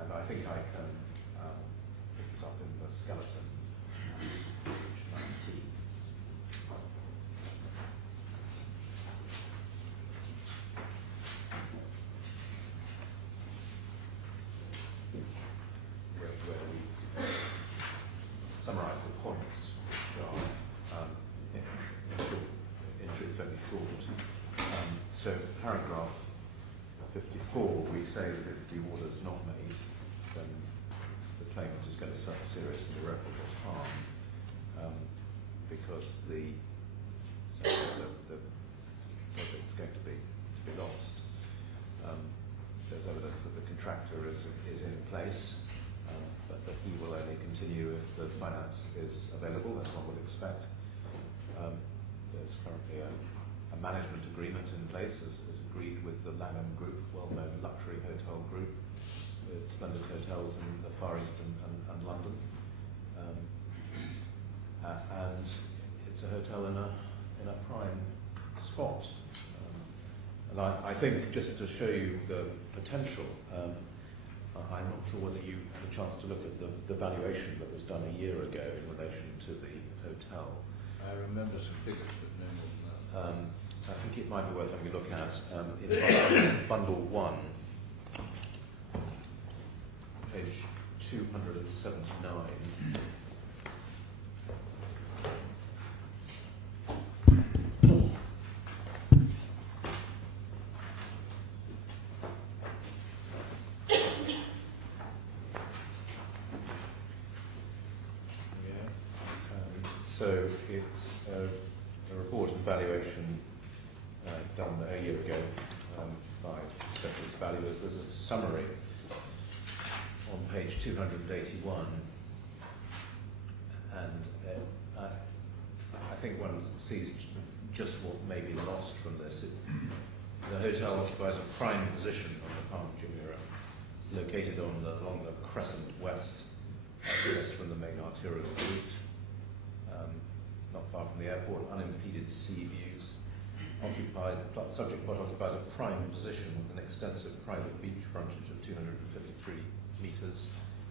and I think I can pick this up in the skeleton at page 19. Where we summarise the points, which are in truth fairly short. So paragraph 54, we say that if the order is not made, then the claimant is going to suffer serious and irreparable harm because the subject is going to be lost. There's evidence that the contractor is in place, but that he will only continue if the finance is available, as one would expect. There's currently a management agreement in place, as agreed with the Langham Group, well-known luxury hotel group, with splendid hotels in the Far East and London. And it's a hotel in a prime spot. And I think, just to show you the potential, I'm not sure whether you had a chance to look at the valuation that was done a year ago in relation to the hotel. I remember some figures, but no more than that. I think it might be worth having a look at in bundle 1, page 279. So it's a report and valuation done a year ago by specialist valuers. There's a summary on page 281, and I think one sees just what may be lost from this. The hotel occupies a prime position on the Palm Jumeirah. It's located along the Crescent West, access from the main arterial route. Not far from the airport, unimpeded sea views. The subject plot occupies a prime position with an extensive private beach frontage of 253 metres,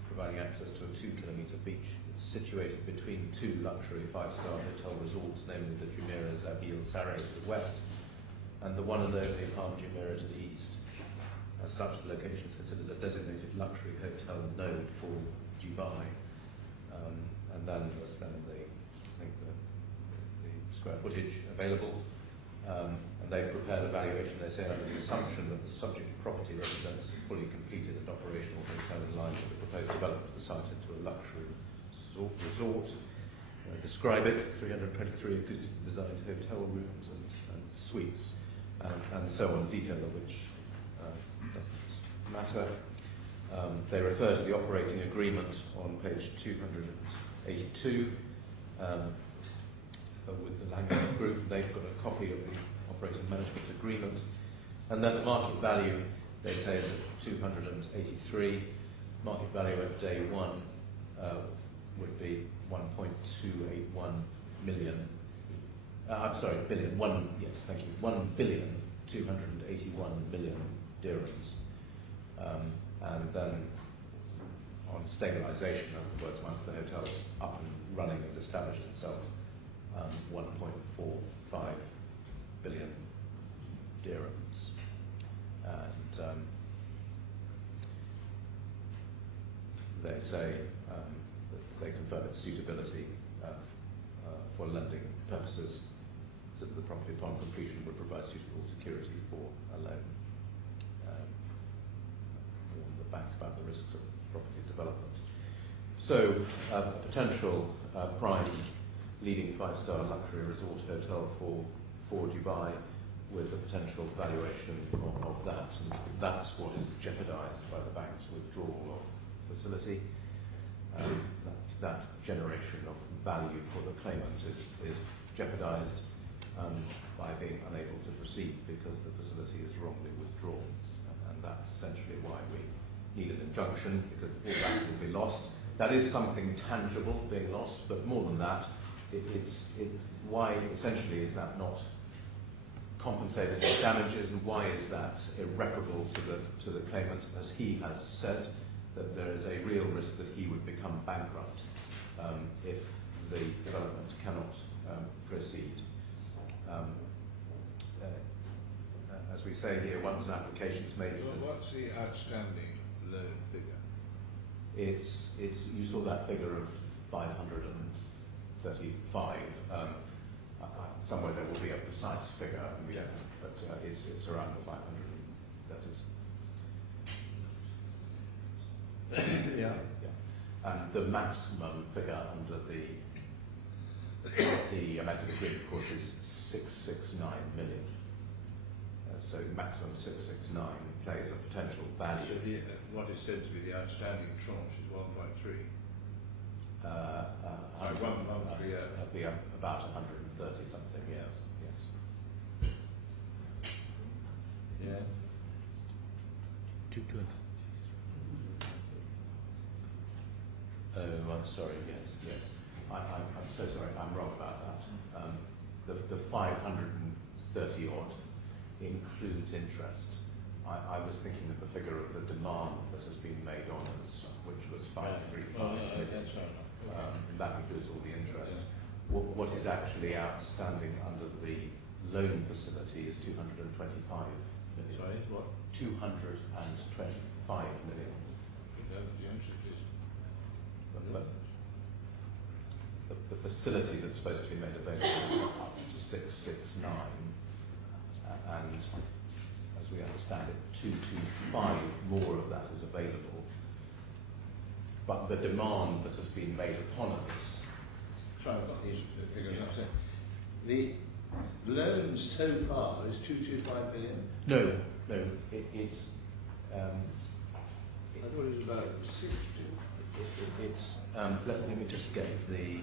providing access to a 2-kilometre beach. It's situated between two luxury 5-star hotel resorts, namely the Jumeirah's Abil Sarayh to the west and the one and only Palm Jumeirah to the east. As such, the location is considered a designated luxury hotel node for Dubai. And then there's the square footage available, and they've prepared a valuation, they say, under the assumption that the subject property represents a fully completed and operational hotel in line with the proposed development of the site into a luxury resort. Describe it: 323 acoustically designed hotel rooms and suites, and so on, detail of which doesn't matter. They refer to the operating agreement on page 282. With the Langham Group, they've got a copy of the operating management agreement, and then the market value, they say, is at 283. Market value at day one would be 1.281 million. Billion. 1 billion 281 million dirhams, and then on stabilisation, in other words, once the hotel's up and running and established itself, 1.45 billion dirhams. And they say that they confirm its suitability for lending purposes, so that the property upon completion would provide suitable security for a loan. On the back about the risks of property development. So a potential prime leading 5-star luxury resort hotel for Dubai, with a potential valuation of that, and that's what is jeopardised by the bank's withdrawal of facility. That generation of value for the claimant is jeopardised by being unable to proceed because the facility is wrongly withdrawn, and that's essentially why we need an injunction, because all that will be lost. That is something tangible being lost, but more than that, why essentially is that not compensated in damages, and why is that irreparable to the claimant? As he has said, that there is a real risk that he would become bankrupt if the development cannot proceed. As we say here, once an application is made, Well, what's the outstanding loan figure? it's you saw that figure of 535. Somewhere there will be a precise figure, but it's around the 500. That is. Yeah. And the maximum figure under the amended agreement, of course, is 669 million. So maximum 669 plays a potential value. So what is said to be the outstanding tranche is 1.3. 130. It'd be about 130 something. Yes. Yeah. Two. Oh, I'm sorry. Yes. I'm so sorry. I'm wrong about that. The 530 odd includes interest. I was thinking of the figure of the demand that has been made on us, which was 535 million. That's fair enough. That includes all the interest. What is actually outstanding under the loan facility is 225 million. Sorry, what? 225 million. The interest is. The facility that's supposed to be made available is up to 669, and as we understand it, 225 more of that is available. But the demand that has been made upon us. Sorry, I've got these figures. The loan so far is 225 million. No, it's. I thought it was about 60. It's. Let me just get the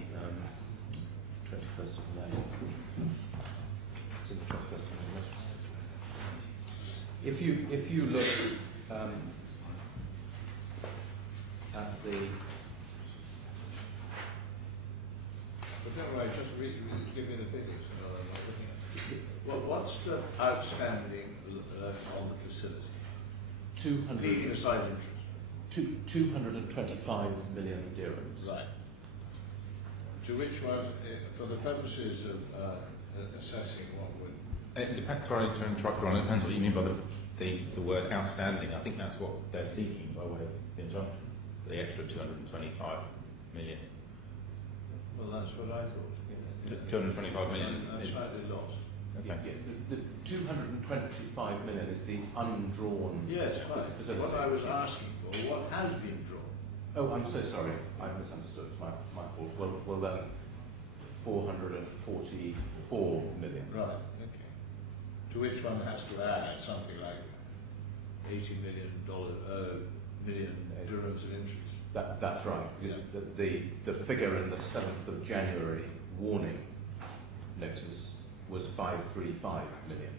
21st of May. It's in the 21st of May. If you look at the. But don't worry, just give me the figures. Well, what's the outstanding loan on the facility? 200. Leaving aside interest. 225 million dirhams. Right. To which one, for the purposes of assessing what would... It depends, sorry to interrupt you on, it depends what you mean by the word outstanding. I think that's what they're seeking by way of the injunction, the extra 225 million. Well, that's what I thought. 225 million is... I'm slightly lost. Okay. Yes, the 225 million is the undrawn facility. What I was asking for, what has been drawn? Oh, I'm so sorry. I misunderstood. It's my fault. Well then, 444 million. Right, okay. To which one has to add something like $80 million dirhams of interest. That's right. Yeah. The figure in the 7th of January warning notice was 535 million.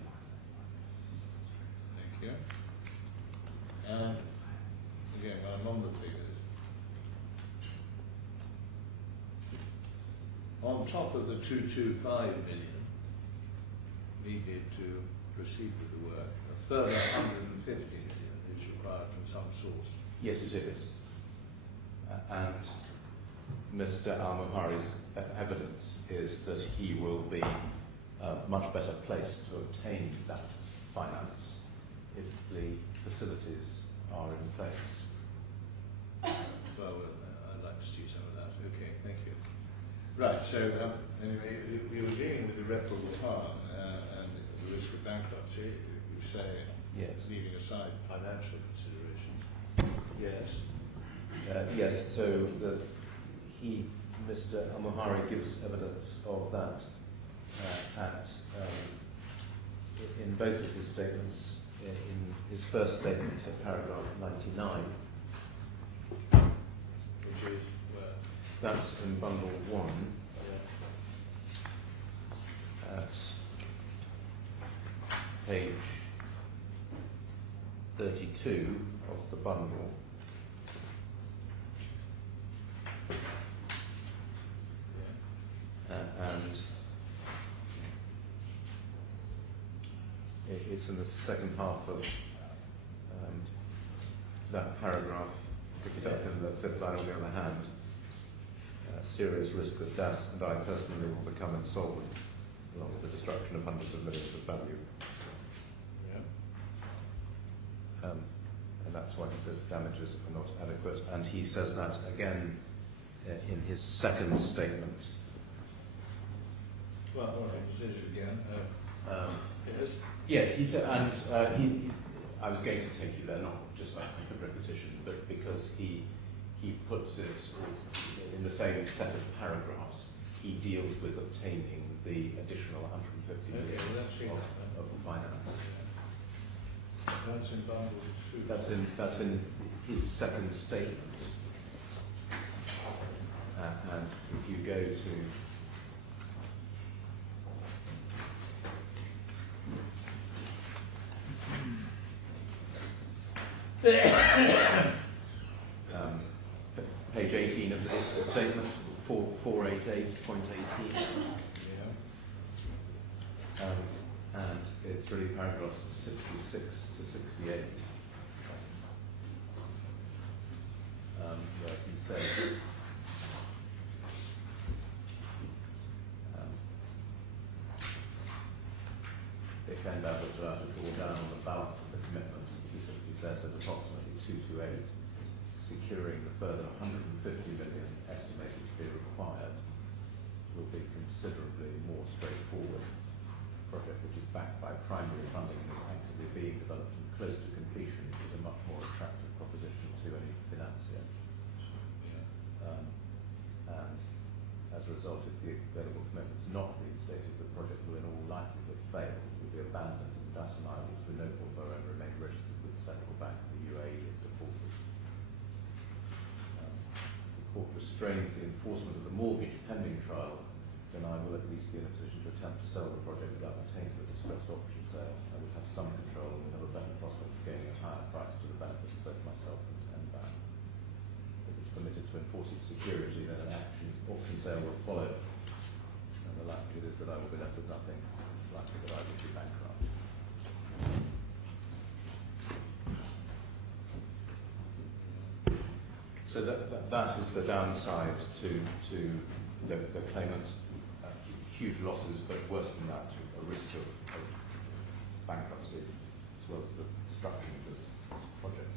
Thank you. And again, I'm on the figures. On top of the 225 million needed to proceed with the work, a further 150 million is required from some source. Yes, it is. And Mr. Al-Muhari's evidence is that he will be much better placed to obtain that finance if the facilities are in place. Well, I'd like to see some of that. Okay, thank you. Right, so anyway, we were dealing with irreparable harm and the risk of bankruptcy, you say, Yes. leaving aside financial considerations. Yes. Yes, so that Mr. Al-Muhari gives evidence of that in both of his statements. In his first statement at paragraph 99, Which is where? that's in bundle 1 at page 32 of the bundle. And it's in the second half of that paragraph. pick it up in the fifth line on the other hand. Serious risk that DAS and I personally will become insolvent, along with the destruction of hundreds of millions of value. Yeah. And that's why he says damages are not adequate. And he says that again in his second statement. Well, all right, he says it again. Yes. Yes, he said, and I was going to take you there, not just by way of repetition, but because he puts it in the same set of paragraphs. He deals with obtaining the additional 150 million of finance. That's in Bible 2. That's in his second statement. And if you go to page 18 of the statement, 488.18. Yeah. And it's really paragraphs 66 to 68. Where he says, it came down to draw down on the balance of the commitment. He there says approximately 228, securing the further 150 million estimated to be required will be considerably more straightforward. A project which is backed by primary funding and is actively being developed and close to completion is a much more attractive proposition to any financier. And as a result, if the available commitment is not reinstated, the project will in all likelihood fail, will be abandoned, and DAS and I will to no more and remain registered with the Central Bank of the UAE as defaulters. The court restrains the enforcement of the mortgage pending trial, then I will at least be in a position to attempt to sell the project without attaining a distressed auction sale. I would have some control and have a better prospect of gaining a higher price to the benefit of both myself and bank. If it's permitted to enforce its security, then an auction sale will follow, and the likelihood is that I will be left with nothing. It's likely that I will be bankrupt. So that is the downside to the claimant. Huge losses, but worse than that, a risk of bankruptcy, as well as the destruction of this project.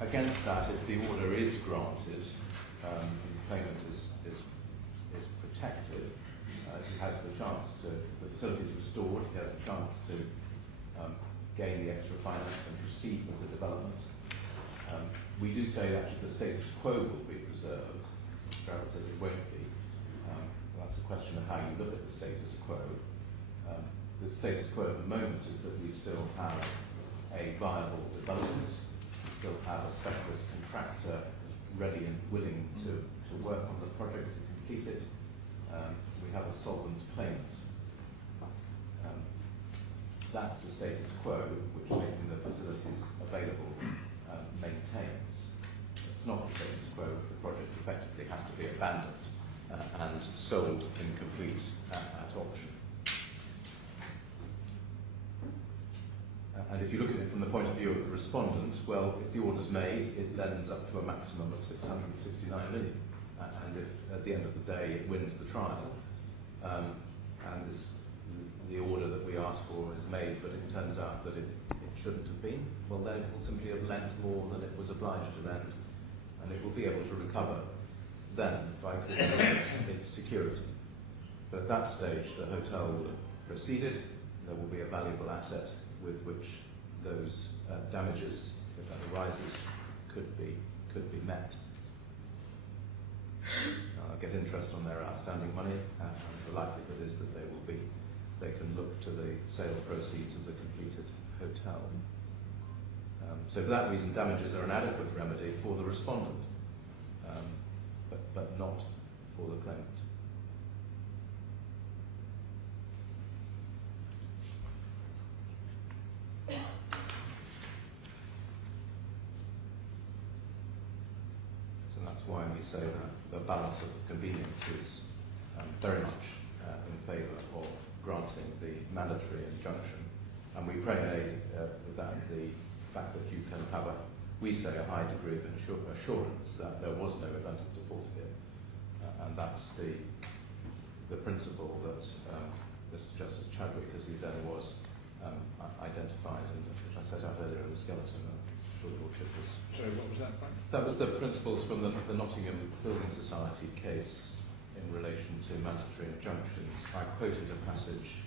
Against that, if the order is granted, and the claimant is protected, he has the chance to, the facility is restored, he has the chance to gain the extra finance and proceed with the development. We do say that the status quo will be preserved. Gerald says it won't be. That's a question of how you look at the status quo. The status quo at the moment is that we still have a viable development, we still have a specialist contractor ready and willing to work on the project to complete it. We have a solvent claimant. That's the status quo, which making the facilities available maintains. It's not the status quo if the project effectively has to be abandoned and sold incomplete at auction. And if you look at it from the point of view of the respondent, well, if the order's made, it lends up to a maximum of 669 million. And if at the end of the day it wins the trial, and the order that we asked for is made, but it turns out that it shouldn't have been, well, then it will simply have lent more than it was obliged to lend, and it will be able to recover then by its security. But at that stage, the hotel will have proceeded. There will be a valuable asset with which those damages, if that arises, could be met. I'll get interest on their outstanding money, and the likelihood is that they can look to the sale proceeds of the completed hotel. So for that reason, damages are an adequate remedy for the respondent, but not for the claimant. So that's why we say that the balance of convenience is very much in favour of granting the mandatory injunction. And we pray that the fact that you can have we say a high degree of assurance that there was no event of default here, and that's the principle that Mr. Justice Chadwick, as he then was, identified, and which I set out earlier in the skeleton. I'm sure the Lordship was. Sorry, what was that, Frank? That was the principles from the Nottingham Building Society case in relation to mandatory injunctions. I quoted a passage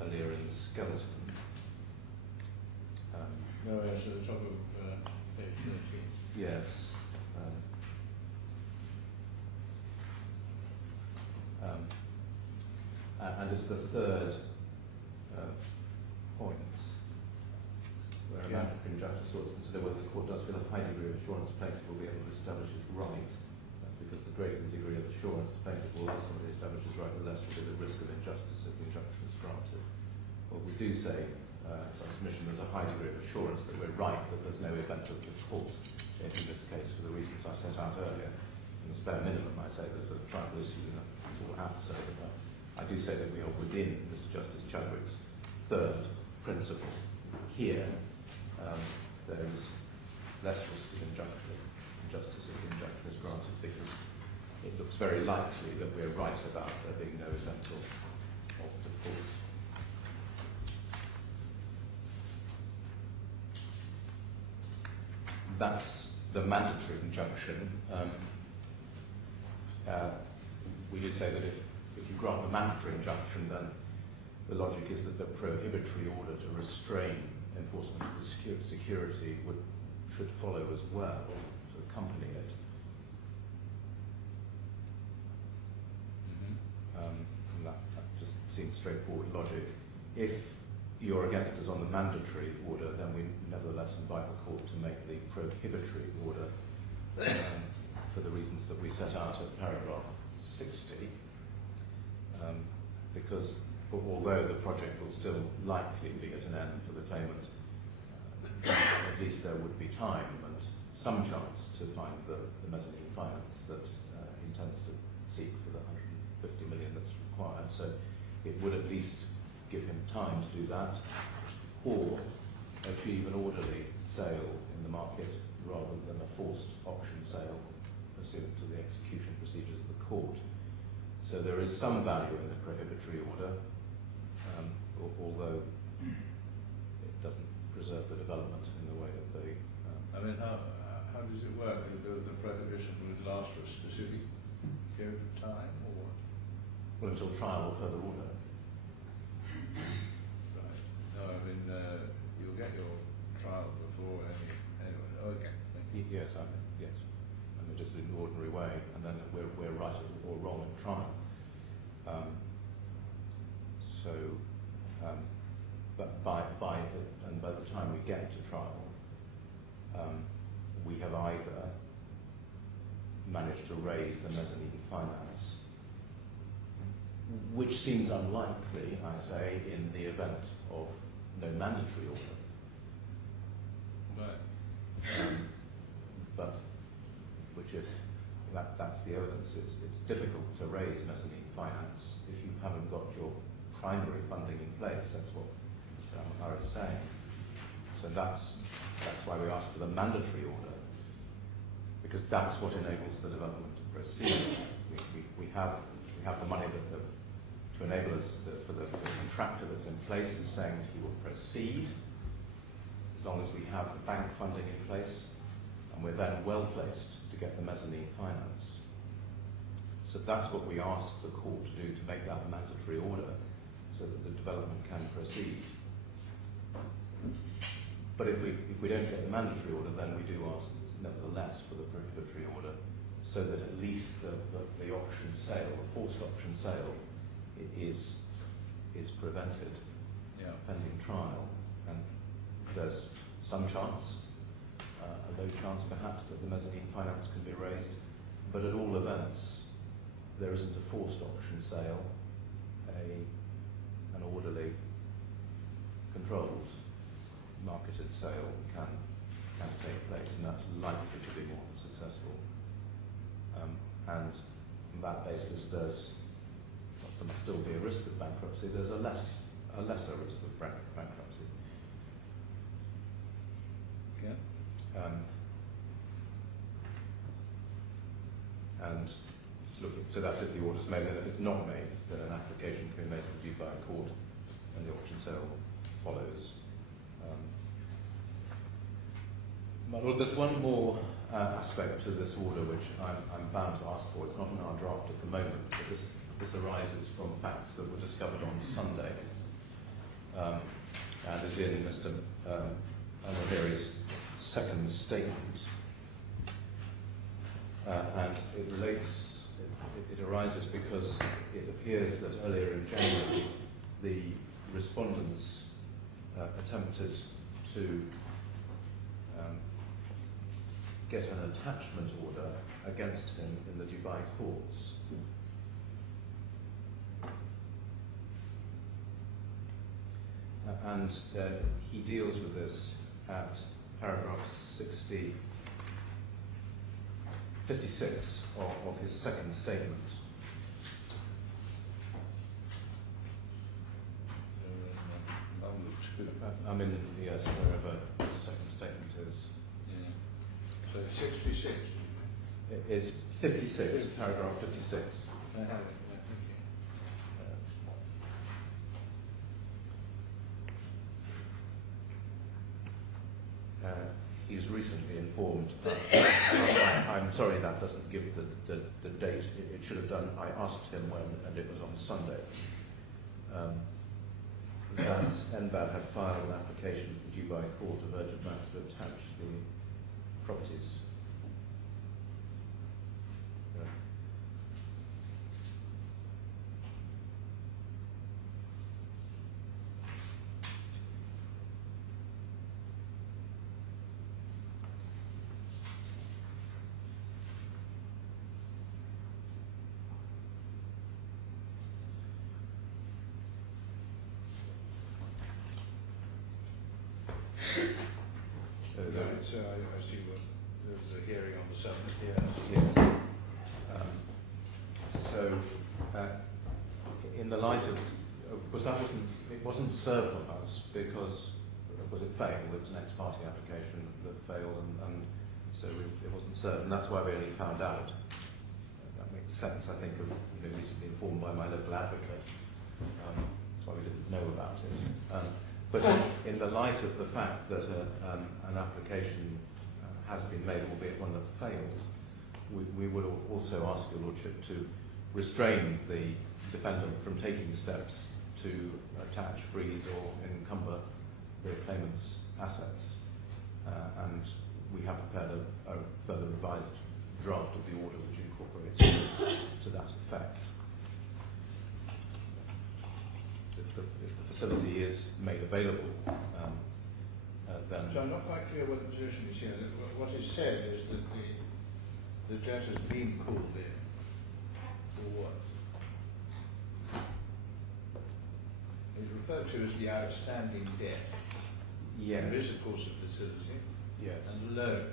earlier in the skeleton. No, it's at the top of page 13. Yes. And it's the third point, where a mandatory injunction sought to consider whether the court does feel a high degree of assurance the plaintiff will be able to establish his right, because the greater the degree of assurance the plaintiff will ultimately establish his right, the less will be the risk of injustice if the injunction is granted. Well, we do say, as our submission, there's a high degree of assurance that we're right, that there's no event of default in this case for the reasons I set out earlier. In the spare minimum, I say there's a tribal issue, and that's all I have to say, but I do say that we are within Mr. Justice Chadwick's third principle. Here, there is less risk of injustice if the injunction is granted, because it looks very likely that we're right about there being no event of default. That's the mandatory injunction. We do say that if you grant the mandatory injunction, then the logic is that the prohibitory order to restrain enforcement of the security should follow as well, to accompany it. And that just seems straightforward logic. If you're against us on the mandatory order, then we nevertheless invite the court to make the prohibitory order for the reasons that we set out at paragraph 60, because although the project will still likely be at an end for the claimant, at least there would be time and some chance to find the mezzanine finance that he intends to seek for the 150 million that's required. So it would at least give him time to do that, or achieve an orderly sale in the market rather than a forced auction sale pursuant to the execution procedures of the court. So there is some value in the prohibitory order, although it doesn't preserve the development in the way that they... I mean, how does it work? The prohibition would last for a specific period of time, or what? Well, until trial or further order. Right. No, I mean, you'll get your trial before anyone. Oh, okay. Yes, yes. And just in an ordinary way, and then we're right or wrong at trial. But by the time we get to trial, we have either managed to raise the mezzanine finance, which seems unlikely, I say, in the event of no mandatory order. Right. But which is that's the evidence. It's difficult to raise mezzanine finance if you haven't got your primary funding in place. That's what Mr. Amakar is saying. So that's why we ask for the mandatory order, because that's what enables the development to proceed. We have the money to enable us for the contractor that's in place is saying that he will proceed as long as we have the bank funding in place, and we're then well placed to get the mezzanine finance. So that's what we ask the court to do, to make that a mandatory order so that the development can proceed. But if we don't get the mandatory order, then we do ask nevertheless for the prohibitory order, so that at least the auction sale, the forced auction sale, is prevented pending trial. And there's some chance, a low chance perhaps, that the mezzanine finance can be raised, but at all events there isn't a forced auction sale. An orderly, controlled, marketed sale can take place, and that's likely to be more successful. And on that basis, whilst there must still be a risk of bankruptcy, there's a lesser risk of bankruptcy. And just looking, so that's if the order's made. Then if it's not made, then an application can be made to the Dubai court, and the auction sale follows. Well, there's one more aspect to this order which I'm bound to ask for. It's not in our draft at the moment, but this arises from facts that were discovered on Sunday, and is in Mr. Al-Mahiri's second statement. And it relates, it arises because it appears that earlier in January the respondents attempted to get an attachment order against him in the Dubai courts. And he deals with this at paragraph 56 of his second statement. I'm in, yes, wherever the second statement is. So 66? It's 56, paragraph 56. I have it. He's recently informed. I'm sorry that doesn't give the date. It should have done. I asked him when, and it was on Sunday. That NBAD had filed an application to the Dubai Court of Urgent Matters to attach the properties. So I see what there was a hearing on the 7th. Yes. So, in the light of course, it wasn't served on us because it failed. It was an ex-parte application that failed, and so it wasn't served, and that's why we only found out. That makes sense, I think, of recently informed by my local advocate. That's why we didn't know about it. But in the light of the fact that an application has been made, albeit one that failed, we would also ask your Lordship to restrain the defendant from taking steps to attach, freeze or encumber the claimant's assets. And we have prepared a further revised draft of the order which incorporates to that effect. If the facility is made available, then... So I'm not quite clear what the position is here. What is said is that the debt has been called in for what? It's referred to as the outstanding debt. Yes. There is, of course, a facility. Yes. And loan.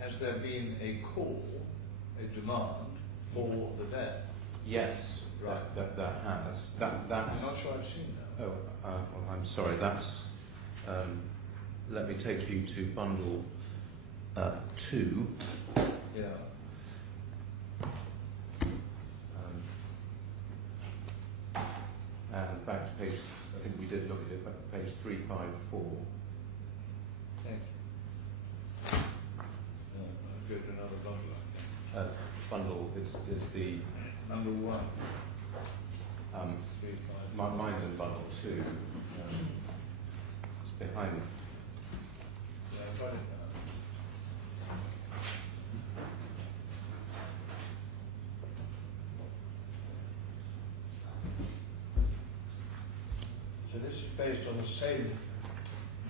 Has there been a call, a demand for the debt? Yes. Right. That has. That's... I'm not sure I've seen that. Oh, well, I'm sorry. That's... let me take you to bundle 2. Yeah. And back to page... I think we did look at it, back to page 354. Thank you. I'll go to another bundle. Bundle, it's the... Number 1. Mine's in bundle 2. It's behind. Yeah, I've got it now. So this is based on the same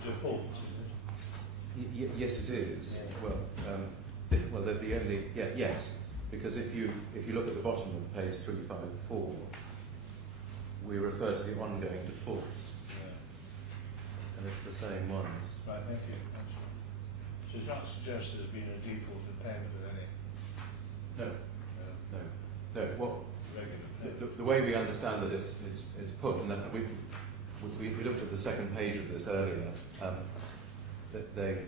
defaults, is it? Yes, it is. Yeah. Well, the only... yes, because if you look at the bottom of page 354, we refer to the ongoing defaults, and it's the same ones. Right, thank you. So it's not suggested there's been a default in payment of any? No. What Regular payment. the way we understand that it's put, and that we looked at the second page of this earlier, that they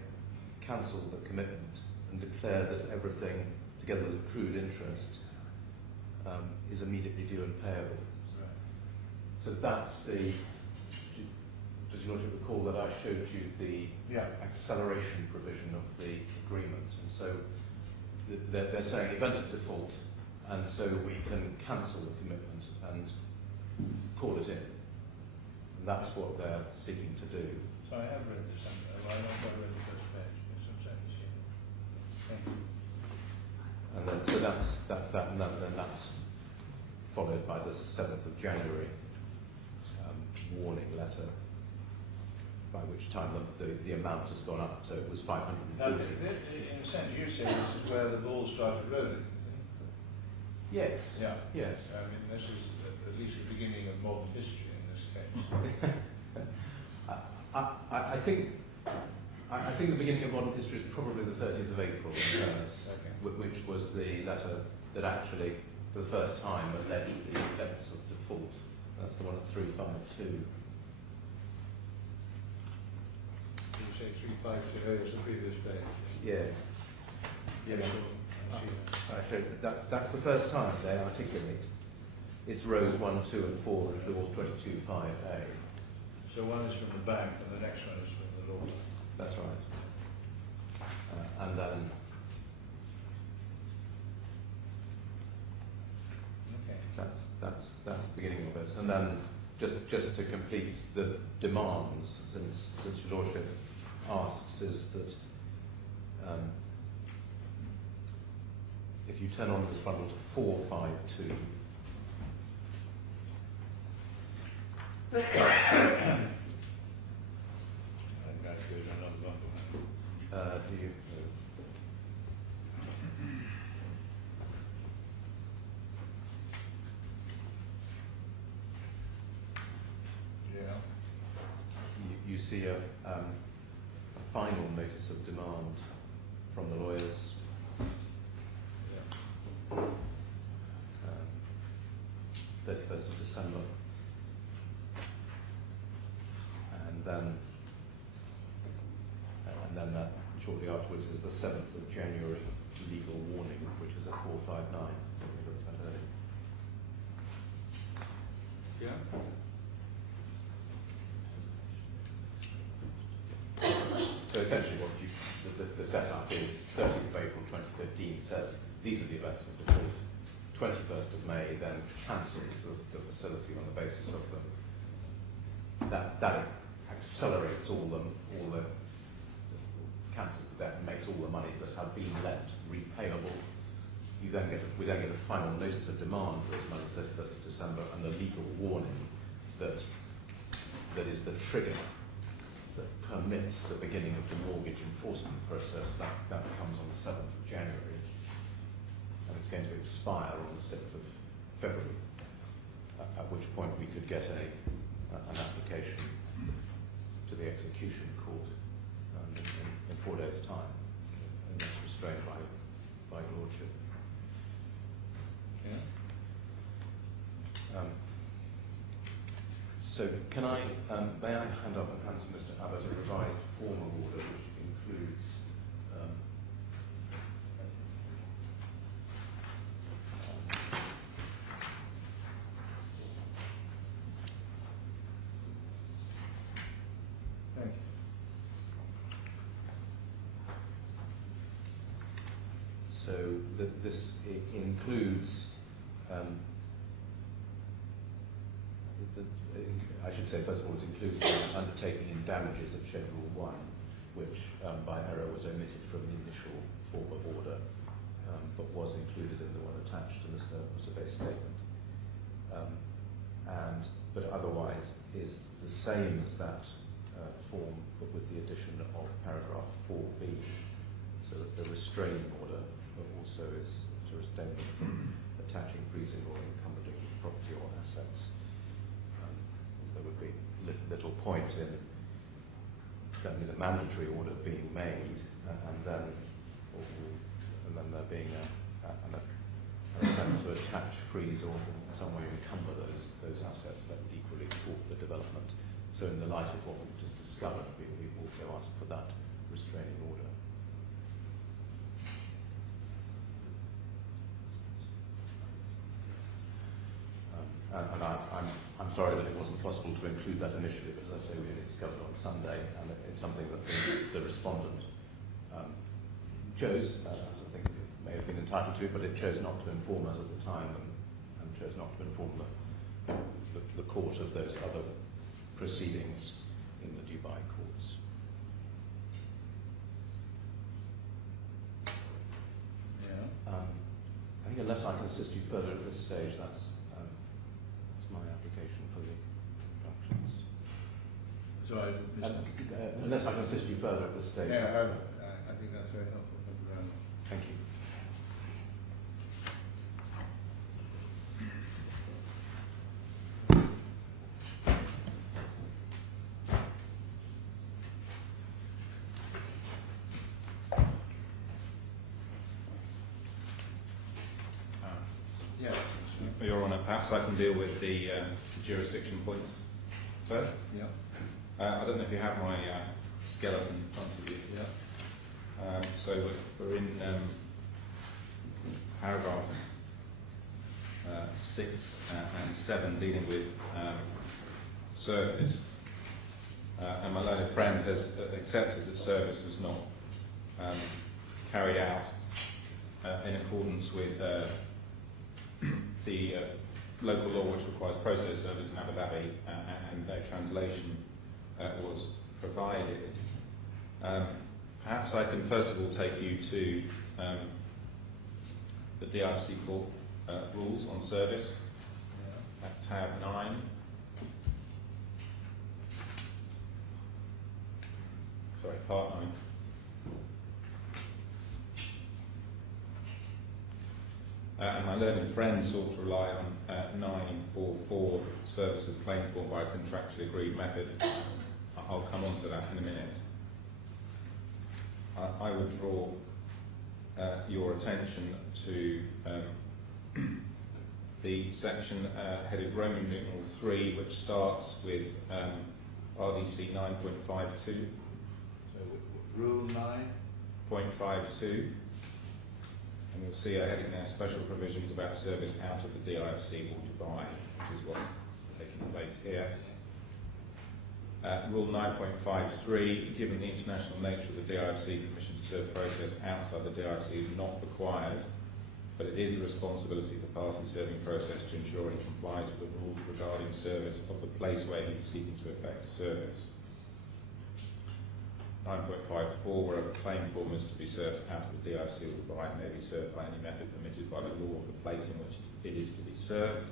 cancelled the commitment and declared that everything, together with accrued interest, is immediately due and payable. Right. So that's the, does your lordship recall that I showed you the acceleration provision of the agreement? And so they're saying event of default, and so we can cancel the commitment and call it in. And that's what they're seeking to do. So I have read December. Well, I'm not sure I read the first page. Yes, I'm certainly seeing it. Thank you. And then, so that's that, and then that's followed by the 7th of January warning letter, by which time the amount has gone up. So it was 540. Now, in a sense, you say this is where the ball started rolling. Yes. Yeah. Yes. I mean, this is at least the beginning of modern history in this case. I think the beginning of modern history is probably the 30th of April in fairness, which was the letter that actually, for the first time, alleged the events of default. That's the one at 352. Did you say 352? It's the previous page. Yeah. Yes. That's the first time they articulate. It's rows 1, 2 and 4 and clause 22(5)(a). So one is from the bank and the next one is from the law. That's right. And then that's the beginning of it. And then just to complete the demands, since your lordship asks, is that if you turn on this bundle to 452. And that goes another bundle. Do you? Yeah. You see a final notice of demand from the lawyers. 31st of December. And then shortly afterwards is the 7th of January legal warning, which is at 459 that we looked at earlier. Yeah. So essentially what the setup is 30th of April 2015 says these are the events of default. 21st of May then cancels the facility on the basis of them. That accelerates all the cancels the debt and makes all the monies that have been lent repayable. We then get a final notice of demand for those monies 31st of December and the legal warning that is the trigger that permits the beginning of the mortgage enforcement process. That comes on the 7th of January. And it's going to expire on the 6th of February, at which point we could get an application to the execution court in 4 days' time, and that's restrained by lordship. Yeah. So can I, may I hand up and hand to Mr. Abbott a revised formal order which includes Thank you. so that this includes I should say, first of all, it includes the undertaking in damages at Schedule 1, which by error was omitted from the initial form of order, but was included in the one attached to Mr. Bay's statement. But otherwise is the same as that form, but with the addition of paragraph 4b, so that the restraining order also is to restrain them from attaching, freezing, or encumbering property or assets. There would be little point in certainly the mandatory order being made, and then there being an attempt to attach, freeze, or in some way encumber those assets that would equally thwart the development. So in the light of what we've just discovered, we've also asked for that restraining order. And I'm sorry that it wasn't possible to include that initially, but as I say, we only discovered on Sunday, and it's something that the respondent chose, as I think it may have been entitled to, but it chose not to inform us at the time, and chose not to inform the court of those other proceedings in the Dubai courts. Yeah. I think unless I can assist you further at this stage, that's my application for the injunctions. Sorry, unless I can assist you further at this stage. Yeah, I think that's very helpful. Thank you very much. Thank you. Yes. Your Honour, perhaps I can deal with the jurisdiction points first. Yeah. I don't know if you have my skeleton in front of you. Yeah. So we're in paragraph 6 and 7 dealing with service. And my learned friend has accepted that service was not carried out in accordance with the local law which requires process service in Abu Dhabi, and no translation was provided. Perhaps I can first of all take you to the DIFC court rules on service at tab 9. Sorry, part 9. And my learned friend sought to rely on 944, service of claim form by a contractually agreed method. I'll come on to that in a minute. I would draw your attention to the section headed Roman numeral 3, which starts with RDC 9.52. So rule 9.52. And you'll see a heading there, special provisions about service out of the DIFC or Dubai, which is what's taking place here. Rule 9.53, given the international nature of the DIFC, permission to serve process outside the DIFC is not required, but it is the responsibility of the party serving process to ensure he complies with the rules regarding service of the place where he is seeking to effect service. 9.54, where a claim form is to be served out of the DIFC or Dubai, it may be served by any method permitted by the law of the place in which it is to be served.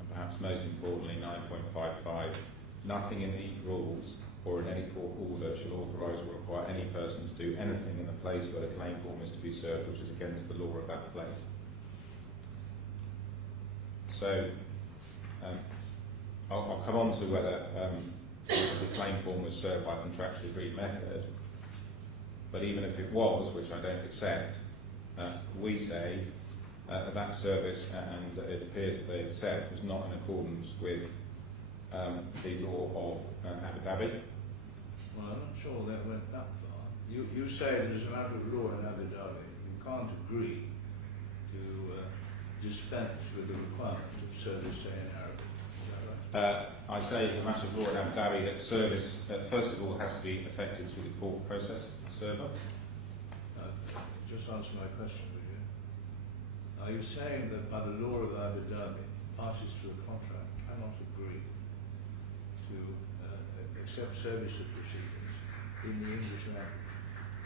And perhaps most importantly, 9.55, nothing in these rules or in any court order shall authorise or require any person to do anything in the place where the claim form is to be served which is against the law of that place. So, I'll come on to whether the claim form was served by contractually agreed method, but even if it was, which I don't accept, we say that service, and it appears that they accept, was not in accordance with the law of Abu Dhabi. Well, I'm not sure that went that far. You say there's an out of law in Abu Dhabi. You can't agree to dispense with the requirement of service, say, in Arabic. Is that right? I say as a matter of law in Abu Dhabi that service, first of all, has to be effected through the court process server. Just answer my question, would you? Are you saying that by the law of Abu Dhabi, parties to a contract cannot agree to accept service of proceedings in the English language?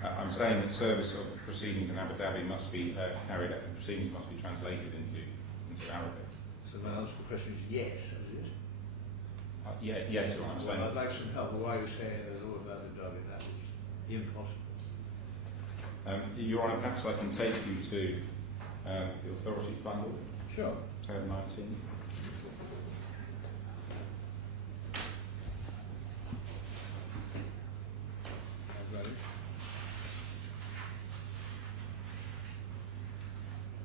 I'm saying that service of proceedings in Abu Dhabi must be carried out, the proceedings must be translated into Arabic. So the answer to the question is yes, is it? Yes, Your Honour. Well, I'd like some help. Why are you saying the law of Abu Dhabi that was impossible? Your Honour, perhaps I can take you to the authorities bundle. Sure. Tab 19. I've read it.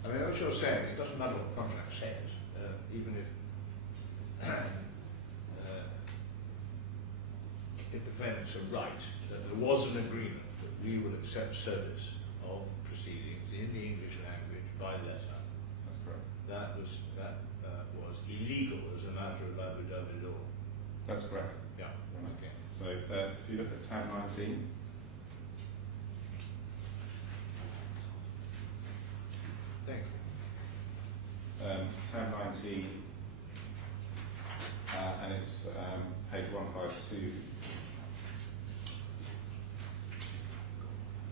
I mean, what you're saying, it doesn't matter what the contract says, even if claimants are right, that there was an agreement that we would accept service of proceedings in the English language by letter. That's correct. That was illegal as a matter of Abu Dhabi law. That's correct. Yeah. Okay. So if you look at tab 19, Thank you. tab 19, and it's page 152.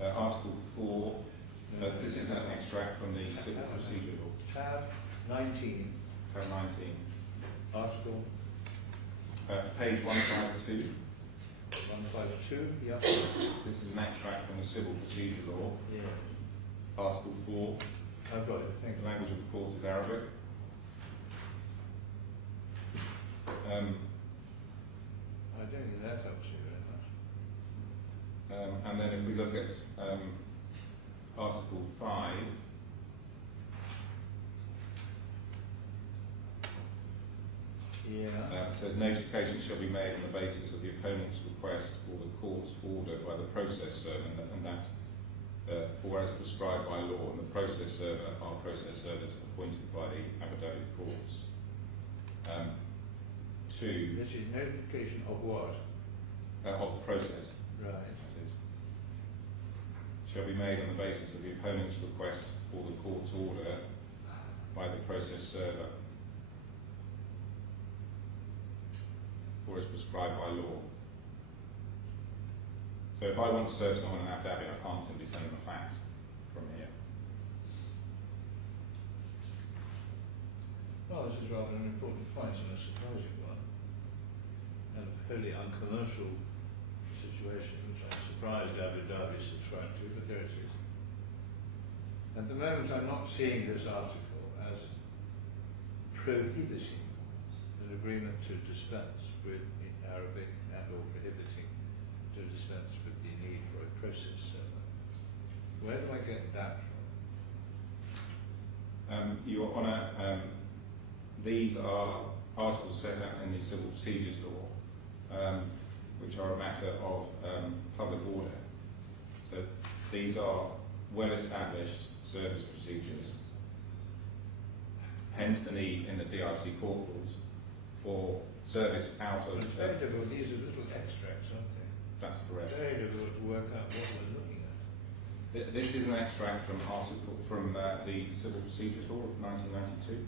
Article 4. This is an extract from the Civil Procedure Law. Tab 19. Tab 19. Article Page 152. 152. Yeah. This is an extract from the Civil Procedure Law. Yeah. Article 4. I've got it. Thank The you. language of the court is Arabic. I don't think that helps you very much. And then if we look at Article 5, Yeah. it says notification shall be made on the basis of the opponent's request or the court's order by the process server, and that or as prescribed by law, and the process server are process servers appointed by the Abu Dhabi courts. 2. This is notification of what? Of the process. Right. That is, shall be made on the basis of the opponent's request or the court's order by the process server, or as prescribed by law. So if I want to serve someone in Abu Dhabi, I can't simply send them a fax from here. Well, this is rather an important point and a surprising one, and a wholly uncommercial situation, which I'm surprised Abu Dhabi subscribed to, but there it is. At the moment, I'm not seeing this article as prohibiting an agreement to dispense with Arabic and/or prohibiting to dispense with the need for a process server. Where do I get that from? Your Honour, these are articles set out in the Civil Procedures Law, which are a matter of public order. So these are well-established service procedures. Hence the need in the DIC court rules for service out of... It's very difficult. These are little extracts, aren't they? That's correct. Very difficult to work out what we're looking at. This is an extract from the Civil Procedures Law of 1992.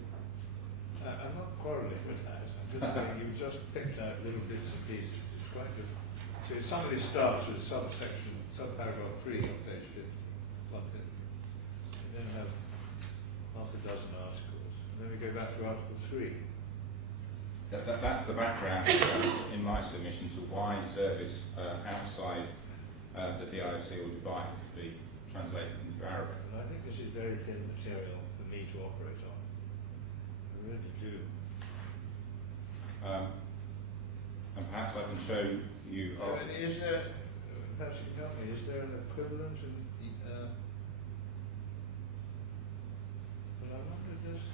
I'm not quarrelling with that. I'm just saying you've just picked out little bits and pieces. It's quite difficult. So if somebody starts with subparagraph 3 on page 50, you then have half a dozen articles. And then we go back to Article 3. That's the background in my submission to why service outside the DIFC or Dubai is to be translated into Arabic. And I think this is very thin material for me to operate on. I really do. And perhaps I can show you... Is there, perhaps you can help me, is there an equivalent in but I wonder if there's...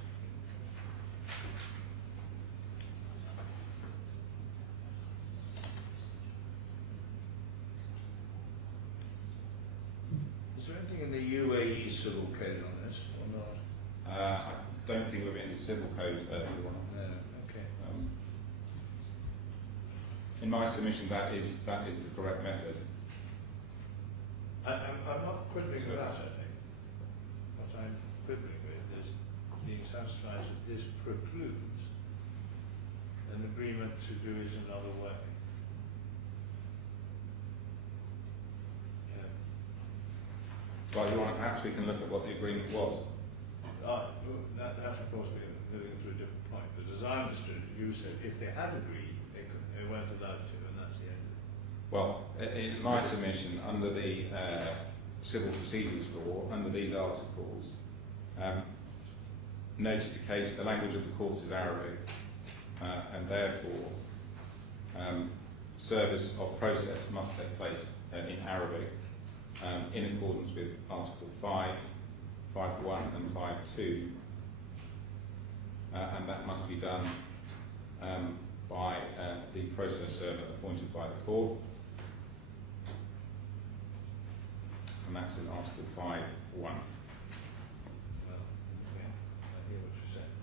Is there anything in the UAE civil code on this or not? I don't think we're in the civil code, Your Honour. No, okay. In my submission, that is the correct method. I'm not quibbling with that, I think. What I'm quibbling with is being satisfied that this precludes an agreement to do it another way. Yeah. Well, Your Honour, perhaps we can look at what the agreement was. That of course we're moving to a different point, but as I understood it, you said if they had agreed, they weren't allowed to, and that's the end of it. Well, in my submission, under the Civil Procedures Law, under these articles, notification, the language of the courts is Arabic, and therefore service of process must take place in Arabic, in accordance with Article 5, 5.1 and 5.2, and that must be done by the process server appointed by the court. and that's in Article 5.1. Well, okay, I hear what you're saying.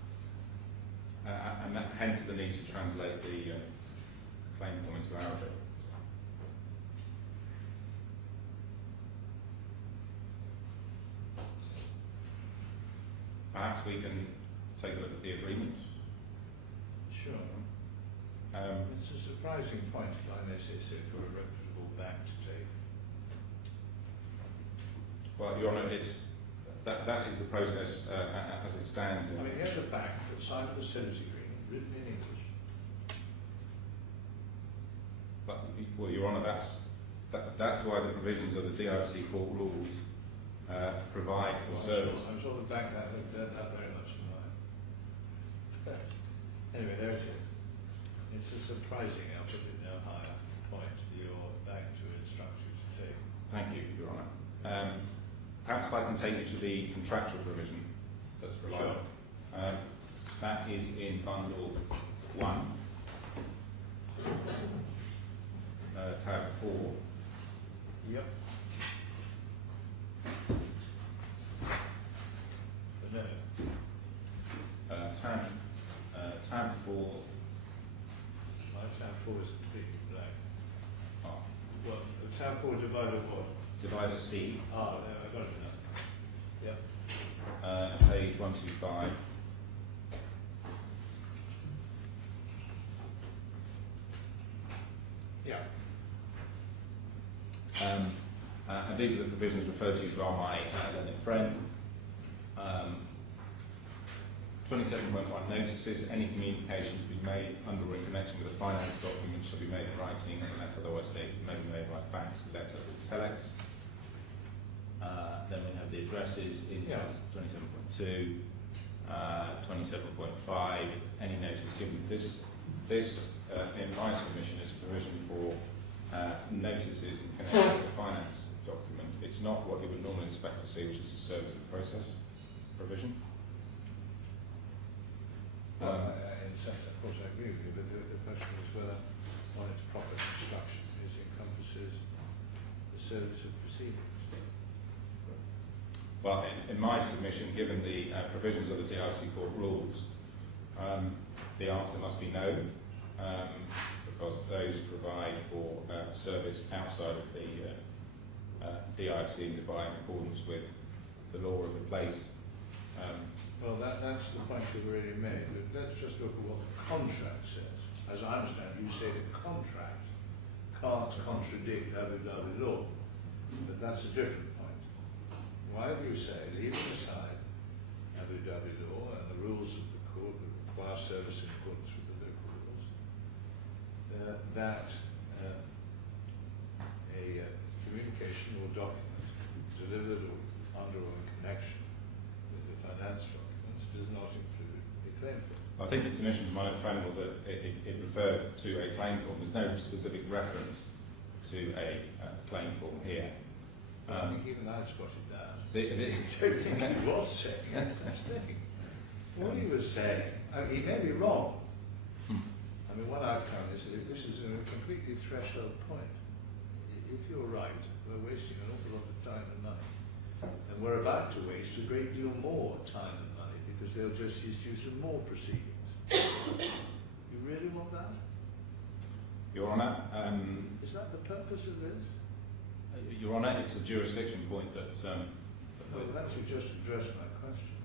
And that, hence the need to translate the claim form into Arabic. Perhaps we can take a look at the agreement. Sure. It's a surprising point, I necessary for a reputable bank to take. Well, Your Honour, that is the process as it stands. I mean, here's a bank that signed a facility agreement written in English. But, well, Your Honour, that's why the provisions of the DIC court rules provide for service. I'm sure the bank had that very much in mind. But anyway, there it is. It's a surprising, I'll put it no higher, point your bank to instruct you to take. Thank you, Your Honour. Perhaps if I can take you to the contractual provision that's relied on. That is in bundle 1, tab 4. Yep. But no. Tab 4. My tab 4 is completely blank. Oh, Well, the tab 4 divided what? divider C. Ah, no, I got it now. Yep. Page 125. Yeah. And these are the provisions referred to by my learned friend. 27.1 notices, any communication to be made under or in connection with a finance document shall be made in writing unless otherwise stated, may be made by fax, letter or telex. Then we have the addresses in 27.2, 27.5, any notice given. This in my submission is a provision for notices in connection with a finance document. It's not what you would normally expect to see, which is a service of process provision. Well, in a sense, of course, I agree with you, but the question is whether, on its proper construction, it encompasses the service of proceedings. Well, in my submission, given the provisions of the DIC court rules, the answer must be no, because those provide for service outside of the DIC in Dubai in accordance with the law of the place. Well, that's the point you've already made, but let's just look at what the contract says. As I understand, you say the contract can't contradict Abu Dhabi law, but that's a different point. Why do you say, leaving aside Abu Dhabi law and the rules of the court that require service in accordance with the local rules, that a communication or document delivered or under or in connection with the finance documents does not include a claim form? I think the submission from my friend was that it referred to a claim form. There's no specific reference to a claim form here. I think even I spotted that. I don't think he was saying any such thing. What he was saying, he may be wrong. I mean, one outcome is that this is a completely threshold point. If you're right, we're wasting an awful lot of time and money. And we're about to waste a great deal more time and money because they'll just issue some more proceedings. You really want that? Your Honour, Is that the purpose of this? Your Honour, it's a jurisdiction point that Well, that should just address my question.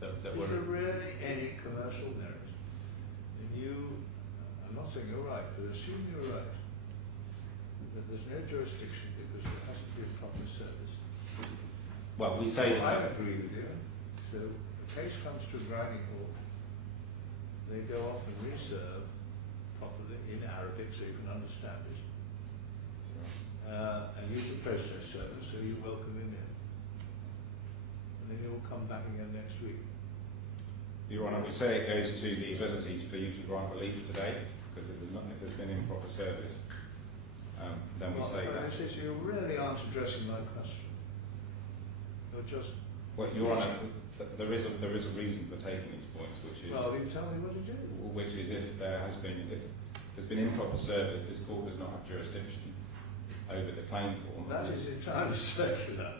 that Is there really any commercial merit in you, I'm not saying you're right, but assume you're right, that there's no jurisdiction because there has to be a proper service? well, we say I agree with you. So the case comes to a grinding halt, they go off and reserve properly in Arabic so you can understand it, and use the process server so you welcome him in. And then you'll come back again next week. Your Honour, we say it goes to the ability for you to grant relief today, because if there's been improper service, then we say that. You really aren't addressing my question. You're just. Well, Your Honour, there is a reason for taking these points, which is. Well, you tell me what to do. Which is if there's been improper service, this court does not have jurisdiction. over the claim form. That is entirely circular.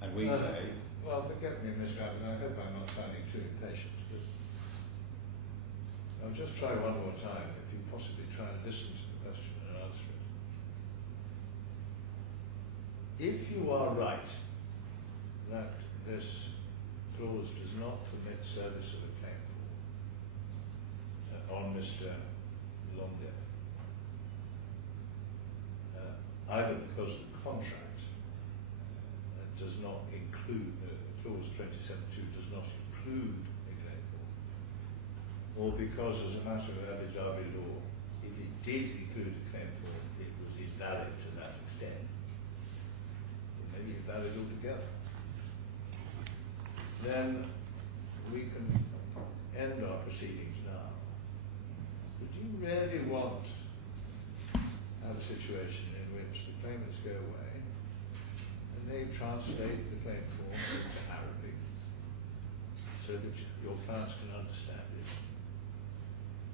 And we say, well, forget me, Mr. Abbott, I hope I'm not sounding too impatient, but I'll just try one more time, if you possibly try and listen to the question and answer it. If you are right that this clause does not permit service of a claim form on Mr. Longdale, either because the contract does not include, clause 27.2 does not include a claim form, or because as a matter of Abu Dhabi law, if it did include a claim form, it was invalid to that extent, or maybe invalid altogether, then we can end our proceedings now. But do you really want to have a situation in which the claimants go away and they translate the claim form into Arabic so that your clients can understand it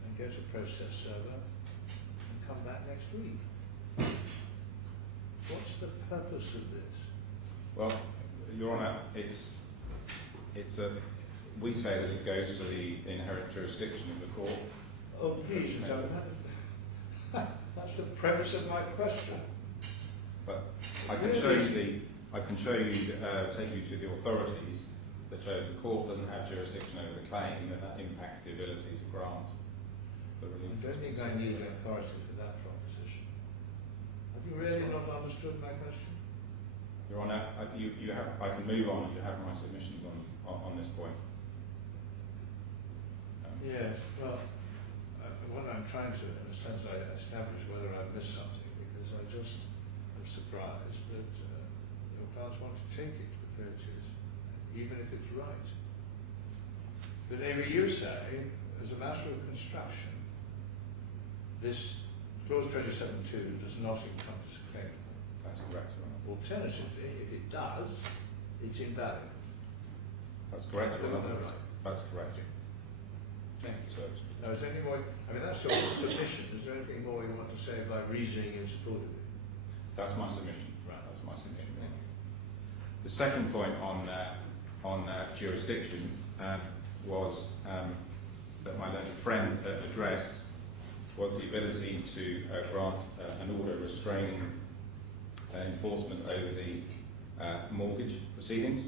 and go to process server and come back next week? What's the purpose of this? well, Your Honour, we say that it goes to the inherent jurisdiction of the court. Oh, please, that's the premise of my question. But I can show you take you to the authorities that shows the court doesn't have jurisdiction over the claim, and that impacts the ability to grant the I relief. don't think I need an authority for that proposition. Have you really not understood my question? Your Honour, I can move on. You have my submissions on this point. Yes, well, what I'm trying to, in a sense, establish whether I've missed something, because I just am surprised that your clients want to take it for 30 years, even if it's right. But maybe you say, as a matter of construction, this clause 27.2 does not encompass a claim form. That's correct, Your Honour. Alternatively, if it does, it's invalid. That's correct, Your Honour. Right. That's correct. Thank you. So, Now, is there any more, I mean, that's your submission. Is there anything more you want to say by reasoning in support of it? that's my submission. Right. That's my submission. Thank you. The second point on jurisdiction was that my learned friend addressed was the ability to grant an order restraining enforcement over the mortgage proceedings.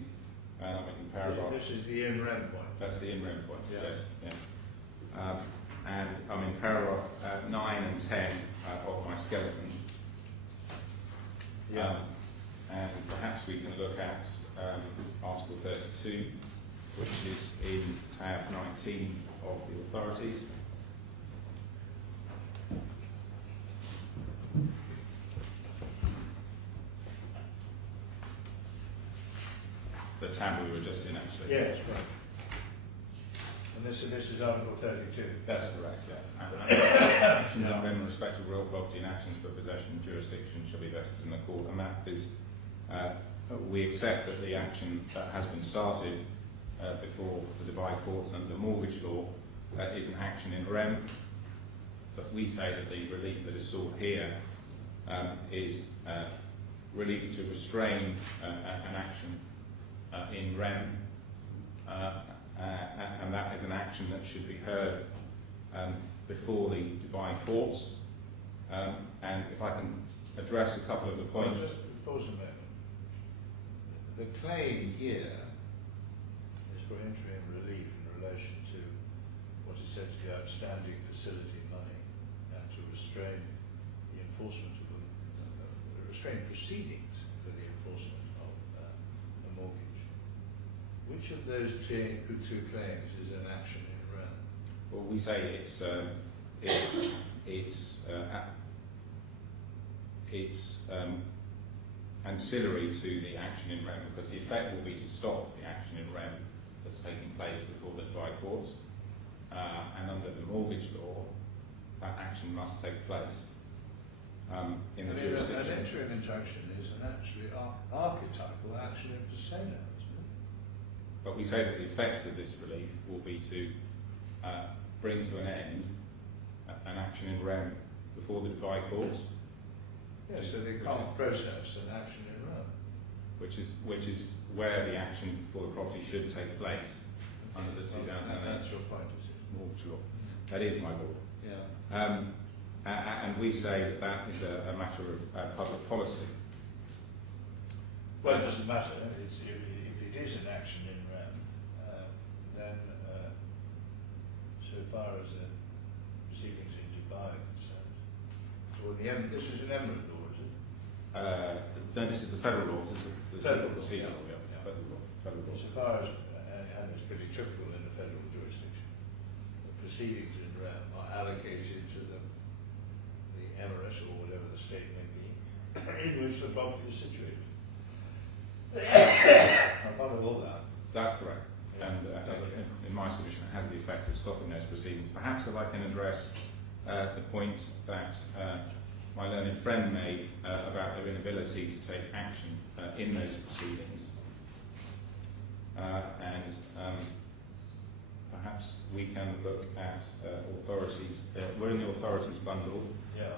In paragraph. This is the in rem point. That's the in rem point. Yes. Yes. And I'm in paragraph 9 and 10 of my skeleton. Yeah. And perhaps we can look at Article 32, which is in tab 19 of the authorities. The tab we were just in, actually. Yes, right. And this is Article 32. That's correct, yes. And actions in respect of real property and actions for possession and jurisdiction shall be vested in the court. And that is, we accept that the action that has been started before the Dubai courts under mortgage law is an action in rem. But we say that the relief that is sought here is relief to restrain an action in rem, and that is an action that should be heard before the Dubai courts. And if I can address a couple of the points. Just pause a moment. The claim here is for interim relief in relation to what is said to be outstanding facility money and to restrain the enforcement of restrain proceedings for the enforcement of a mortgage. Which of those two claims is an action in rem? Well, we say it's ancillary to the action in rem, because the effect will be to stop the action in rem that's taking place before the Dubai courts, and under the mortgage law, that action must take place in the jurisdiction. An interim injunction is an actually archetypal action in persona, isn't it? But we say that the effect of this relief will be to bring to an end an action in rem before the Dubai courts, Yeah, so they can't process an action in Rome. which is where the action for the property should take place under the 2008 That's your point, is it? mortgage law. That is my law. Yeah. And we say that that is a matter of public policy. Well, it doesn't matter. If it is an action in Rome, then so far as the proceedings in Dubai are concerned, so this is an emirate law, is it? No, this is the federal law. This is the Federal law, procedural law. yeah. Yeah, federal law. Federal law. So far as, and it's pretty typical in the federal jurisdiction, the proceedings in Rome are allocated to the emirate or whatever the state may be, in which the property is situated. I'm part of all that. That's correct. And in my submission, it has the effect of stopping those proceedings. Perhaps if I can address the point that my learned friend made about their inability to take action in those proceedings. Perhaps we can look at authorities. We're in the authorities bundle. Yeah.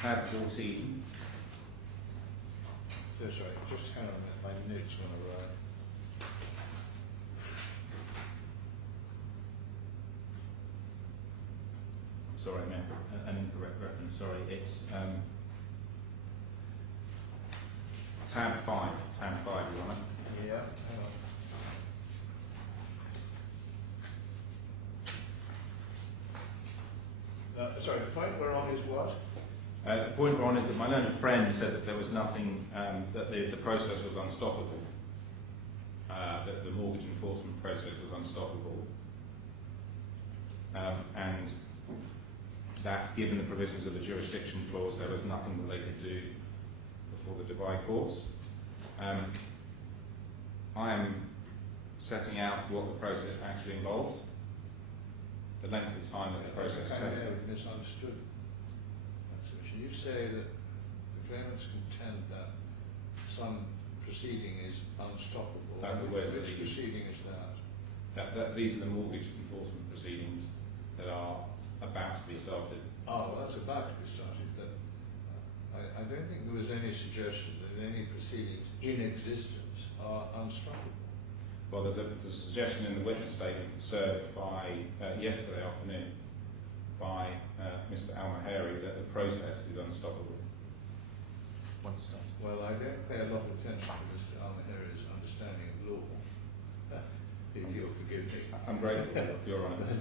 Tab 14. That's right. Just hang on a minute. My notes want to arrive. Sorry, I meant an incorrect reference. Sorry, it's tab 5. Tab 5, Your Honour. Yeah. Hang on. Sorry, the point we're on is what? The point we're on is that my learned friend said that there was nothing, that the process was unstoppable, that the mortgage enforcement process was unstoppable, and that given the provisions of the jurisdiction clause, there was nothing that they could do before the Dubai courts. I am setting out what the process actually involves, the length of time that the process takes. I have misunderstood. You say that the claimants contend that some proceeding is unstoppable. That's the words that Which proceeding is that? These are the mortgage enforcement proceedings that are about to be started. Oh, well, that's about to be started, but I don't think there was any suggestion that any proceedings in existence are unstoppable. Well, there's a suggestion in the witness statement served by yesterday afternoon by Mr. Al-Mahari that the process is unstoppable. Once started. Well, I don't pay a lot of attention to Mr. Al-Mahari's understanding of law, if you'll forgive me. I'm grateful, Your Honour. But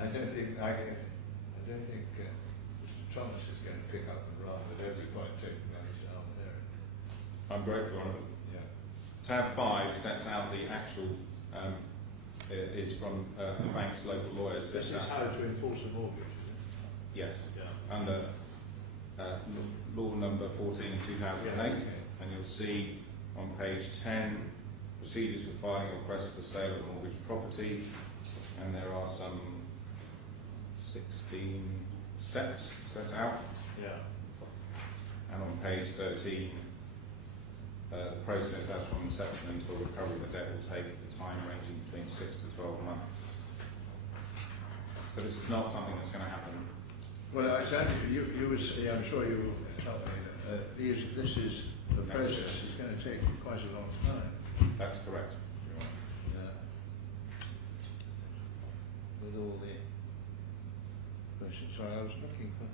I don't think Mr. Thomas is going to pick up and run with every point taken by Mr. Al-Mahari. I'm grateful, Your Honour. Yeah. Tab 5 sets out the actual, is from the bank's local lawyers. This is how to enforce a mortgage, is it? Yes. Yeah. Under law number 14 in 2008, Yeah, okay. and you'll see on page 10 procedures for filing a request for the sale of mortgage property, and there are some 16 steps set out. Yeah. And on page 13, the process as from inception until recovery of the debt will take the time ranging between 6 to 12 months. So this is not something that's going to happen. Well, exactly. You would say, I'm sure you will help me, if this is the process, it's going to take quite a long time. That's correct. With all the questions. Sorry, I was looking for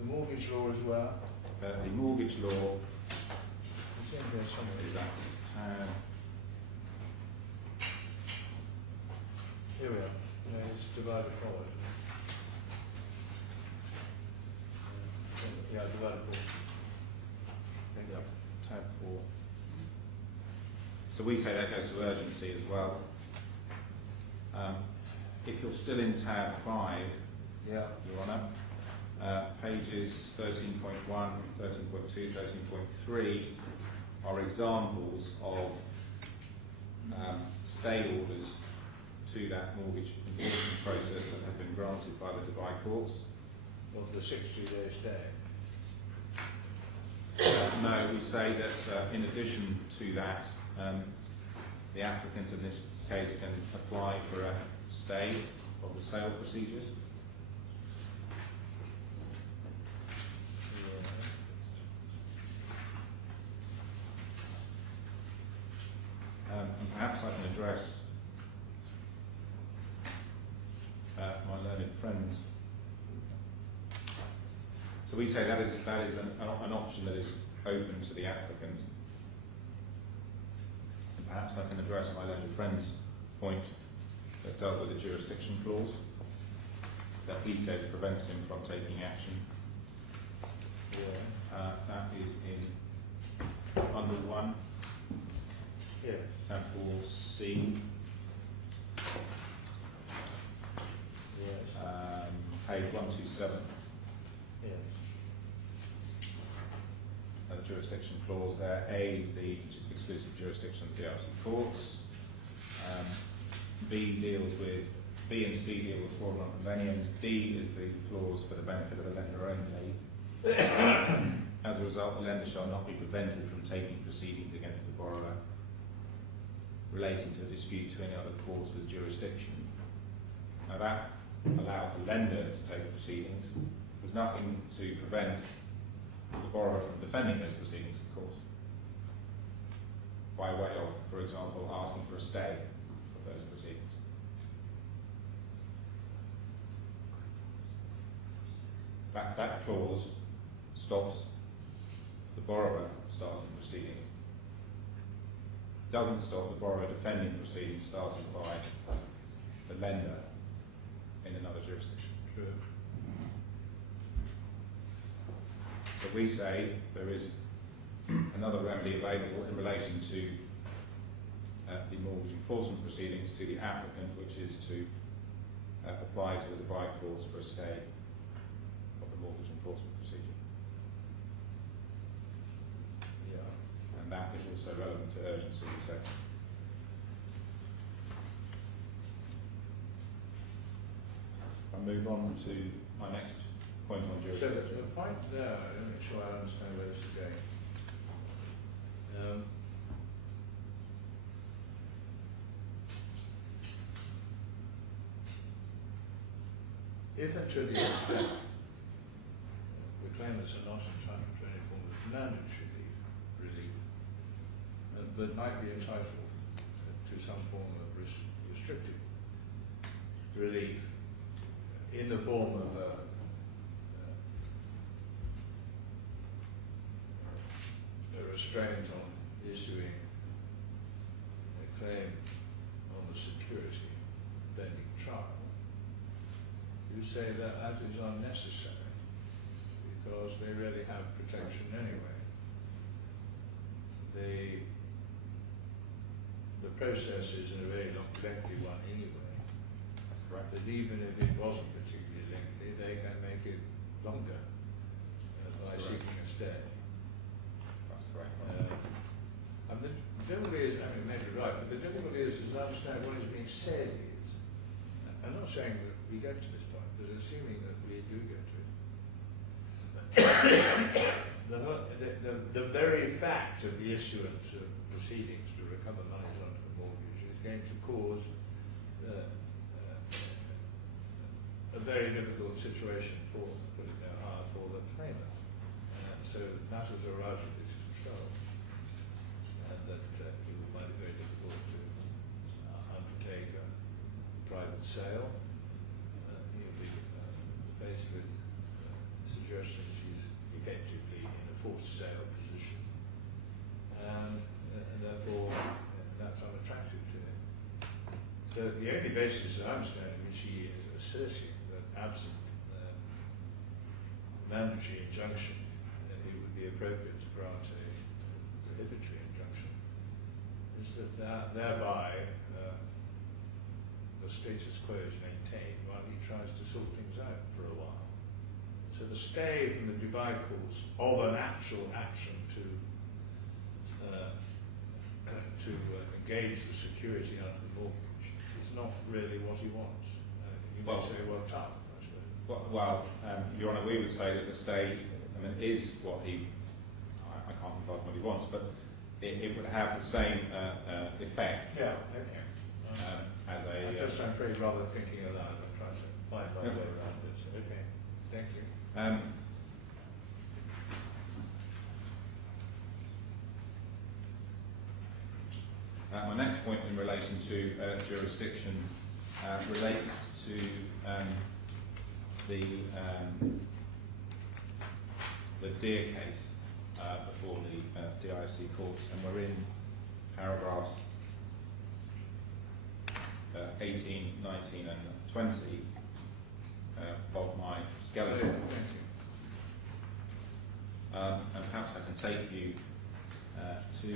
the mortgage law as well. The mortgage law It's in there somewhere. is at tab. Here we are. No, it's divided forward. Yeah, divided forward. Tab 4. So we say that goes to urgency as well. If you're still in tab 5, Yeah. Your Honour, pages 13.1, 13.2, 13.3 are examples of stay orders to that mortgage enforcement process that have been granted by the Dubai courts. Of the 60-day stay. No, we say that in addition to that, the applicant in this case can apply for a stay of the sale procedures. And perhaps I can address my learned friends. So we say that is an option that is open to the applicant. And perhaps I can address my learned friend's point that dealt with the jurisdiction clause that he says prevents him from taking action. That is in under 1. Yeah. Temple C, Yes. page 127. Yes. The jurisdiction clause there. A is the exclusive jurisdiction of the DRC courts. B and C deal with fraudulent convenience. D is the clause for the benefit of the lender only. As a result, the lender shall not be prevented from taking proceedings against the borrower relating to a dispute to any other cause with jurisdiction. Now that allows the lender to take proceedings. There's nothing to prevent the borrower from defending those proceedings, of course, by way of, for example, asking for a stay of those proceedings. That clause stops the borrower starting proceedings. Doesn't stop the borrower defending proceedings started by the lender in another jurisdiction. True. So we say there is another remedy available in relation to the mortgage enforcement proceedings to the applicant, which is to apply to the Dubai courts for a stay of the mortgage enforcement procedure. Yeah. And that is also relevant to urgency, we say. I'll move on to my next point on So jurisdiction. the point there, I'm not sure I understand where this is going. If and to the extent the claimants are not entitled to any form of mandatory relief, but might be entitled to some form of restricted relief in the form of a restraint on issuing a claim on the security pending trial, you say that that is unnecessary because they really have protection anyway. The process is a very long, lengthy one anyway. That's correct. But even if it wasn't particularly lengthy, they can make it longer by seeking a stay. That's correct. And the difficulty is, I mean, maybe right, but the difficulty is to understand what is being said is, I'm not saying that we get to this point, but assuming that we do get to it, the very fact of the issuance of proceedings to recover monies onto the mortgage is going to cause a very difficult situation for, put it there hard, for the claimant. So matters are out of his control, and that he will find it very difficult to undertake a private sale. He'll be faced with suggestions he's effectively in a forced sale position, and therefore that's unattractive to him. So the only basis I understand in which he is asserting that absent mandatory injunction, it would be appropriate to grant a prohibitory injunction, is that thereby the status quo is maintained while he tries to sort things out for a while. So the stay from the Dubai courts of an actual action to engage the security under the mortgage is not really what he wants. You might say, well, tough, I suppose. Well, Your Honour, we would say that the stay, I mean, is what he, I can't emphasise what he wants, but it would have the same effect Yeah, okay. as a... I'm afraid, rather thinking aloud. I'm trying to find my way around this. Okay, thank you. My next point in relation to jurisdiction relates to the Deer case before the DIC courts, and we're in paragraphs 18, 19 and 20 of my skeleton. Thank you. And perhaps I can take you to the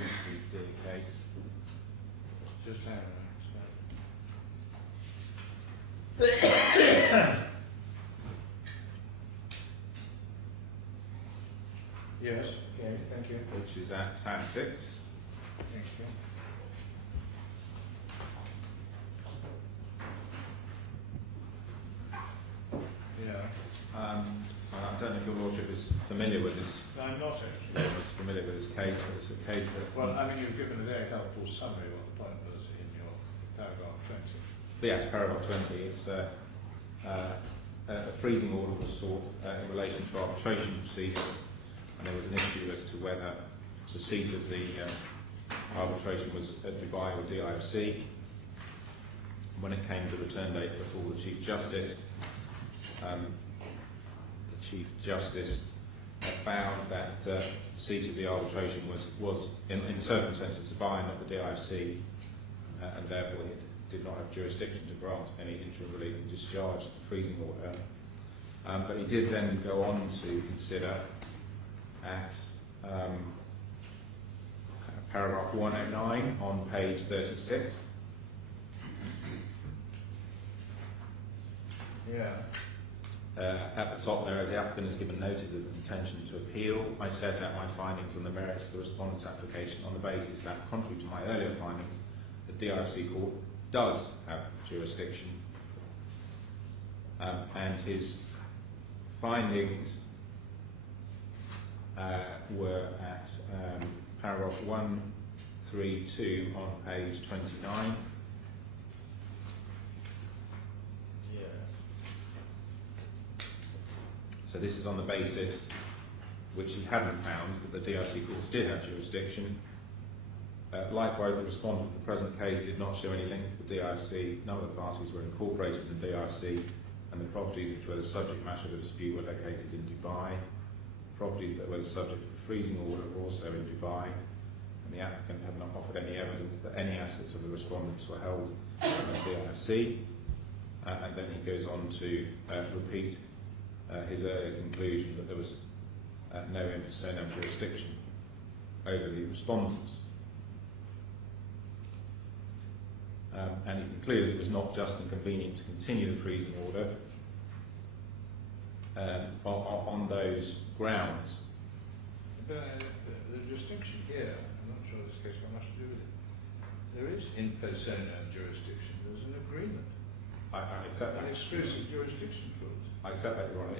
Deer case. Just hang on. Yes, okay, thank you. Which is at tab 6. Thank you. Yeah. I don't know if your Lordship is familiar with this. I'm not actually. Is familiar with this case, but it's a case that... Well, I mean, you've given a very helpful summary of what the point was in your paragraph 20. Yes, paragraph 20. It's a freezing order was sought in relation to arbitration proceedings, and there was an issue as to whether the seat of the arbitration was at Dubai or DIFC. When it came to the return date before the Chief Justice, found that the seat of the arbitration was in circumstances Dubai, not the DIFC, and therefore it did not have jurisdiction to grant any interim relief and discharge the freezing order. But he did then go on to consider at paragraph 109 on page 36. Yeah. At the top there, as the applicant has given notice of his intention to appeal, I set out my findings on the merits of the respondent's application on the basis that, contrary to my earlier findings, the DIFC court does have jurisdiction. And his findings were at paragraph 132 on page 29. So this is on the basis, which he hadn't found, that the DIC courts did have jurisdiction. Likewise, the respondent in the present case did not show any link to the DIC. None of the parties were incorporated in the DIC, and the properties which were the subject matter of the dispute were located in Dubai. Properties that were the subject of the freezing order were also in Dubai, and the applicant had not offered any evidence that any assets of the respondents were held in the DIC. And then he goes on to repeat his earlier conclusion that there was no in personam jurisdiction over the respondents. And he concluded it was not just and convenient to continue the freezing order on those grounds. But the distinction here, I'm not sure this case got much to do with it. There is in personam jurisdiction, there's an agreement. I accept that. An exclusive jurisdiction clause. I accept that, Your Honour.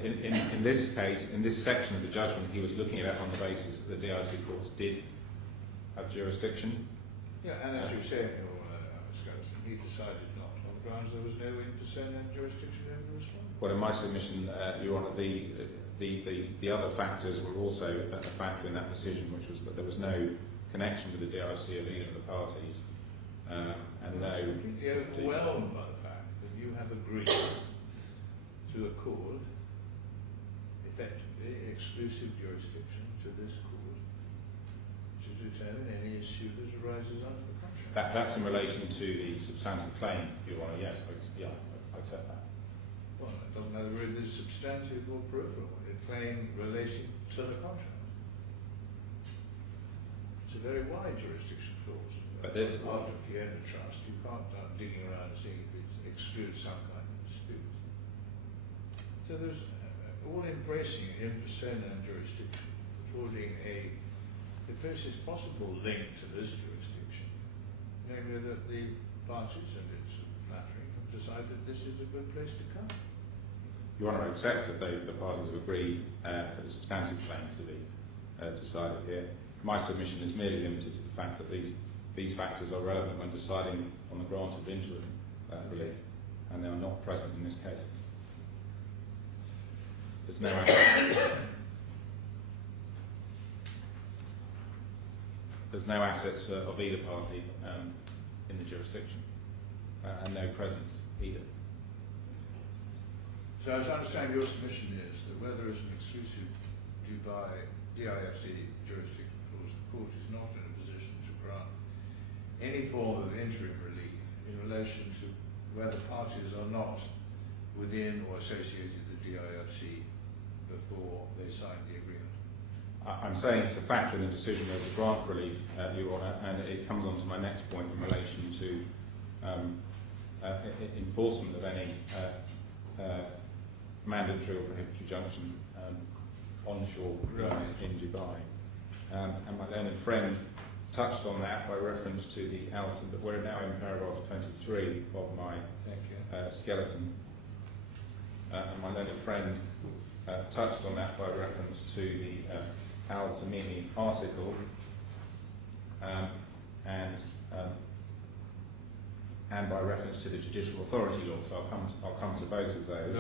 In this case, in this section of the judgment, he was looking at it on the basis that the DIC courts did have jurisdiction. Yeah, and as you say in your skeleton, he decided not on the grounds there was no in personam jurisdiction over the respondent. Well, in my submission, Your Honour, the other factors were also a factor in that decision, which was that there was no connection with the DIC of either of the parties, and no... completely overwhelmed by the fact that you have agreed to accord effectively exclusive jurisdiction to this court to determine any issue that arises under the contract. That's in relation to the substantive claim, Your Honour. Yes, I accept that. Well, it doesn't matter whether it is substantive or peripheral. A claim relating to the contract. It's a very wide jurisdiction clause. But this... After Fiona Trust, you can't start digging around and seeing if it excludes some kind of dispute. So there's all-embracing in personam jurisdiction, affording a closest possible link to this jurisdiction, namely that the parties, and it's flattering, have decided this is a good place to come. Your Honour, I accept that the parties have agreed for the substantive claim to be decided here. my submission is merely limited to the fact that these factors are relevant when deciding on the grant of interim relief, and they are not present in this case. There's no there's no assets of either party in the jurisdiction, and no presence either. So as I understand your submission is that where there is an exclusive Dubai DIFC jurisdiction clause, the court is not in a position to grant any form of interim relief in relation to where the parties are not within or associated with the DIFC before they sign the agreement. I'm saying it's a factor in the decision whether to grant relief, Your Honour, and it comes on to my next point in relation to enforcement of any mandatory or prohibitory junction onshore in Dubai. And my learned friend touched on that by reference to the Alton, but we're now in paragraph 23 of my skeleton. And my learned friend touched on that by reference to the Al-Tamimi article and by reference to the judicial authority law. So I'll come to both of those.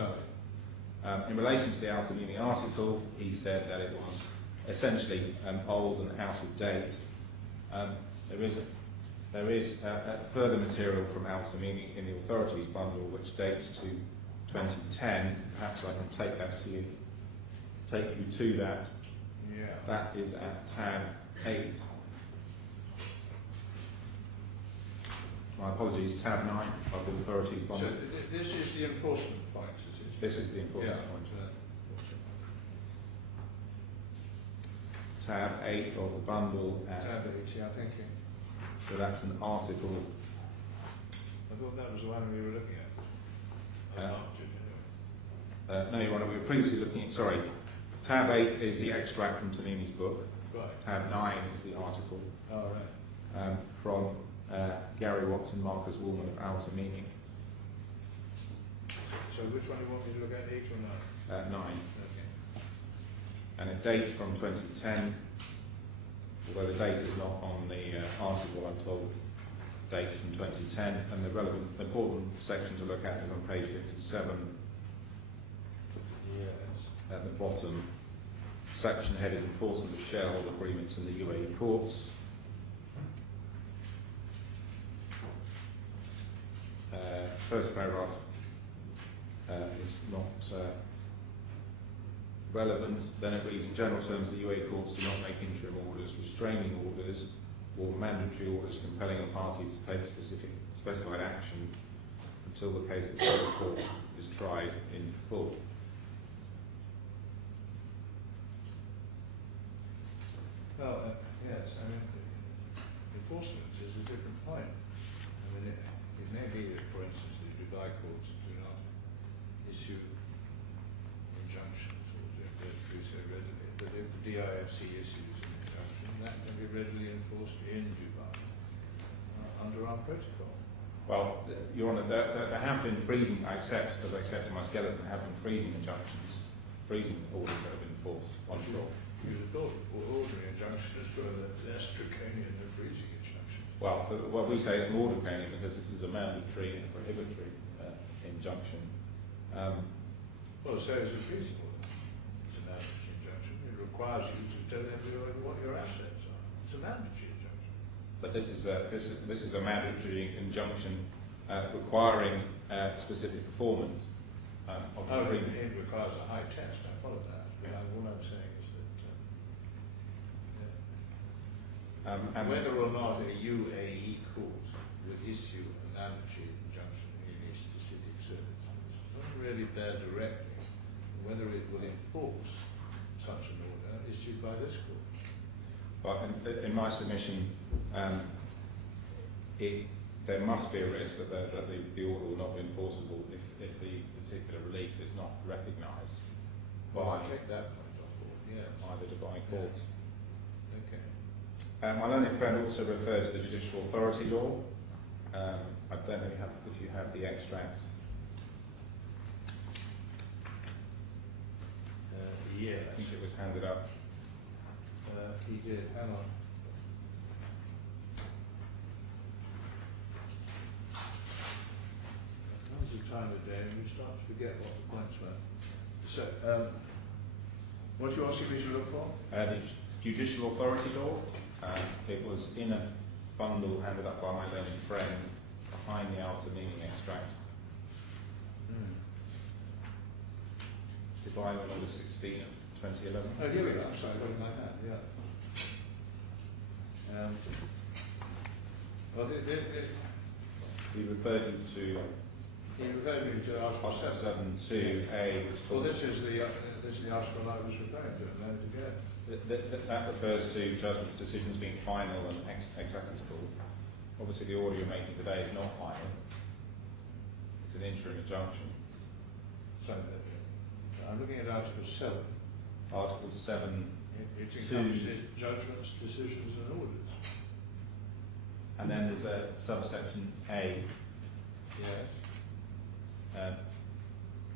In relation to the Al-Tamimi article, he said that it was essentially old and out of date. There is further material from Al-Tamimi in the authorities bundle which dates to 2010. Perhaps I can take you to that. Yeah. That is at tab 8. My apologies, tab 9 of the authorities bundle. So this is the enforcement point, is it? This is the enforcement point. Tab 8 of the bundle. Tab 8, yeah, thank you. So that's an article. I thought that was the one we were looking at. No, Your Honour, we were previously looking at, sorry, tab 8 is the extract from Tamimi's book. Right. Tab 9 is the article. Oh, right. From Gary Watson, Marcus Woolman of Al-Tamimi. So which one do you want me to look at, 8 or 9? 9. Okay. And it dates from 2010, although the date is not on the article, I'm told dates from 2010, and the relevant, important section to look at is on page 57. Yes. At the bottom, section headed Enforcement of Shareholder Agreements in the UAE Courts. First paragraph is not relevant. Then it reads, in general terms, the UAE courts do not make interim orders, restraining orders, or mandatory orders compelling a party to take specified action until the case before the court is tried in full. Well, yes, I mean, enforcement is a different point. I mean, it may be that, for instance, the Dubai courts do not issue injunctions or do so readily, but if the DIFC issues an injunction, that can be readily enforced in Dubai under our protocol. Well, Your Honour, there have been freezing, as I accept in my skeleton, there have been freezing injunctions, freezing orders that have been enforced onshore. You would have thought ordinary injunctions were less draconian than freezing injunctions. Well, what we say is more draconian because this is a mandatory and prohibitory injunction. Well, so is a freezing order. It's a mandatory injunction. It requires you to tell everyone what your assets are. It's a mandatory injunction. But this is a mandatory injunction requiring specific performance of the agreement. It requires a high test. I follow that. Yeah. All I'm saying is that And whether or not a UAE court would issue a mandatory injunction in a specific circumstance doesn't really bear directly whether it will enforce such an order issued by this court. But in my submission, there must be a risk that the order will not be enforceable if the particular relief is not recognised Well, by I take that point on board, yeah. either Dubai courts. Okay. My learned friend also referred to the judicial authority law. I don't know if you have the extract. Yeah. I think it was handed up. He did. Hang on. Comes the time of day and we start to forget what the points were. So, what you asking me to look for? The judicial authority law. It was in a bundle handed up by my learned friend behind the Alta meaning extract. The bylaw number 16 of 2011. Oh, here we go. Sorry, I got it in my hand. Yeah. Well, We referred you to he referred me to Article 7. 7.2a, which Well, talks. this is the article I was referring to a moment ago. That refers to judgment decisions being final and executable. Obviously, the order you're making today is not final. It's an interim injunction. So, I'm looking at Article 7. Article 7, It encompasses judgments, decisions and orders. and then there's a subsection A. Yes.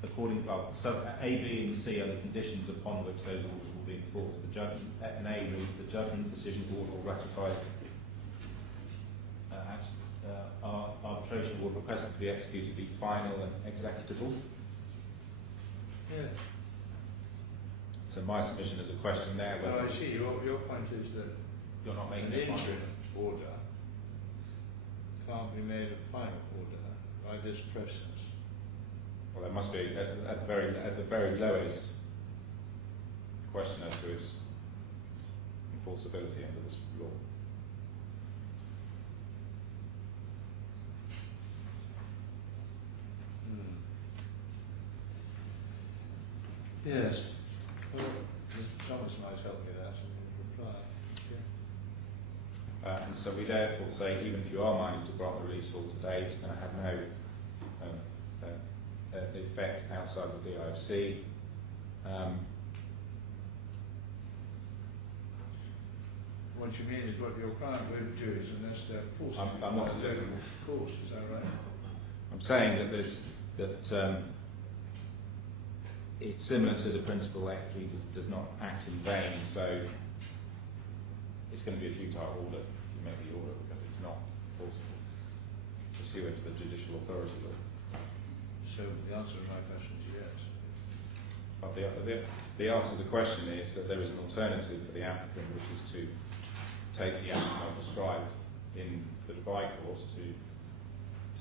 According, well, sub A, B, and C are the conditions upon which those orders will be enforced. The judgment, and A reads the judgment, decision, order, or ratified arbitration award requested to be executed be final and executable. Yes. So my submission is a question there Well, whether I see. Your point is that you're not an making a final. interim order can't be made a final order by this process. Well, there must be at the very lowest question as to its enforceability under this law. Yes. Well, Mr. Thomas might help me with that and reply. Okay. And so we therefore say, even if you are minded to grant the release all today, it's going to have no effect outside the DIFC. What you mean is what your client won't do is unless they're forced I'm to not do suggesting. Of course, is that right? I'm saying that it's similar to the principle equity does not act in vain, so it's going to be a futile order if you make the order because it's not forcible pursuant to the judicial authority law. So the answer to my question is yes. But the answer to the question is that there is an alternative for the applicant, which is to take the action I've described in the Dubai course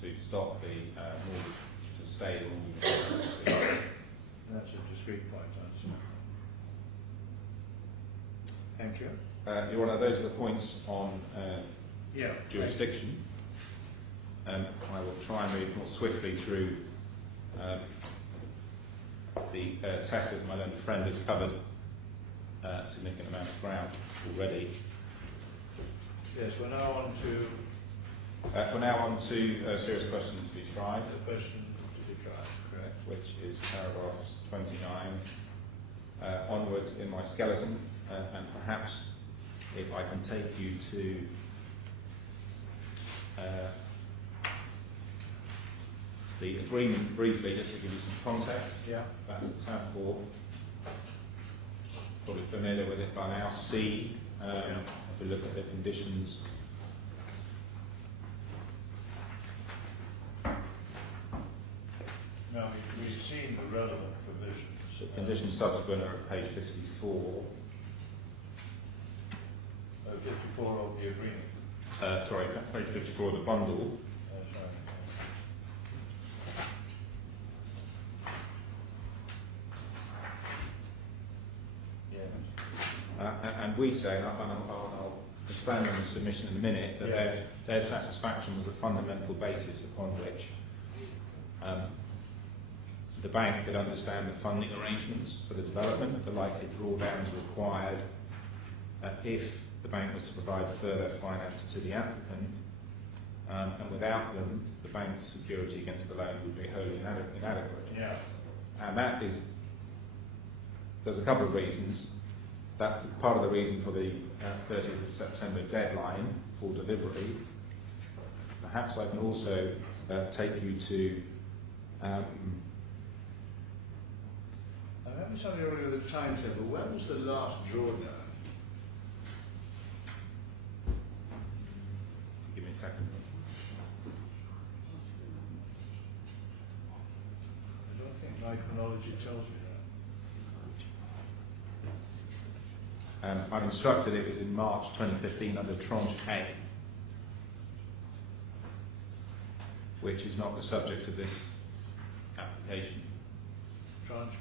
to stop the mortgage, to stay the mortgage. That's a discrete point, answer. Thank you. Your Honour, those are the points on Yeah. jurisdiction. I will try and move more swiftly through the test, as my learned friend has covered a significant amount of ground already. Yes, we're now on to serious questions to be tried, the question to be tried, correct? which is paragraphs 29 onwards in my skeleton, and perhaps if I can take you to the agreement briefly, just to give you some context. Yeah. That's at tab 4. Probably familiar with it by now. C. If we look at the conditions. Now we've seen the relevant provisions. The conditions subsequent are at page 54. 54 of the agreement. Sorry, page 54 of the bundle. That's right. And we say, and I'll expand on the submission in a minute, that their satisfaction was a fundamental basis upon which the bank could understand the funding arrangements for the development, the likely drawdowns required if the bank was to provide further finance to the applicant, and without them, the bank's security against the loan would be wholly inadequate. Yeah. And that is, there's a couple of reasons. That's part of the reason for the 30th of September deadline for delivery. Perhaps I can also take you to I'm having something already with the timetable. When was the last drawdown? Second. I don't think my chronology tells me that. I'm instructed it was in March 2015 under tranche A, which is not the subject of this application. Tranche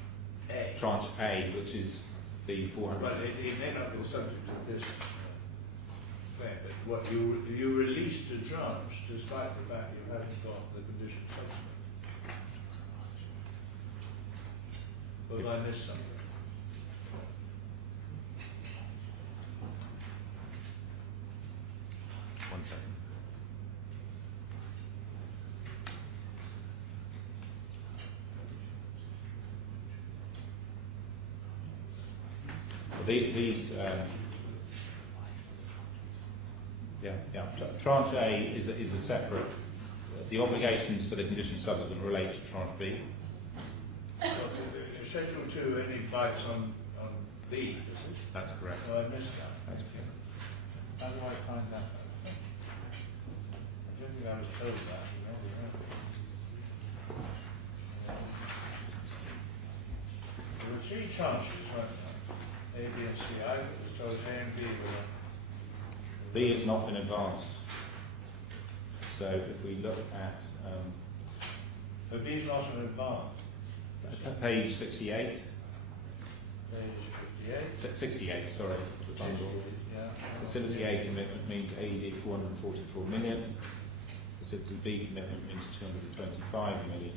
A. Tranche A, which is the 400. Well, it may not be the subject of this claim, but what you released a tranche despite the fact you hadn't got the condition subsequent. Or have I missed something? One second. These, tranche A is a separate. The obligations for the condition subsequent relate to tranche B. Well, Schedule 2 only bites on B, does it? That's correct. No, I missed that. That's correct. How do I find that out? I don't think I was told that. There were 3 tranches, weren't there? A, B, and C. I was told A and B were. B has not been advanced. So if we look at But B is not an advance. page 68, Page 58. 68, sorry, the bundle. Yeah. Facility A commitment means AED 444 million. Facility B commitment means 225 million.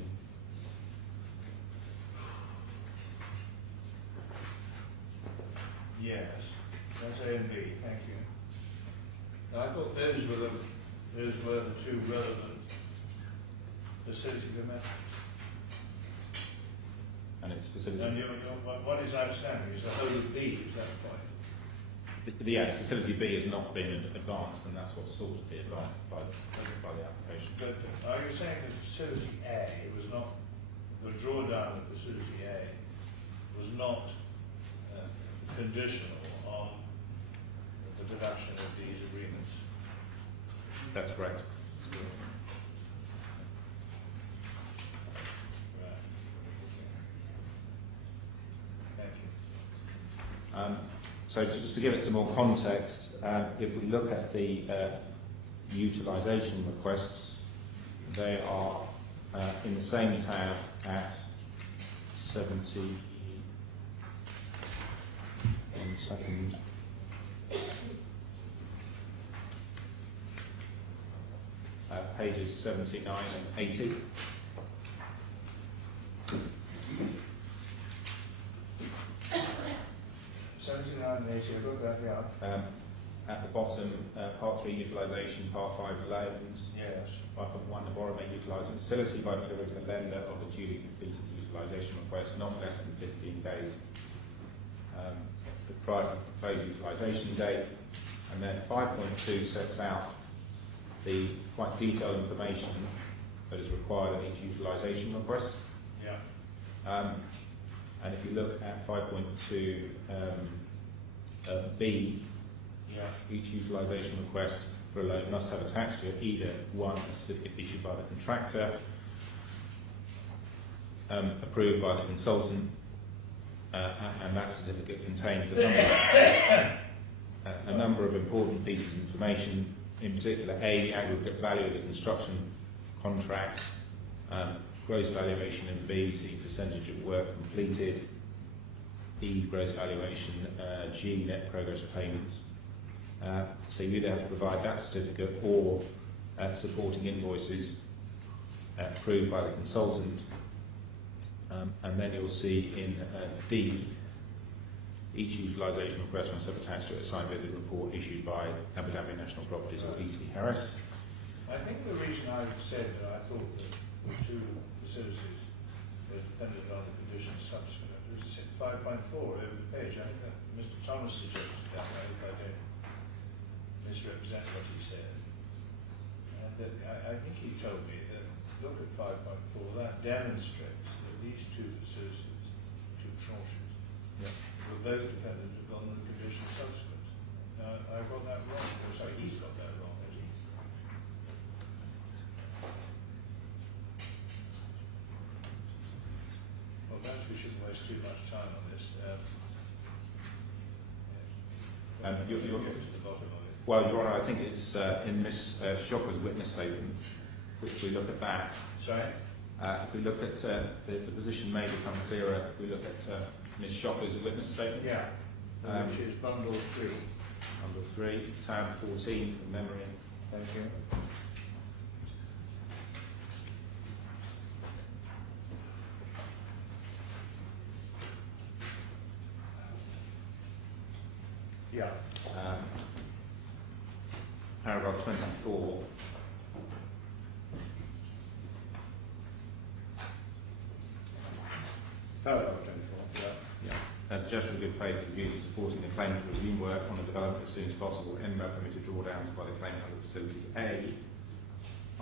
Yes, that's A and B. Thank you. Now, I thought those were the 2 relevant facility commitments. And it's facility. And what is outstanding is the whole of B. Is that the point? Yes, facility B has not been advanced, and that's what's sought to be advanced by the application. But are you saying that facility A was not, the drawdown of facility A was not conditional on the production of these agreements? That's correct. Right. Thank you. So just to give it some more context, if we look at the utilisation requests, they are in the same tab at 70. One second. Pages 79 and 80. I've got that, yeah. At the bottom, Part 3 utilisation, Part 5 allowance. Yes. 5.1, the borrower may utilise a facility by delivering to the lender of a duly completed utilisation request not less than 15 days prior to the proposed utilisation date. And then 5.2 sets out the quite detailed information that is required in each utilisation request. Yeah. And if you look at 5.2 B, yeah, each utilisation request for a loan must have attached to it either one, a certificate issued by the contractor, approved by the consultant, and that certificate contains a number of important pieces of information, in particular A, the aggregate value of the construction contract, gross valuation, and B, C, percentage of work completed, E, gross valuation, G, net progress payments. So you either have to provide that certificate or supporting invoices approved by the consultant. And then you'll see in D, each utilisation request must have attached to it a signed visit report issued by Abu Dhabi National Properties or EC Harris. I think the reason I said that I thought that the 2 facilities were dependent on the conditions subsequent was 5.4 over the page. I think that Mr. Thomas suggested that, if I don't misrepresent what he said. And that I think he told me that, look at 5.4, that demonstrates that these 2 facilities, 2 tranches, were both dependent on the conditions subsequent. Now, I got that wrong. Oh, sorry, he's got that wrong, has he? waste too much time on this. You're, get to the bottom of it. well, Your Honour, I think it's in Miss Shopper's witness statement. If we look at that, Sorry? if we look at the position may become clearer. If we look at Miss Shopper's witness statement. Yeah. Which is bundle 3. Number 3, tab 14 from memory. Thank you. Yeah. Paragraph 24. Paragraph 24. Yeah. As a gesture of good faith, the views of supporting the claimant to resume work on the development as soon as possible, NMO permitted drawdowns by the claimant under facility A,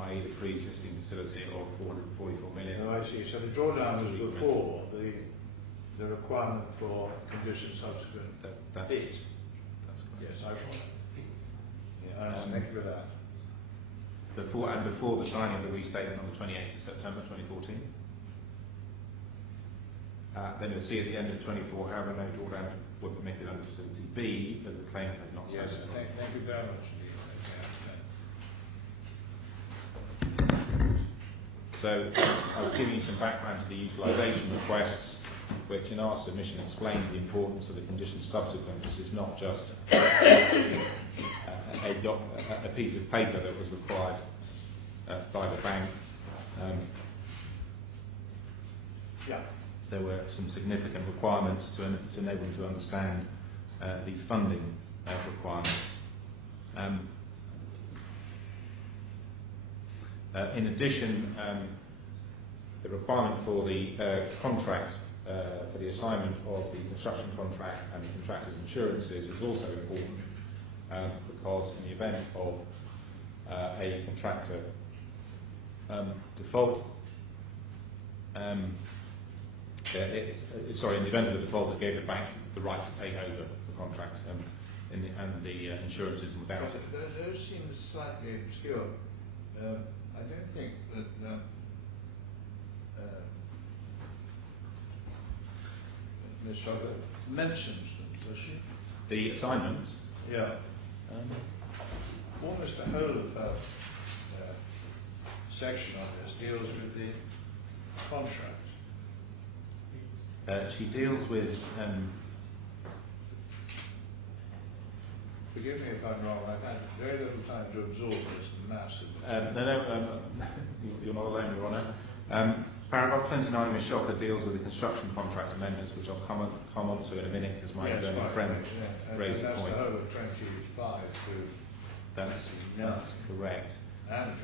i.e. the pre-existing facility of 444 million. Oh, I see. So the drawdown was before the requirement for condition subsequent. That's It. correct. Yes, I got it. Yeah, thank you for that. Before the signing of the restatement on the 28th of September 2014. Then you'll see at the end of 24, however, no drawdowns were permitted under facility B, as the claimant had not Yes, satisfied. thank you very much indeed. So I was giving you some background to the utilisation requests, which in our submission explains the importance of the conditions subsequent. This is not just a piece of paper that was required by the bank. Yeah. There were some significant requirements to enable them to understand the funding requirements. In addition, the requirement for the contract for the assignment of the construction contract and the contractor's insurances was also important because in the event of a contractor default, in the event of a default, it gave the bank the right to take over the contract and the insurances without it. Those seem slightly obscure. I don't think that Ms. Shopper mentions them, does she? The assignments. Yeah. Almost the whole of her section on this deals with the contract. She deals with. Forgive me if I'm wrong. I've had very little time to absorb this massive. You're not alone, Your Honour. Paragraph 29 of Ms. Shocker deals with the construction contract amendments, which I'll come on to in a minute, because my learned friend raised a point. That's the whole of 25 through. That's correct. And 20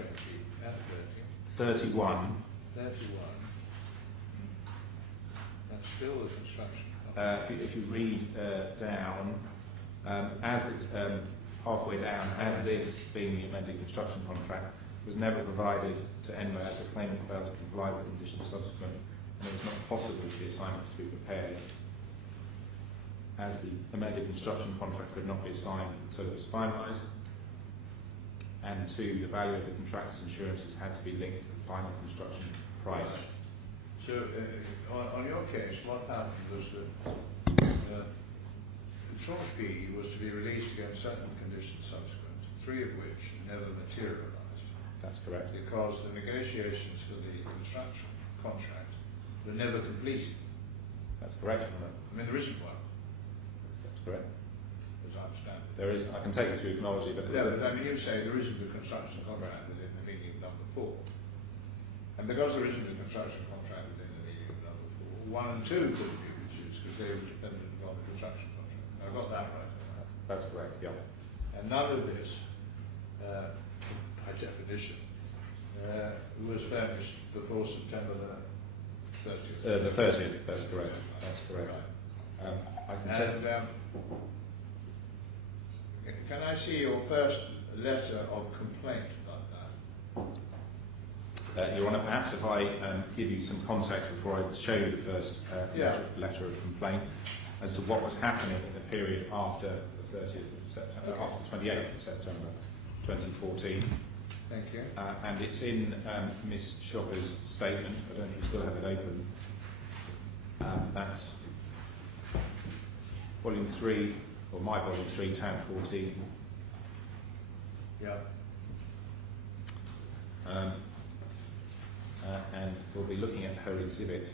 and 30. 31. 31. That's still the construction contract. If you read down, halfway down, as this being the amended construction contract was never provided to NMO as the claimant failed to comply with conditions subsequent, and it was not possible for the assignment to be prepared, as the amended construction contract could not be assigned until it was finalised, and 2, the value of the contractor's insurances had to be linked to the final construction price. So, on your case, what happened was that Tranche B was to be released against certain conditions subsequent, 3 of which never materialised. That's correct. Because the negotiations for the construction contract were never completed. That's correct. I mean, there isn't one. That's correct. As I understand it. There is. I can take you through chronology, but but I mean, you say there isn't a construction contract within the meaning of number 4. And because there isn't a construction contract within the meaning of number 4, 1 and 2 couldn't be reduced because they were dependent upon the construction contract. I got that right. That's correct, yeah. And none of this, by definition, was furnished before September the 30th. The 30th, that's correct. That's correct. Right. I can check. And can I see your first letter of complaint about that? Your Honour, perhaps if I give you some context before I show you the first letter of complaint as to what was happening in the period after the 30th of September, after the 28th of September 2014. Thank you. And it's in Miss Shopper's statement. I don't know if you still have it open. That's volume 3, or my volume 3, tab 14. Yeah. And we'll be looking at her exhibit.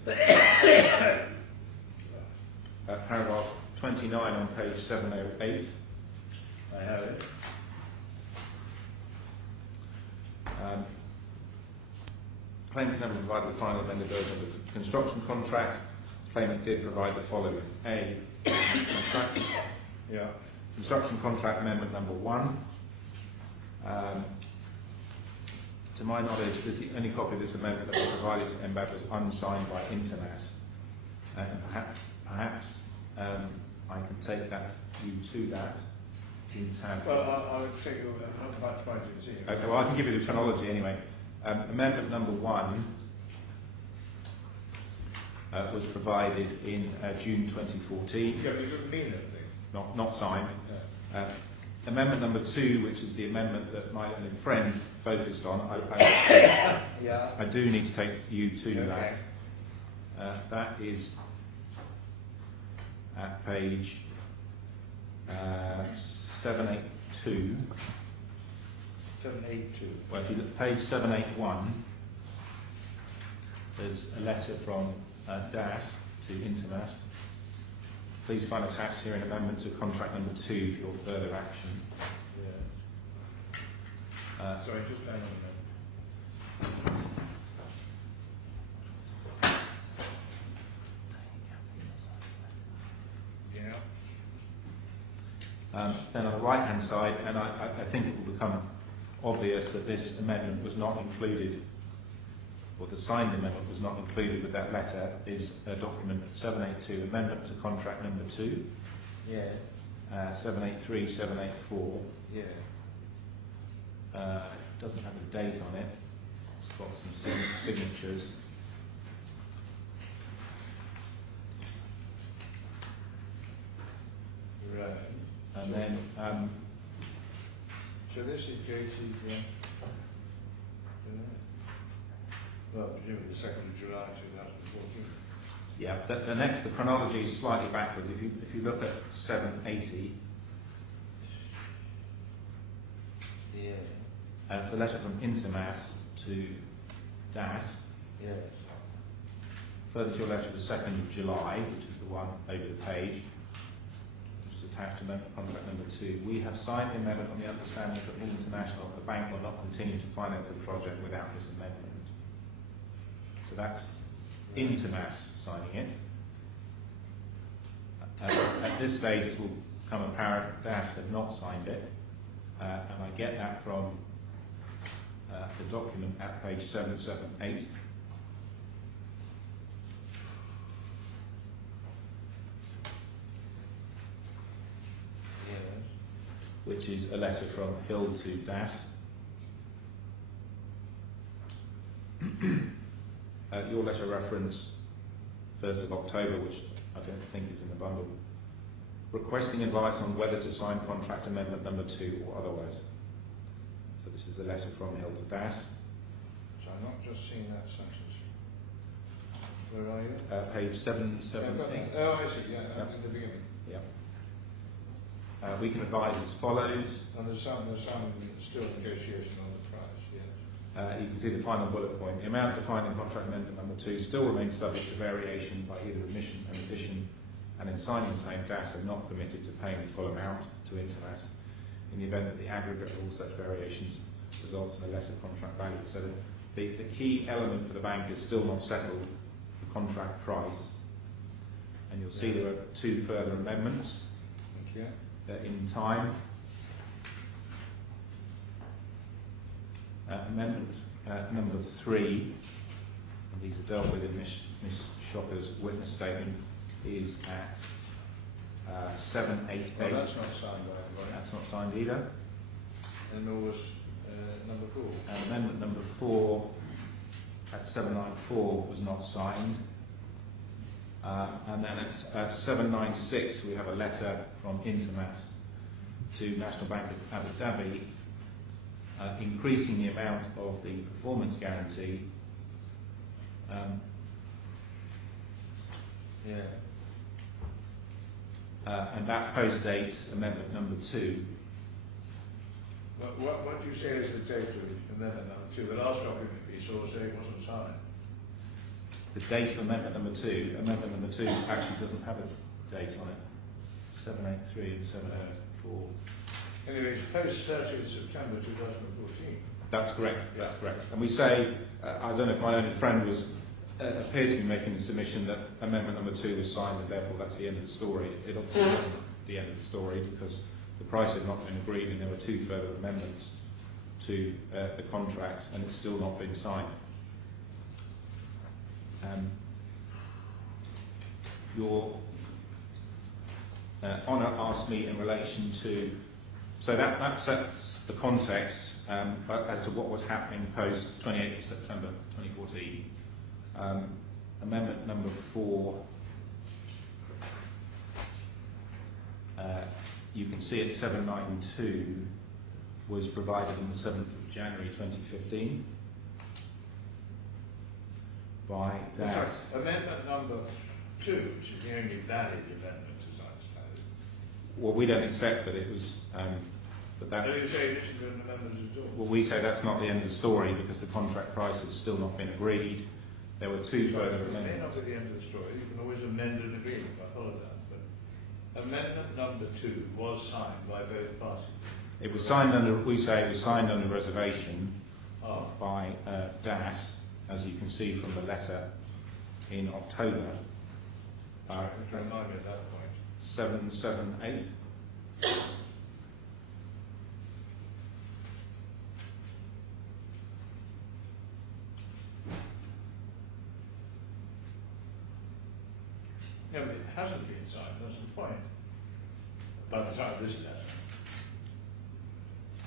Paragraph 29 on page 708. I have it. Claimant never provided the final amended version of the construction contract. Claimant did provide the following. A. Construction contract amendment number 1. To my knowledge, the only copy of this amendment that was provided to MBAT was unsigned by Internet. And perhaps I can take you to that. Well, I'll take you about 20 to see. Okay, well I can give you the chronology anyway. Amendment number 1 was provided in June 2014. Yeah, but you didn't mean anything. Not signed. Amendment number 2, which is the amendment that my learned friend focused on, I do need to take you to that. That is at page 782. 782. Well, if you look at page 781, there's a letter from DAS to Intermas. Please find attached here an amendment to contract number 2 for your further action. Yeah. Sorry, just hang on a minute. Then on the right hand side, and I think it will become obvious that this amendment was not included, or the signed amendment was not included with that letter, is document 782, amendment to contract number 2. Yeah. 783, 784. Yeah. It doesn't have a date on it. It's got some signatures. Right. And then so this is dated, well, presumably the 2nd of July 2014. yeah, the chronology is slightly backwards. If you look at 780, Yeah. it's a letter from Intermas to DAS. Yes. Further to your letter the 2nd of July, which is the one over the page, which is attached to amendment contract number 2. We have signed the amendment on the understanding that All International, the bank, will not continue to finance the project without this amendment. So that's Intermas signing it. At this stage, it will become apparent DAS have not signed it, and I get that from the document at page 778. Which is a letter from Hill to DAS. Your letter reference 1st of October, which I don't think is in the bundle, requesting advice on whether to sign contract amendment number 2 or otherwise. So this is a letter from Hill to DAS. So I'm not just seeing that sentence. Where are you? Page 778. Oh, I see, yeah, Yep. in the beginning. Yeah. We can advise as follows. And there's some still negotiation on the price, yes. You can see the final bullet point. The amount defined in contract amendment number 2 still remains subject to variation by either omission and addition, and in signing the same, DAS are not permitted to pay the full amount to Intermas in the event that the aggregate of all such variations results in a lesser contract value. So the key element for the bank is still not settled, the contract price. And you'll see there are 2 further amendments. Thank you. In time. Amendment number 3, and these are dealt with in Miss Shopper's witness statement, is at 788. Well, that's not signed by everybody. That's not signed either. And nor was number 4. And amendment number 4 at 794 was not signed. And then at 796 we have a letter from Intermas to National Bank of Abu Dhabi increasing the amount of the performance guarantee Yeah. And that post date amendment number 2. What do you say is the date of amendment number 2? The last document you saw said it wasn't signed. The date of amendment number 2 actually doesn't have a date on it. 783 and 784. Anyway, it's post 30th September 2014. That's correct. That's correct. And we say, I don't know if my own friend was appeared to be making the submission that amendment number 2 was signed, and therefore that's the end of the story. It obviously wasn't the end of the story because the price had not been agreed, and there were 2 further amendments to the contract, and it's still not been signed. Your Honour asked me in relation to, so that sets the context as to what was happening post 28th of September 2014. Amendment number 4, you can see at 792 was provided on the 7th of January 2015 by DAS. Amendment number 2, which is the only valid amendment as I understand it. Well, we don't accept that it was, but that's... No, you say this is an amendment at all. Well, we say that's not the end of the story because the contract price has still not been agreed. There were 2 further It may not amendments. be the end of the story. You can always amend an agreement. I follow that. But amendment number 2 was signed by both parties. It was signed under, we say it was signed under reservation by DAS, as you can see from the letter in October. To remind me at that point. 778. No, but it hasn't been signed, that's the point. By the time of this letter.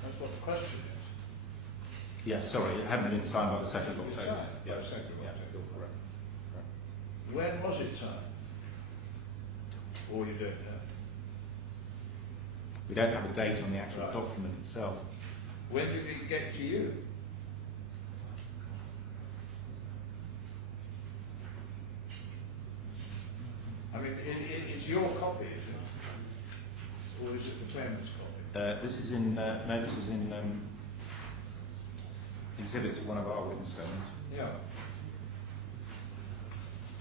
That's what the question is. Yes, sorry, it hadn't been signed by the 2nd of It's October. signed by the 2nd of Yeah, October. you're correct. When was it signed? Or you don't know? We don't have a date on the actual Right. document itself. When did it get to you? I mean, it's your copy, is it? Or is it the claimant's copy? This is in, no, this is in exhibit to one of our witness statements. Yeah.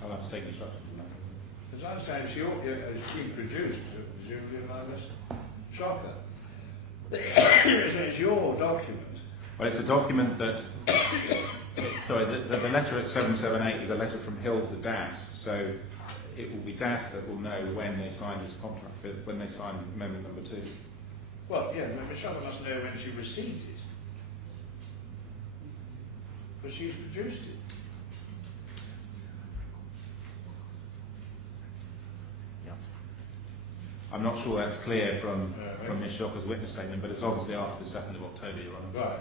I'll have to take instructions on that. As I understand, it's been produced, presumably by this shocker. It's your document. Well, it's a document that, sorry, the letter at 778 is a letter from Hill to DAS, so it will be DAS that will know when they signed this contract, when they signed amendment number 2. Well, yeah, Ms. Shocker must know when she received it. But she's produced it. Yeah. I'm not sure that's clear from Ms. Shocker's witness statement, but it's obviously after the 2nd of October, Your Honour. Right.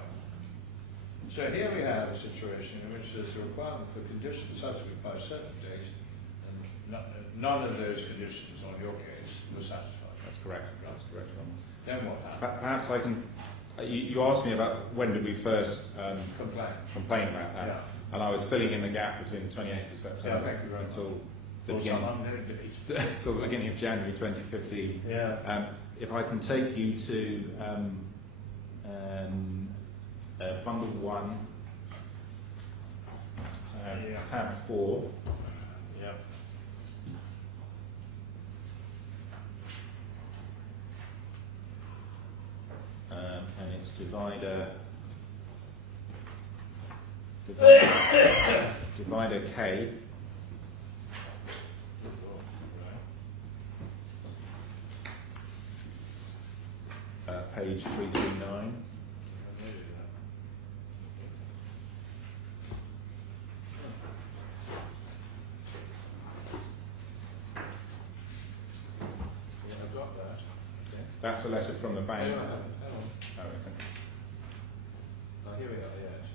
So here we have a situation in which there's a requirement for conditions subsequent by a certain date, and none of those conditions on your case were satisfied. That's correct. That's correct, Your Honour. Then what happened? Perhaps I can. You asked me about when did we first complain about that, Yeah. and I was filling in the gap between the 28th of September thank you very much. until the Or beginning, some unknown date. until the beginning of January 2015. Yeah. If I can take you to bundle 1, tab 4. Yeah. And it's divider K, page 339. Yeah, I've got that. Okay. That's a letter from the bank. Hang on. Oh, okay. Here we are, yes.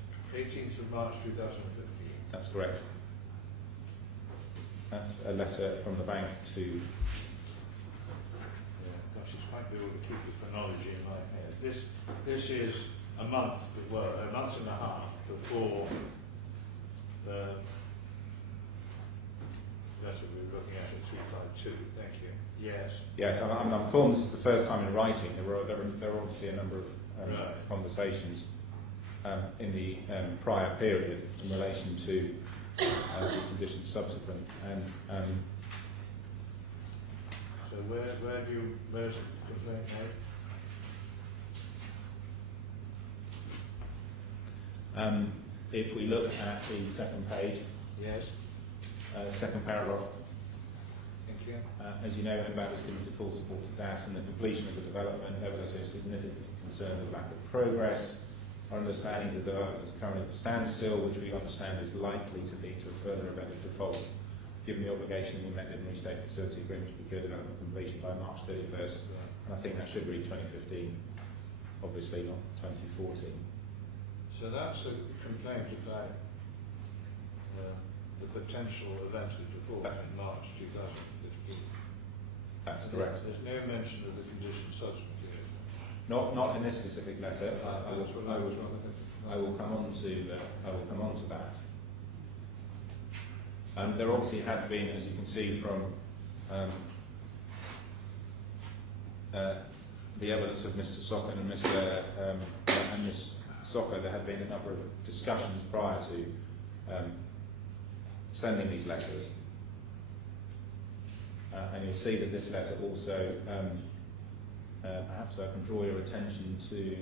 18th of March 2015. That's correct. That's a letter from the bank to. Yeah, perhaps it's quite good to keep the chronology in my head. This is a month, well, a month and a half before the letter we were looking at Yes, I'm informed this is the first time in writing. There were obviously a number of Right. conversations in the prior period in relation to the conditions subsequent. And So where's the complaint made? if we look at the second page, Yes. second paragraph, Thank you. as you know, MBAT has given full support to DAS and the completion of the development. Nevertheless, we have significant concerns of lack of progress. Our understanding is that the development is currently at a standstill, which we understand is likely to lead to a further event of default. Given the obligation we met in the restate facility agreement to procure development completion by March 31st, and I think that should read 2015, obviously not 2014. So that's a complaint about the potential event of default in March 2015. That's correct. There's no mention of the conditions subsequent to it. Not in this specific letter. I will come on to that. There obviously had been, as you can see from the evidence of Mr. Socken and Ms. Soccer, there had been a number of discussions prior to sending these letters. And you'll see that this letter also, perhaps I can draw your attention to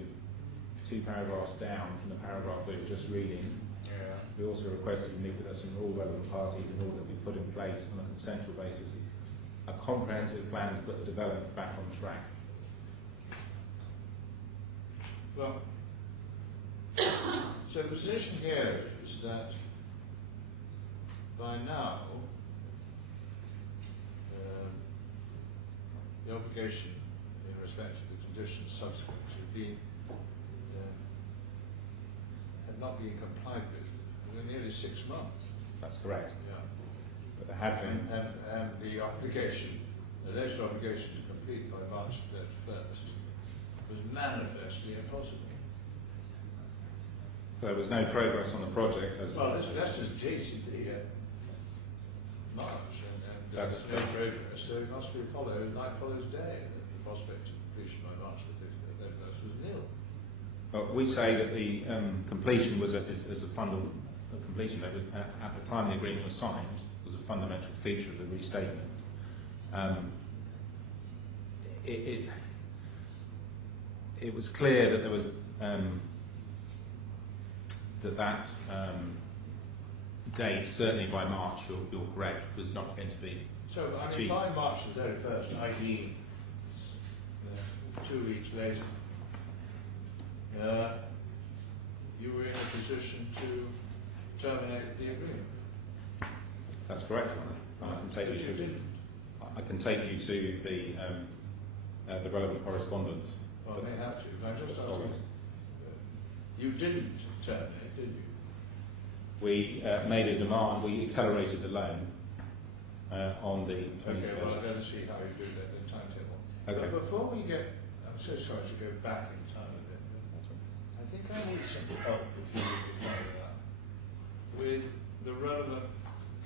2 paragraphs down from the paragraph we were just reading. Yeah. We also requested to meet with us and all relevant parties in order that we put in place on a consensual basis a comprehensive plan to put the development back on track. Well, so the position here is that by now the obligation in respect to the conditions subsequent to being had not been complied with for nearly 6 months. That's correct. Yeah. But there had been. And the obligation, the alleged obligation to complete by March 31st was manifestly impossible. There was no progress on the project. Well, this just dated the March, and That's there's no progress, so it must be followed, night follows day, that the prospect of completion by March the 31st was nil. We say that the completion was as a fundamental completion. That was at the time the agreement was signed was a fundamental feature of the restatement. It was clear that there was that date, certainly by March, you're correct, was not going to be So, I mean, achieved. by March the 31st, i.e. 2 weeks later, you were in a position to terminate the agreement. That's correct, and I can take you to. I can take you to the relevant correspondence. Well, I may have to, but I just that follows. asked you didn't terminate, did you? We made a demand. We accelerated the loan on the 21st. Okay, well, let's see how you do that in timetable. Okay. But before we get, I'm so sorry to go back in time a bit. I think I need some help with you with the relevant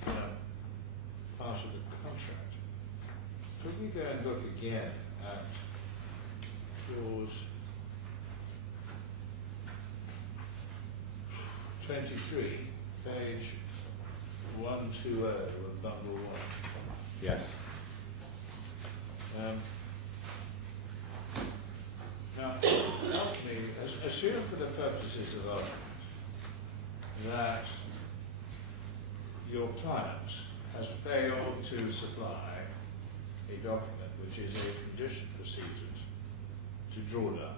part of the contract. Could we go and look again at clause 23, page 120 of bundle 1? Yes. Now, help me, assume for the purposes of argument that your client has failed to supply a document which is a condition precedent to drawdown.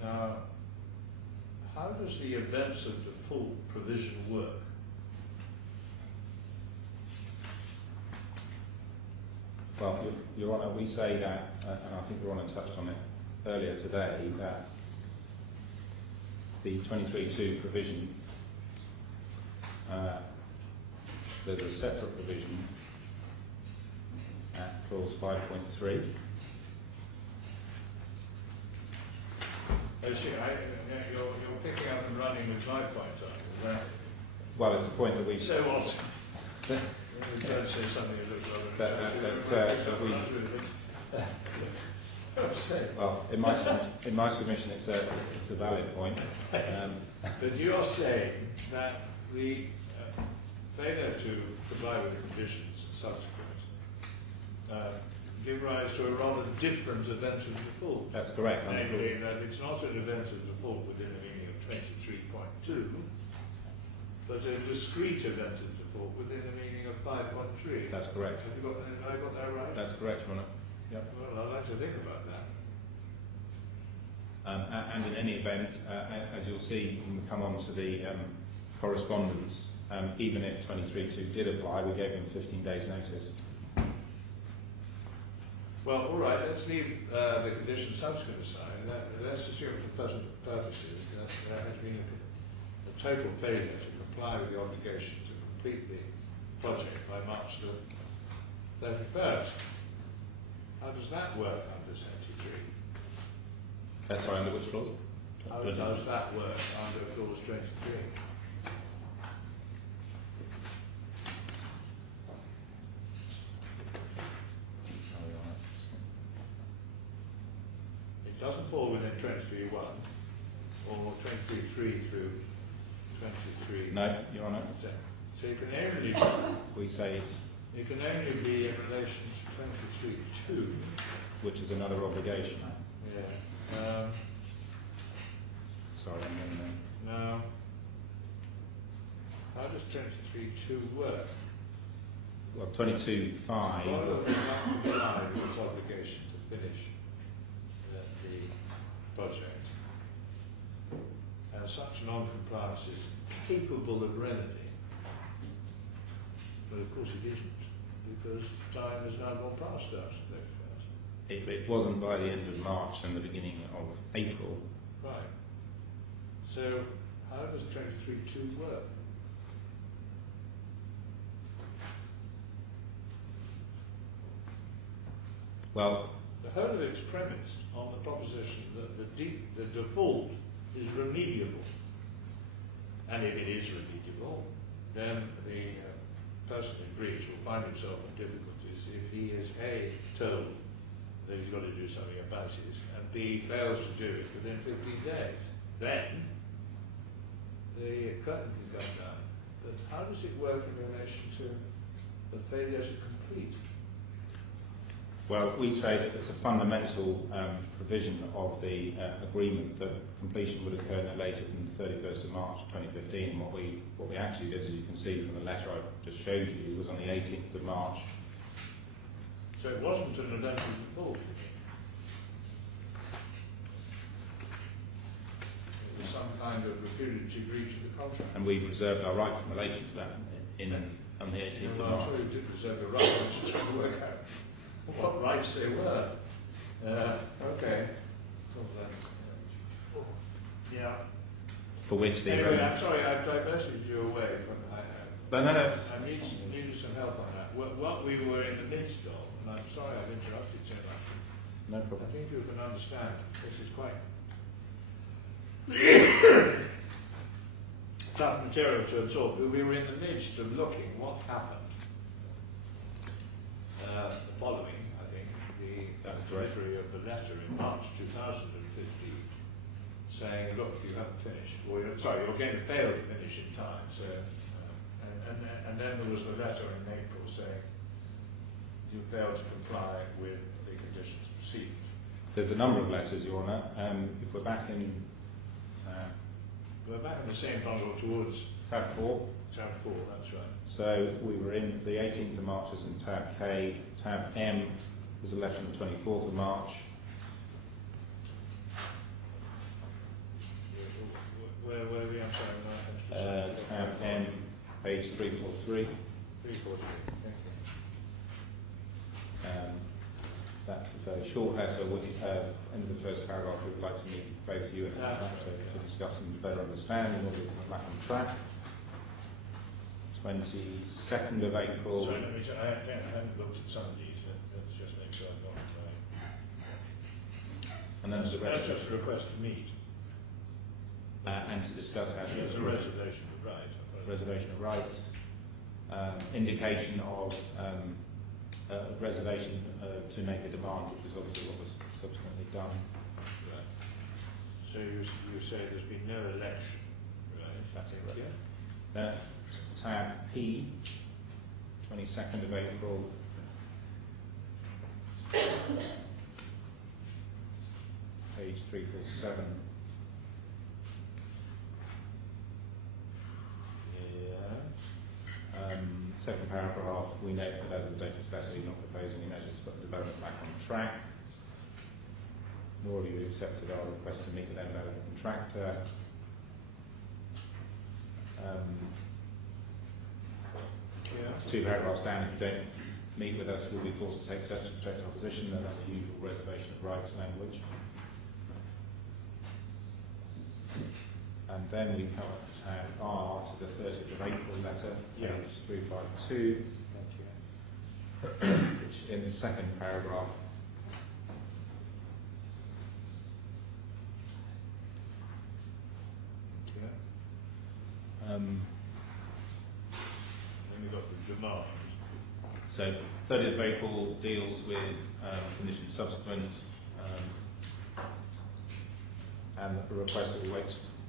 Now, how does the events of default provision work? Well, Your Honour, we say that, and I think Your Honour touched on it earlier today, that the 23.2 provision, there's a separate provision at clause 5.3. I see, you're picking up and running with my point, aren't you? Well, it's the point that we've... So what? You don't say something that looks But we, well, in my submission, it's a valid point. But you're saying that the failure to comply with the conditions subsequent give rise to a rather different event of default. That's correct. Namely, that it's not an event of default within the meaning of 23.2, but a discrete event of default within the meaning of 5.3. That's correct. Have I got that right? That's correct, Your Honour. Yep. Well, I'd like to think about that. And in any event, as you'll see when we come on to the correspondence, even if 23.2 did apply, we gave them 15 days notice. Well, all right, let's leave the condition subsequent aside. Let's assume for present purposes that there has been a total failure to comply with the obligation to complete the project by March the 31st. How does that work under 73? That's under which clause? How does that work under clause 23? It doesn't fall within 23.1 or 23.3 through 23. No, Your Honour. So it can only We say it's, it can only be in relation to 23.2. which is another obligation. Yeah. Sorry, I'm Now, how does 23.2 work? well, 22.5. What does not comply with its obligation to finish the project? And such non-compliance is capable of remedy. But of course it isn't, because time has now gone past us. It wasn't by the end of March and the beginning of April. Right. So, how does 23.2 work? Well, The whole of it's premised on the proposition that the default is remediable. And if it is remediable, then the person in breach will find himself in difficulties if he is A, told that he's got to do something about it, and B, fails to do it within 15 days. Then the curtain can come down. But how does it work in relation to the failure to complete? well, we say that it's a fundamental provision of the agreement that completion would occur no later than the 31st of March 2015. And what we actually did, as you can see from the letter I just showed you, was on the 18th of March. So it wasn't an event of default. It was some kind of repudiatory breach of the contract. And we reserved our rights in relation to that on the 18th of Well, March. I'm sure you did reserve your rights. I was just trying to work out what rights they were. Okay. Yeah. For which the Anyway, I'm sorry, I've diverted you away from. But no, I needed some help on that. What we were in the midst of, and I'm sorry I've interrupted so much. no I problem. think you can understand. This is quite tough material to absorb. We were in the midst of looking what happened. The following, I think, That's the correct. delivery of the letter in March 2015, saying, look, you haven't finished, or you're going to fail to finish in time. So, and then there was the letter in April saying you failed to comply with the conditions received. There's a number of letters, Your Honour. If we're back in We're back in the same bundle towards tab 4. tab 4, that's right. So we were in the 18th of March as in tab K. Tab M was a letter on the 24th of March. Where are we? I'm sorry. Tab M, page 343. 343, thank you. That's a very short letter. In the first paragraph, we would like to meet both you and the contractor to discuss and better understand in order to come back on track. 22nd of April. Sorry, let me check. I haven't looked at some of these. Let's just make sure I got it right. And then there's a That's just reservation. a request to meet. And to discuss how to It's a reservation of right. reservation of rights. indication of reservation to make a demand, which is obviously what was subsequently done. Right. So you say there's been no election, right? That's Thank correct. you. Tab P, 22nd of April. Page 347. Second paragraph, we note that as of the date of special, not proposing any measures to put the development back on track. Nor have you accepted our request to meet with them about the contractor. Two paragraphs down, if you don't meet with us, we'll be forced to take steps to protect our position, and that's the usual reservation of rights language. And then we come up to tab R to the 30th of April letter, page 352, which in the second paragraph Then we've got the demand. so 30th of April deals with conditions subsequent and a request that we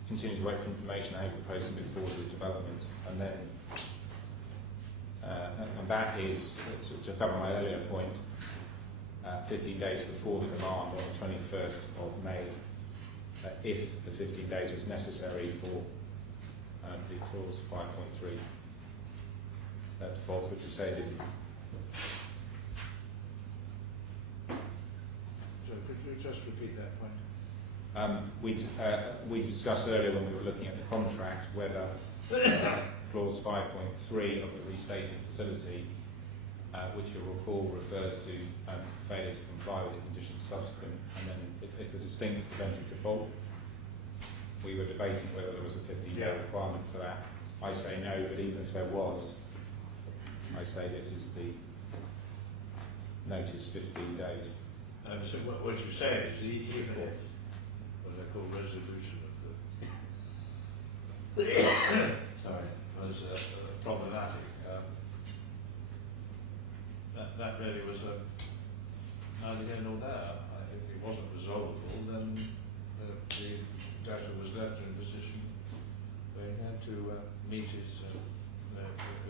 continue to wait for information how proposed to move forward with development, and then and that is to cover my earlier point, 15 days before the demand on the 21st of May, if the 15 days was necessary for the clause 5.3 defaults, which we say it isn't. So could you just repeat that point? We discussed earlier when we were looking at the contract whether clause 5.3 of the restated facility, which you'll recall refers to failure to comply with the conditions subsequent, and then it's a distinct event of default. We were debating whether there was a 15-day requirement for that. I say no, but even if there was, I say this is the notice 15 days. So what you say is even if what I call resolution of the was problematic, that really was neither here nor there. If it wasn't resolvable, then the debtor was left in a position where he had to meet his,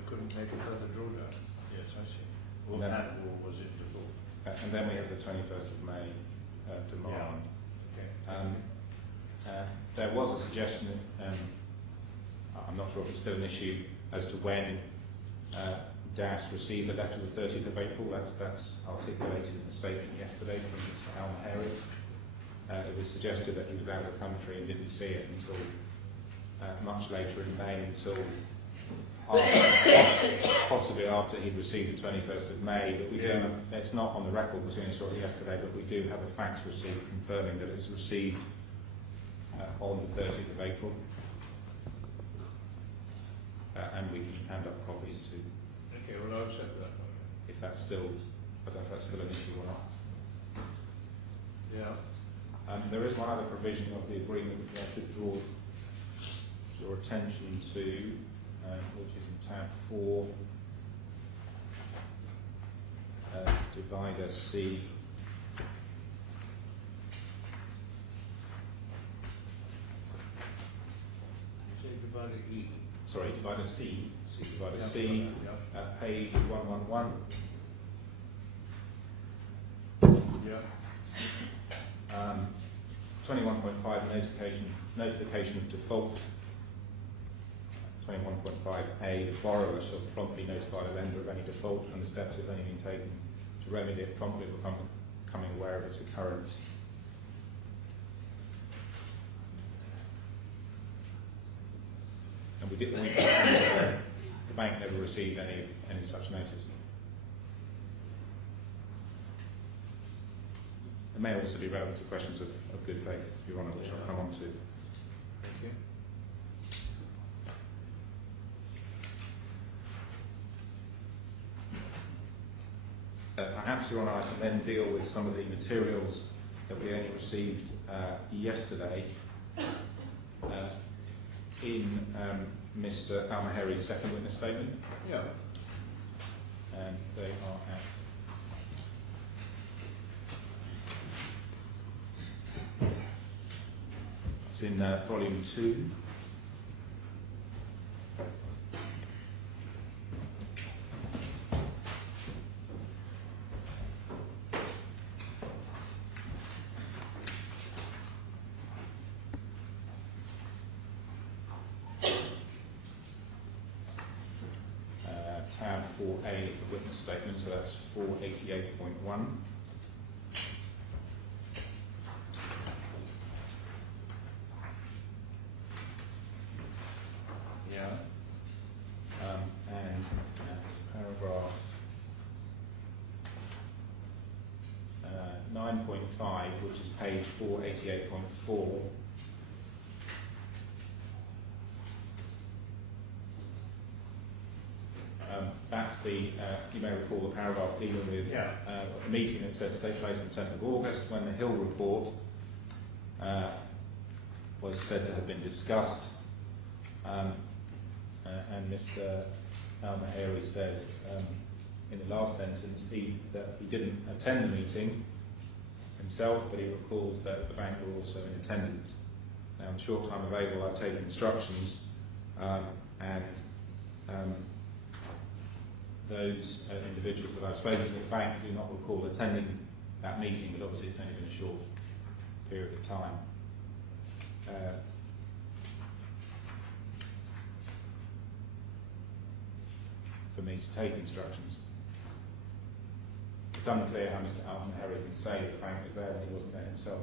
couldn't make a further drawdown. Yes, I see. Or that was in default. And then we have the 21st of May demand. Yeah. Okay. There was a suggestion, I'm not sure if it's still an issue, as to when DAS received the letter of the 30th of April. That's articulated in the statement yesterday from Mr. Alan Harris. It was suggested that he was out of the country and didn't see it until much later in May, until possibly after he'd received the 21st of May. But we do, it's not on the record between us yesterday, but we do have a fax receipt confirming that it's received on the 30th of April. And we can hand up copies too. Okay, well, I'll accept that. If that's still, I don't know if that's still an issue or not. Yeah. There is one other provision of the agreement which I should draw your attention to, which is in tab 4, divider C. You say divider E. Sorry, divider C. Divider C, page 111. Yeah. 21.5 notification of default. 21.5a, the borrower shall promptly notify the lender of any default and the steps, if any, been taken to remedy it promptly becoming aware of its occurrence. And the bank never received any such notice. It may also be relevant to questions of good faith, Your Honour, which I'll come on to. Thank you. Perhaps, Your Honour, I can then deal with some of the materials that we only received yesterday. in Mr. Al-Maheri's second witness statement. Yeah. And they are at it's in volume 2. Tab 4A is the witness statement, so that's 488.1. Yeah. And at paragraph 9.5, which is page 488.4, that's the, you may recall the paragraph dealing with a meeting that said to take place on the 10th of August when the Hill report was said to have been discussed. And Mr. Al-Maheri says in the last sentence that he didn't attend the meeting himself, but he recalls that the bank were also in attendance. Now, in the short time available, I've taken instructions those individuals that I've spoken to at the bank do not recall attending that meeting, but obviously it's only been a short period of time. For me to take instructions. It's unclear how Mr. Al-Maheri can say that the bank was there when he wasn't there himself.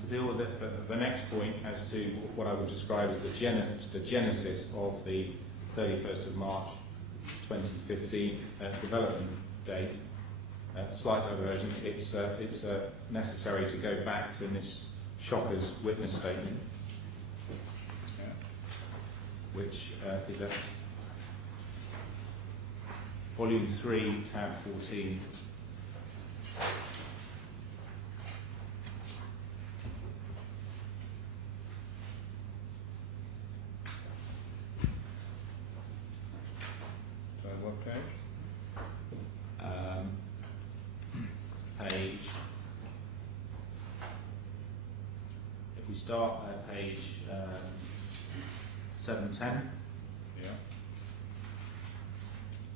To deal with it, the next point as to what I would describe as the genesis of the 31st of March 2015 development date, slight diversion, it's necessary to go back to Miss Shocker's witness statement, which is at volume 3, tab 14. What page? If we start at page 710. Yeah.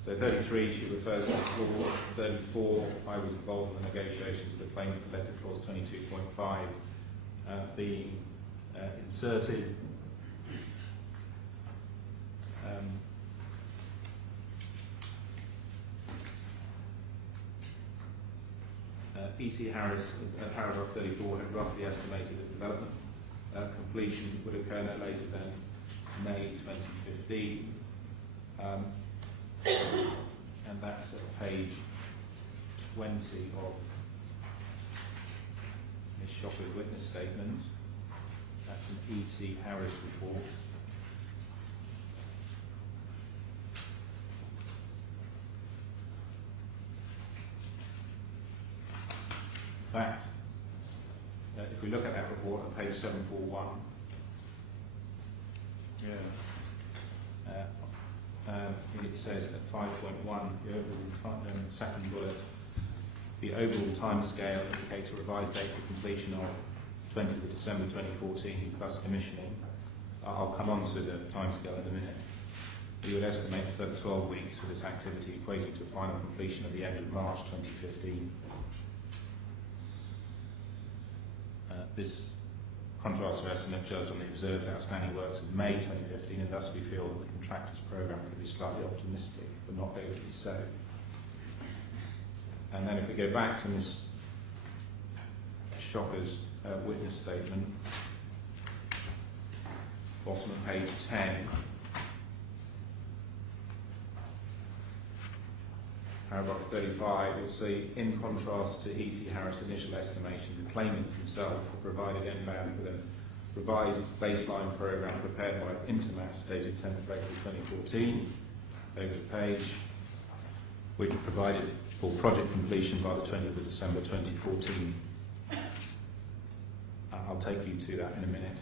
So 33, she refers to the clause. 34, I was involved in the negotiations with the claimant that led to clause 22.5 being inserted. E.C. Harris, paragraph 34, had roughly estimated that development completion would occur no later than May 2015. And that's at page 20 of Ms. Shocker's witness statement. That's an E.C. Harris report. In fact, if we look at that report on page 741, it says at 5.1, the overall second bullet, the overall timescale indicates a revised date for completion of 20th of December 2014 plus commissioning. I'll come on to the timescale in a minute. We would estimate a further 12 weeks for this activity, equating to a final completion at the end of March 2015. This contrasts to estimate judged on the observed outstanding works of May 2015, and thus we feel that the contractor's programme could be slightly optimistic, but not overly so. And then if we go back to Ms. Shocker's witness statement, bottom of page 10, paragraph 35, you'll see, in contrast to E.C. Harris' initial estimation, the claimant himself provided NBAM with a revised baseline programme prepared by Intermat dated 10th of April 2014. over the page, which provided for project completion by the 20th of December 2014. I'll take you to that in a minute.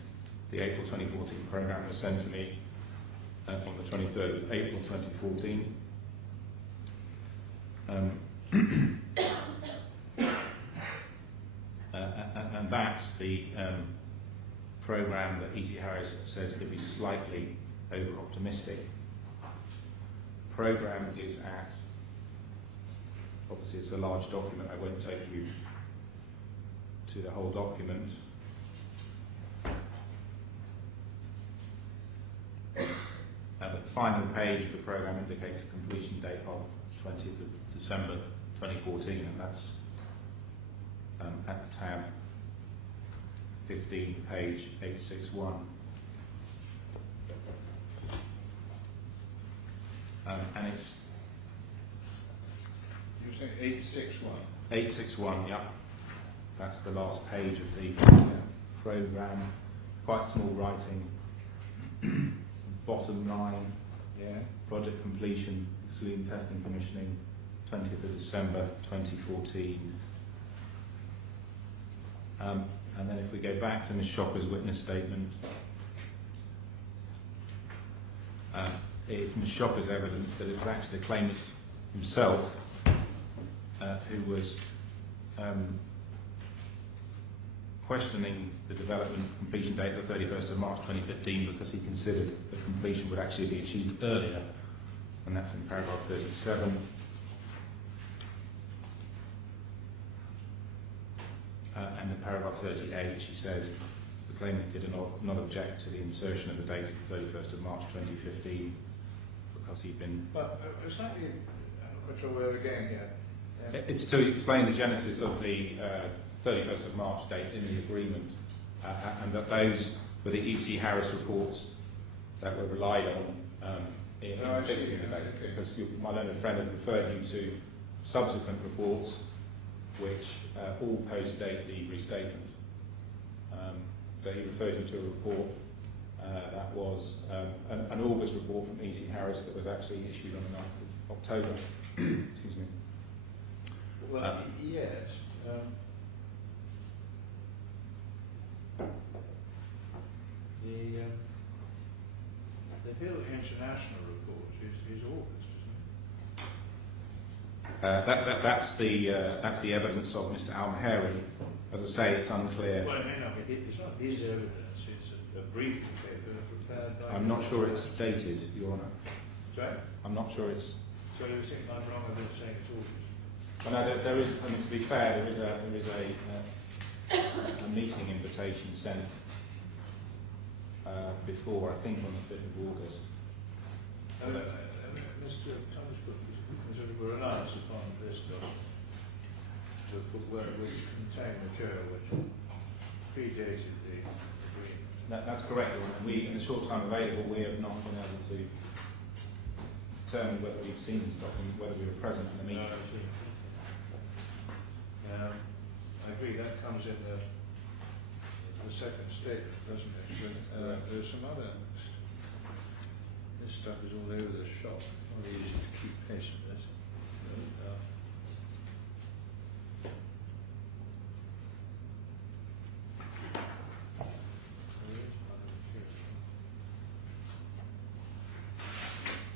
The April 2014 programme was sent to me on the 23rd of April 2014. And that's the programme that E.C. Harris said could be slightly over-optimistic. Programme is at, obviously it's a large document, I won't take you to the whole document. But the final page of the programme indicates a completion date of 20th of December 2014, and that's at tab 15, page 861. And it's... You say 861? 861, yeah. That's the last page of the programme. Quite small writing. Bottom line, project completion, excluding testing commissioning, 20th of December 2014. And then if we go back to Ms. Shopper's witness statement, it's Ms. Shopper's evidence that it was actually the claimant himself who was questioning the development completion date of the 31st of March 2015 because he considered that completion would actually be achieved earlier, and that's in paragraph 37. And in paragraph 38 she says the claimant did not object to the insertion of the date of the 31st of March 2015 because he'd been... But slightly, I'm not quite sure where we're going here. It's to explain the genesis of the 31st of March date in the agreement, and that those were the E.C. Harris reports that were relied on in fixing the date, because my learned friend had referred you to subsequent reports which all post-date the restatement. So he referred you to a report that was an August report from E.C. Harris that was actually issued on the 9th of October. Excuse me. Well, yes. The Hill International report is August, isn't it? That's the evidence of Mr. Al-Mahari. As I say, it's unclear. Well, it's not his evidence. It's a briefing paper prepared by... I'm not sure it's dated, Your Honour. Sorry? I'm not sure it's... So you think I'm wrong about saying it's August? Well, no, there is. I mean, to be fair, there is a meeting invitation sent before, I think, on the 5th of August. Mr. Thomas were reliance upon this document, which contained material which predated the agreement. That's correct, Your Honour. We, in the short time available, we have not been able to determine whether we've seen this document, whether we were present in the meeting. I agree, that comes in the second statement, doesn't it? But there's some other... This stuff is all over the shop. It's not easy to keep pace with this.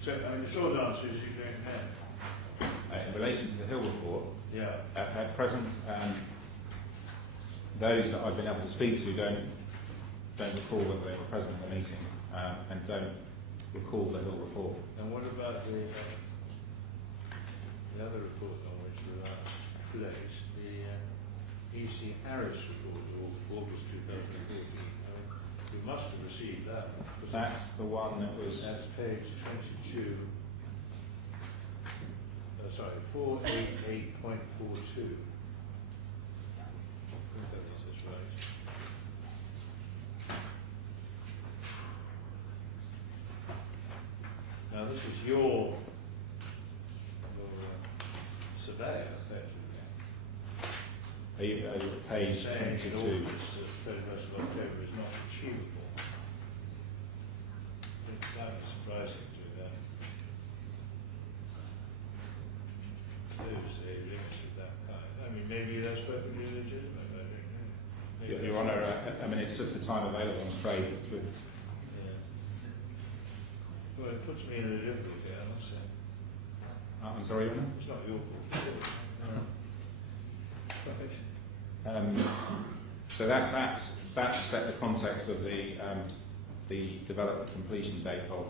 So, I mean, the short answer is you don't know. In relation to the Hill report, Yeah. at present, those that I've been able to speak to don't recall whether they were present in the meeting and don't recall the Hill report. And what about the other report on which the last place, the E.C. Harris report of August 2014? We must have received that. That's the one that was... That's page 22. Sorry, 488.42. This is right. Now this is your surveyor, effectively. Page Saying 22. in August, the 31st of October is not achievable. It's kind of surprising to them. it's just the time available, I'm afraid. Yeah. Well, it puts me in a difficulty, I must say. I'm sorry, Your Honour? It's not your fault. So that set the context of the development completion date of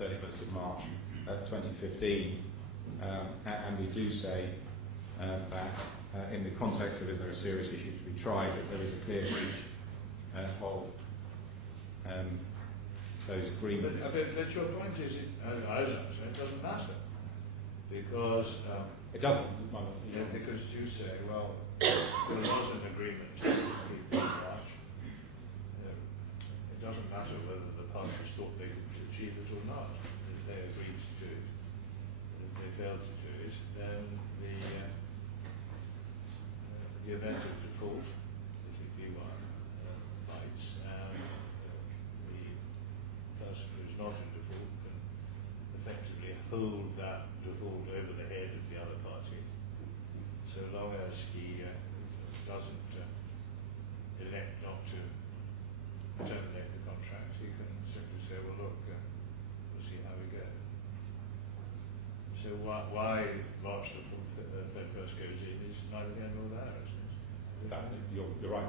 31st of March 2015, and we do say that in the context of is there a serious issue to be tried, that there is a clear breach of those agreements. But your point is, as I understand, it doesn't matter, because It doesn't. because you say, well, there was an agreement in March. It doesn't matter whether the parties thought they could achieve it or not. If they agreed to do it, and if they failed to do it, then the event of default, if it be one, bites, and the person who's not in default can effectively hold that default over the head of the other party, so long as he doesn't elect not to terminate the contract. He can simply say, well, look, we'll see how we go. So why March the 31st goes in is neither here nor there, isn't it? You're right.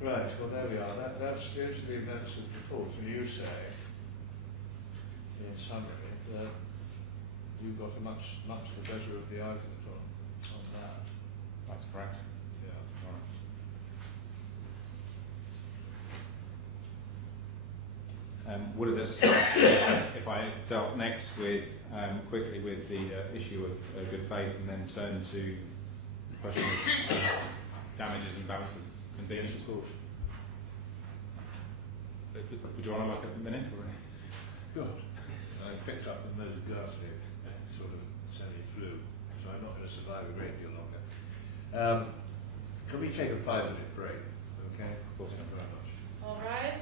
Right, well there we are. That's those are the events of default. And you say, in summary, that you've got a much the better of the argument on that. That's correct. Yeah. Would this, if I dealt next with quickly with the issue of good faith, and then turn to the question of damages and balance of convenience, of course. Would you want to look at a minute? Good. I picked up the nose of ghastly sort of semi-flu, so I'm not going to survive a great deal longer. Can we take a 5-minute break? Okay? Of course. Thank you very much. All rise.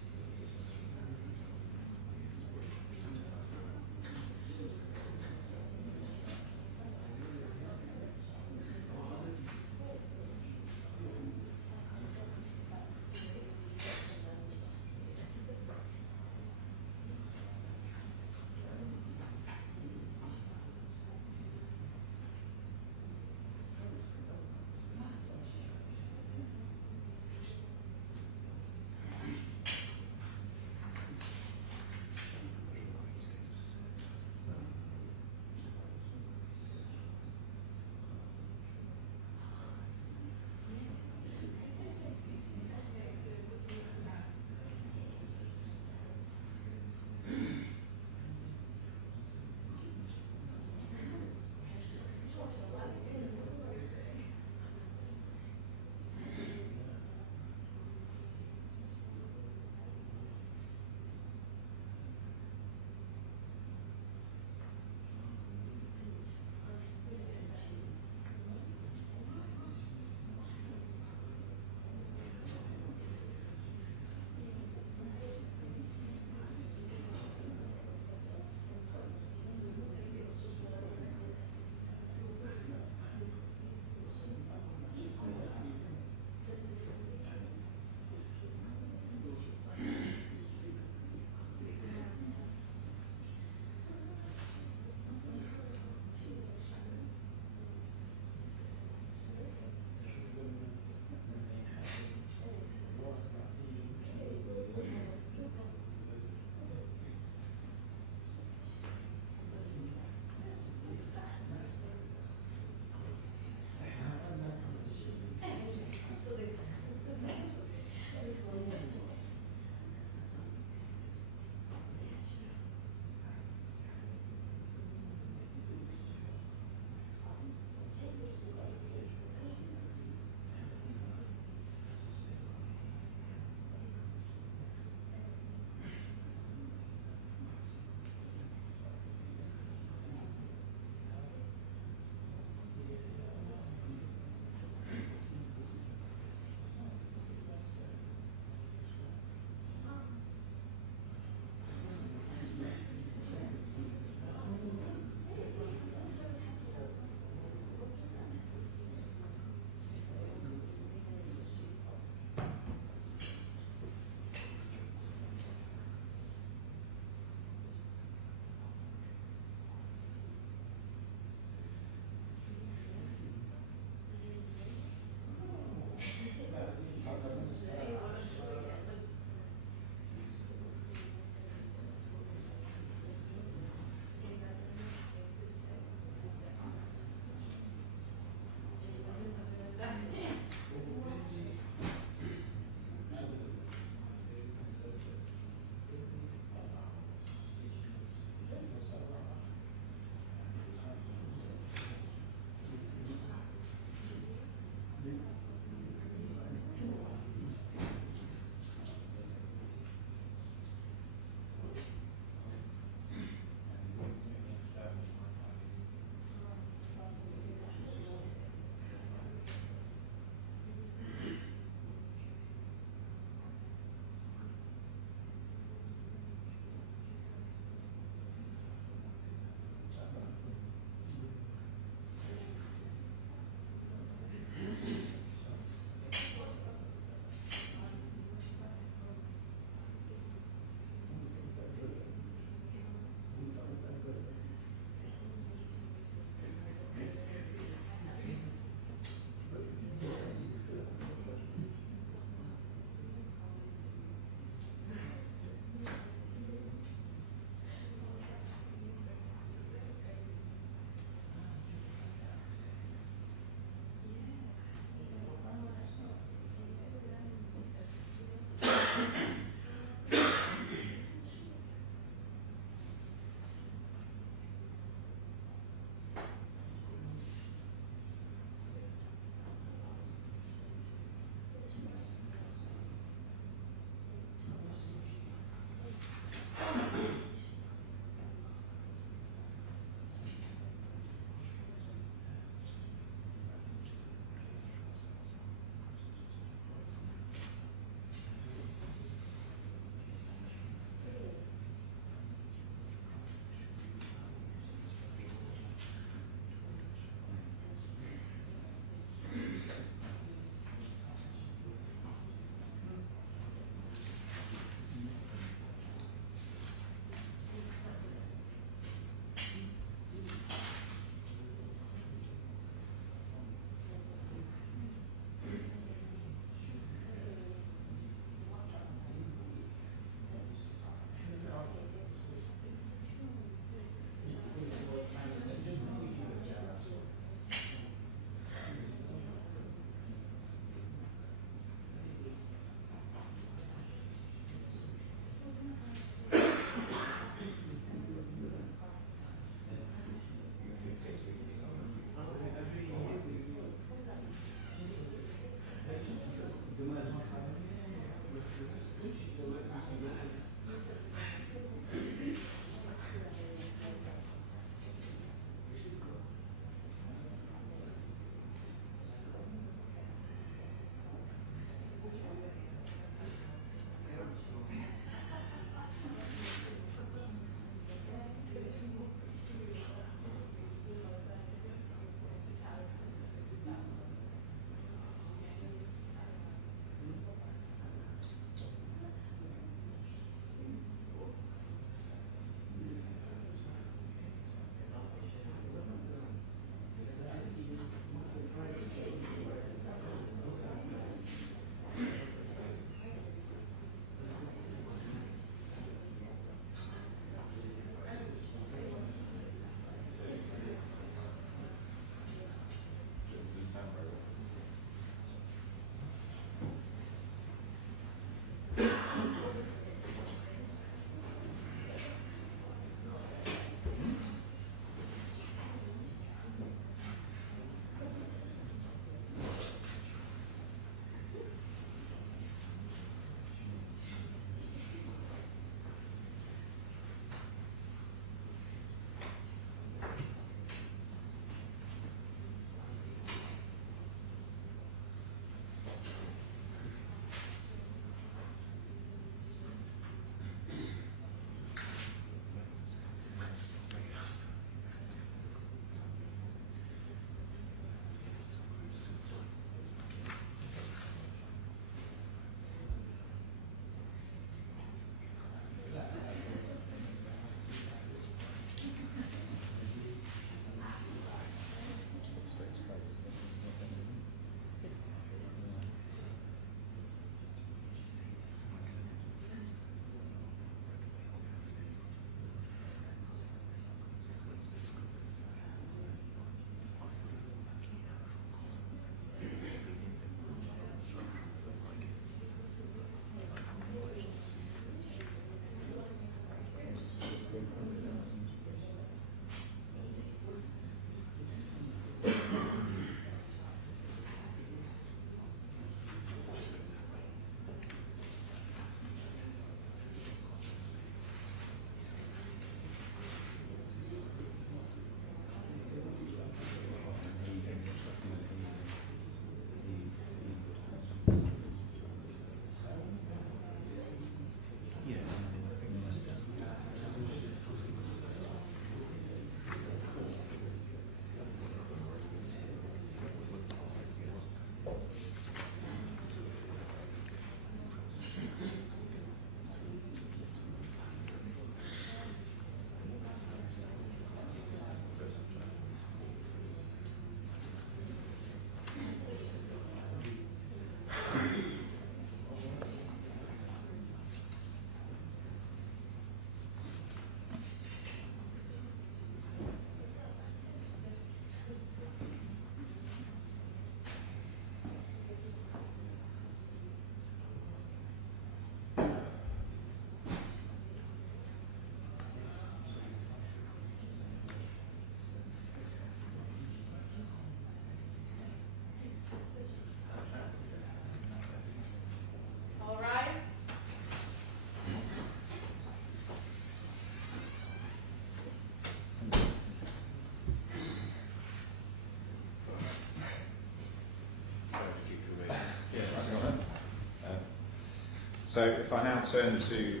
So if I now turn to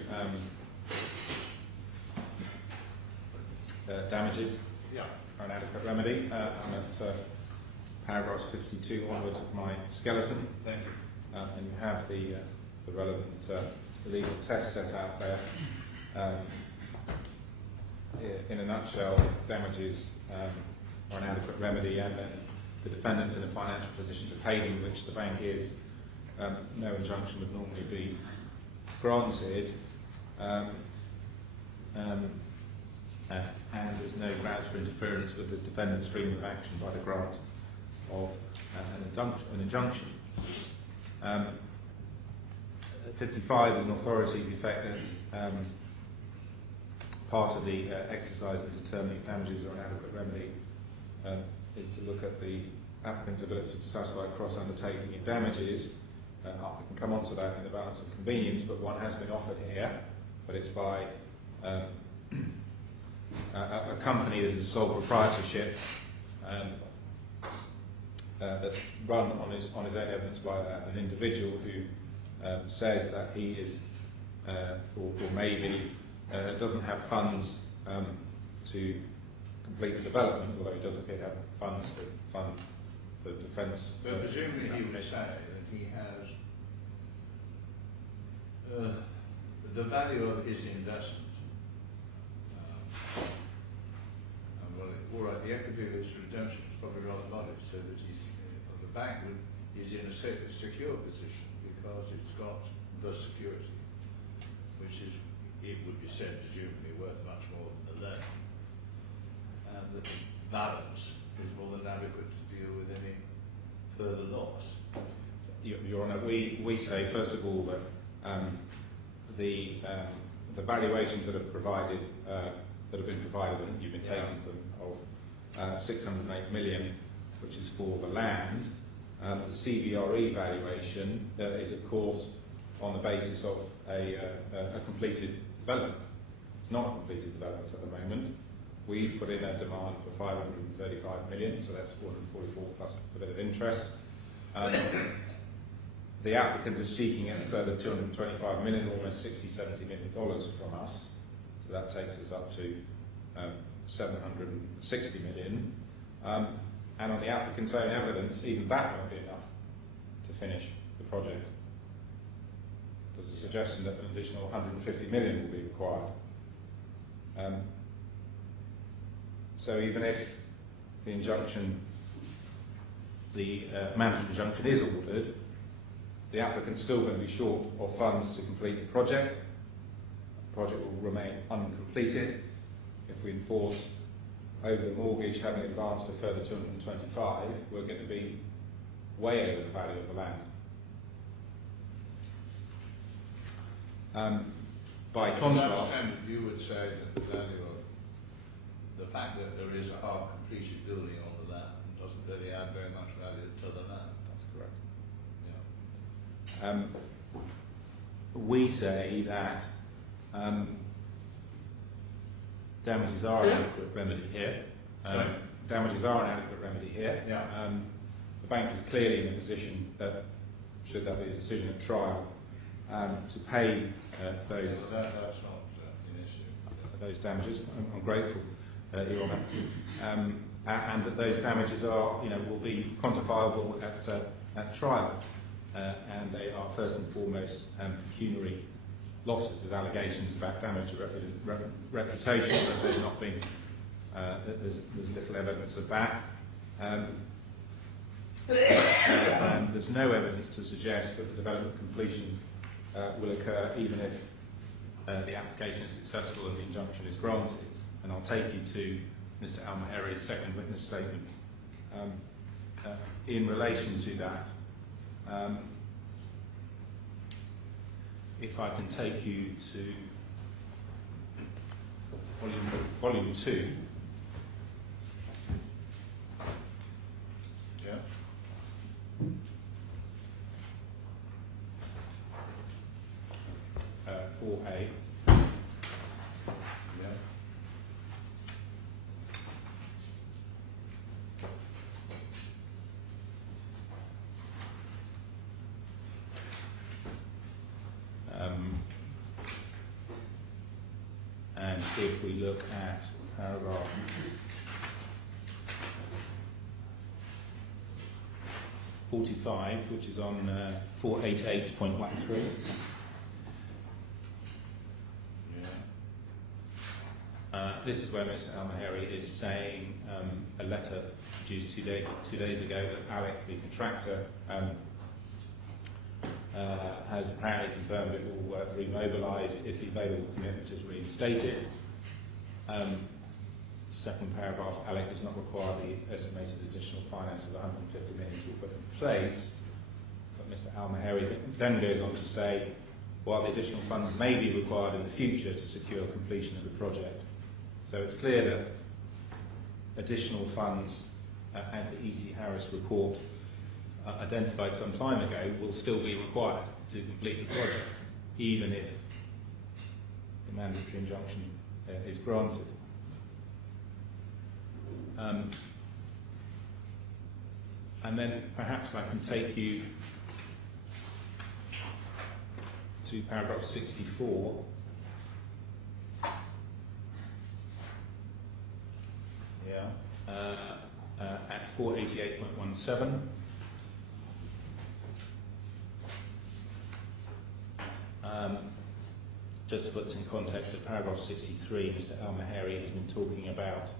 damages for an adequate remedy, I'm at paragraphs 52 onwards of my skeleton. Thank you. And you have the relevant legal test set out there. In a nutshell, damages are an adequate remedy, and then the defendant's in a financial position to pay them, which the bank is, no injunction would normally be granted, and there's no grounds for interference with the defendant's freedom of action by the grant of an injunction. 55 is an authority to the effect that part of the exercise of determining damages or an adequate remedy is to look at the applicant's ability to satisfy cross-undertaking in damages. We can come on to that in the balance of convenience, but one has been offered here, but it's by a company that is a sole proprietorship that's run on his own evidence by an individual who says that he is, or maybe doesn't have funds to complete the development, although he does appear to have funds to fund the defence. But presumably he would say that he has the value of his investment. All right, the equity of his redemption is probably rather modest, so that the bank is in a secure position because it's got the security, which is, it would be said, presumably worth much more than the loan, and that the balance is more than adequate to deal with any further loss. Your Honour, we say first of all that the valuations that have provided that have been provided, and you've been taken to them, of 608 million, which is for the land. The CBRE valuation is, of course, on the basis of a completed development. It's not a completed development at the moment. We put in a demand for 535 million, so that's 444 plus a bit of interest. The applicant is seeking a further 225 million, almost $60–70 million from us. So that takes us up to 760 million. And on the applicant's own evidence, even that won't be enough to finish the project. There's a suggestion that an additional 150 million will be required. So even if the injunction, the management injunction is ordered, the applicant's still going to be short of funds to complete the project. The project will remain uncompleted. If we enforce over the mortgage having advanced a further 225, we're going to be way over the value of the land. By contrast, you would say that the value of the fact that there is a half-completed building on the land doesn't really add very much value to the land. That's correct. Yeah. We say that damages are an adequate remedy here. Damages are an adequate remedy here. Yeah. The bank is clearly in a position that, should that be a decision at trial, to pay those. That's not an issue. Those damages. I'm grateful, Your Honour, and that those damages are, will be quantifiable at trial, and they are first and foremost pecuniary losses. There's allegations about damage to reputation, but there's not been. There's little evidence of that. There's no evidence to suggest that the development completion will occur even if the application is successful and the injunction is granted. And I'll take you to Mr. Al-Maheri's second witness statement. In relation to that, if I can take you to volume 2. Yeah. 4A. Yeah. if we look at paragraph 45, which is on 488.13. This is where Mr. Al-Mahari is saying a letter produced two days ago that Alec, the contractor, has apparently confirmed it will be mobilised if the available commitment is reinstated. Second paragraph, Alec does not require the estimated additional finance of 150 million to be put in place. But Mr. Al-Mahari then goes on to say, while the additional funds may be required in the future to secure completion of the project. So it's clear that additional funds, as the E.C. Harris report identified some time ago, will still be required to complete the project, even if the mandatory injunction is granted. And then perhaps I can take you to paragraph 64. At 488.17. Just to put this in context, of paragraph 63, Mr. Al-Mahari has been talking about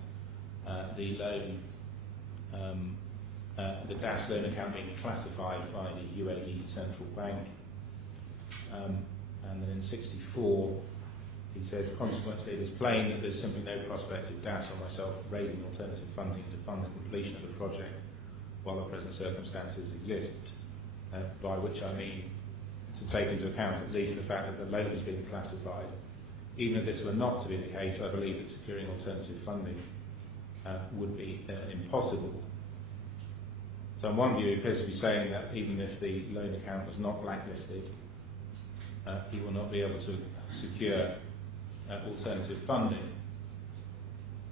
the loan, the DAS loan account being classified by the UAE Central Bank. And then in 64, he says, consequently, it is plain that there's simply no prospect of DAS or myself raising alternative funding to fund the completion of the project while the present circumstances exist, by which I mean to take into account at least the fact that the loan has been classified. Even if this were not to be the case, I believe that securing alternative funding would be impossible. So in one view, he appears to be saying that even if the loan account was not blacklisted, he will not be able to secure alternative funding.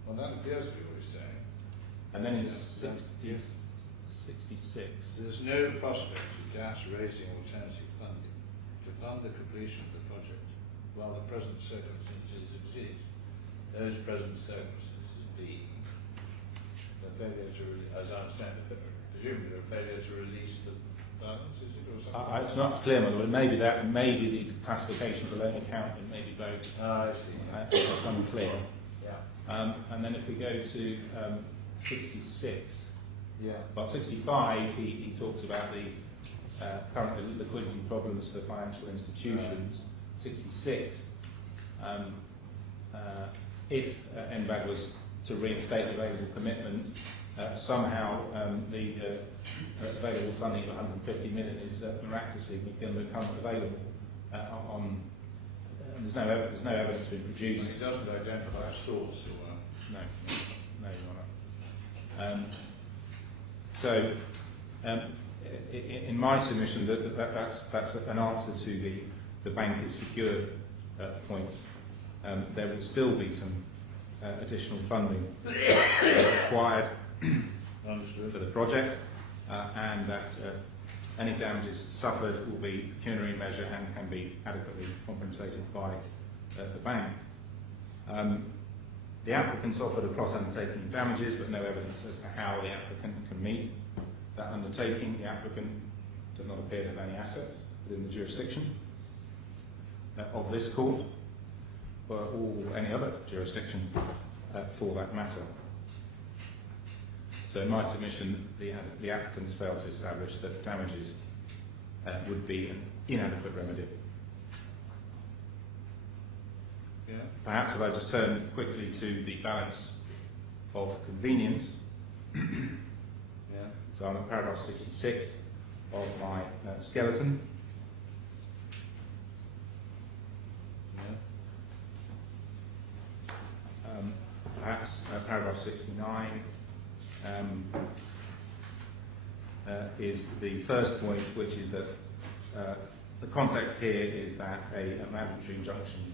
Well, that appears to be what he's saying. And then in Yeah, 66. There's no prospect of DAS raising alternative funding to fund the completion of the project while the present circumstances exist. Those present circumstances being the failure to, as I understand it, presumably a failure to release the funds, is it, or something? It's not clear, but maybe that may be the classification of the loan account, and maybe both. I see. It's unclear. Yeah. And then if we go to 66, Yeah. well, 65, he talks about the current liquidity problems for financial institutions. 66, if NBAD was to reinstate the available commitment, somehow the available funding of 150 million is miraculously going to become available there's no evidence been produced. It doesn't identify a source or No, Your Honour. So, in my submission, that's an answer to the bank is secured point. There will still be some additional funding required for the project, and that any damages suffered will be pecuniary measure and can be adequately compensated by the bank. The applicants offered a cross-undertaking damages, but no evidence as to how the applicant can meet that undertaking. The applicant does not appear to have any assets within the jurisdiction of this court, or any other jurisdiction for that matter. So in my submission, the applicants failed to establish that damages would be an inadequate remedy. Yeah. Perhaps if I just turn quickly to the balance of convenience. Yeah. So I'm at paragraph 66 of my skeleton. Yeah. Perhaps paragraph 69 is the first point, which is that the context here is that a mandatory injunction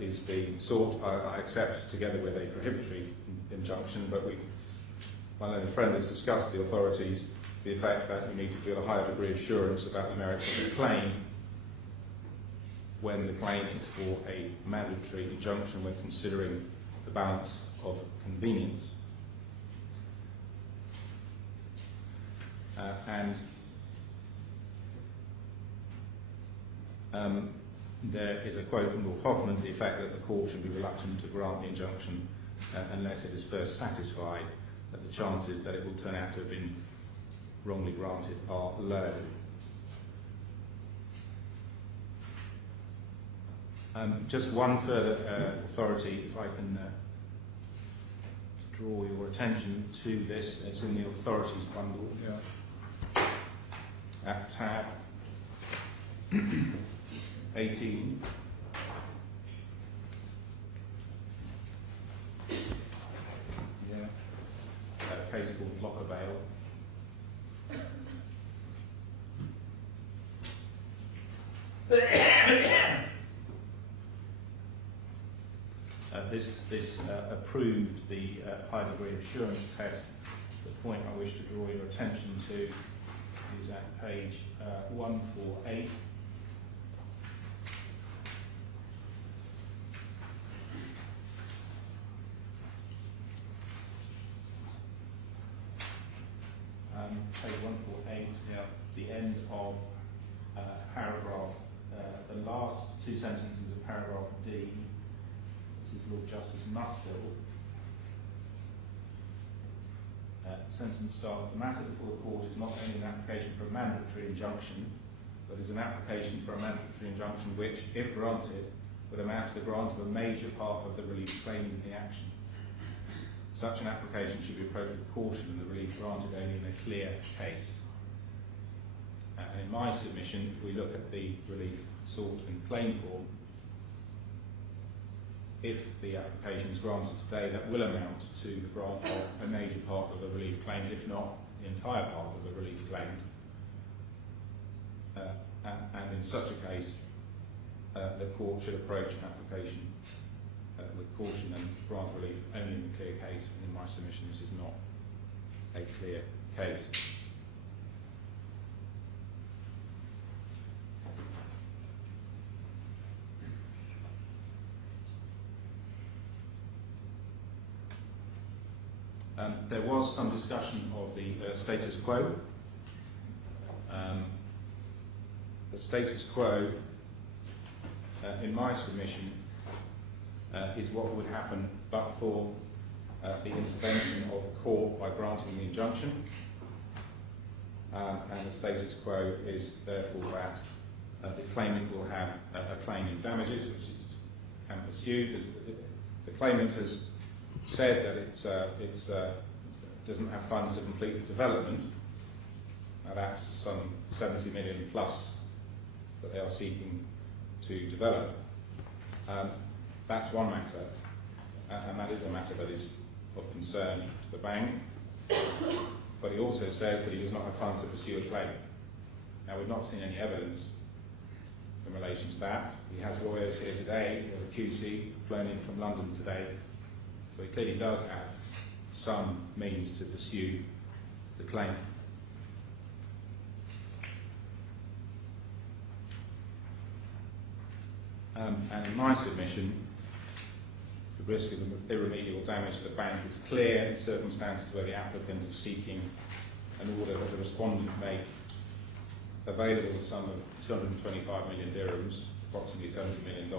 is being sought. I accept, together with a prohibitory injunction, but my learned friend has discussed the authorities to the effect that you need to feel a higher degree of assurance about the merits of the claim. when the claim is for a mandatory injunction when considering the balance of convenience. There is a quote from Lord Hoffman to the effect that the court should be reluctant to grant the injunction unless it is first satisfied that the chances that it will turn out to have been wrongly granted are low. Just one further authority, if I can draw your attention to this. It's in the authorities bundle. Yeah. At tab 18. Yeah. A case called Lockervale. This approved the high degree assurance test. The point I wish to draw your attention to is at page 148. Page 148, yeah. The end of paragraph, the last two sentences of paragraph D. This is Lord Justice Mustill. The sentence starts, the matter before the court is not only an application for a mandatory injunction, but is an application for a mandatory injunction which, if granted, would amount to the grant of a major part of the relief claimed in the action. Such an application should be approached with caution and the relief granted only in a clear case. And in my submission, if we look at the relief sought and claim form, if the application is granted today, that will amount to the grant of a major part of the relief claimed, if not the entire part of the relief claimed. And in such a case, the court should approach an application with caution and grant relief only in a clear case. And in my submission, this is not a clear case. There was some discussion of the status quo. The status quo, in my submission, is what would happen but for the intervention of the court by granting the injunction. And the status quo is therefore that the claimant will have a claim in damages, which is can pursue. The claimant has said that it doesn't have funds to complete the development. Now that's some 70 million plus that they are seeking to develop. That's one matter, and that is a matter that is of concern to the bank. But he also says that he does not have funds to pursue a claim. Now we've not seen any evidence in relation to that. He has lawyers here today. He has a QC flown in from London today. So he clearly does have some means to pursue the claim. And in my submission, the risk of irremediable damage to the bank is clear in circumstances where the applicant is seeking an order that the respondent make available the sum of 225 million dirhams, approximately $70 million,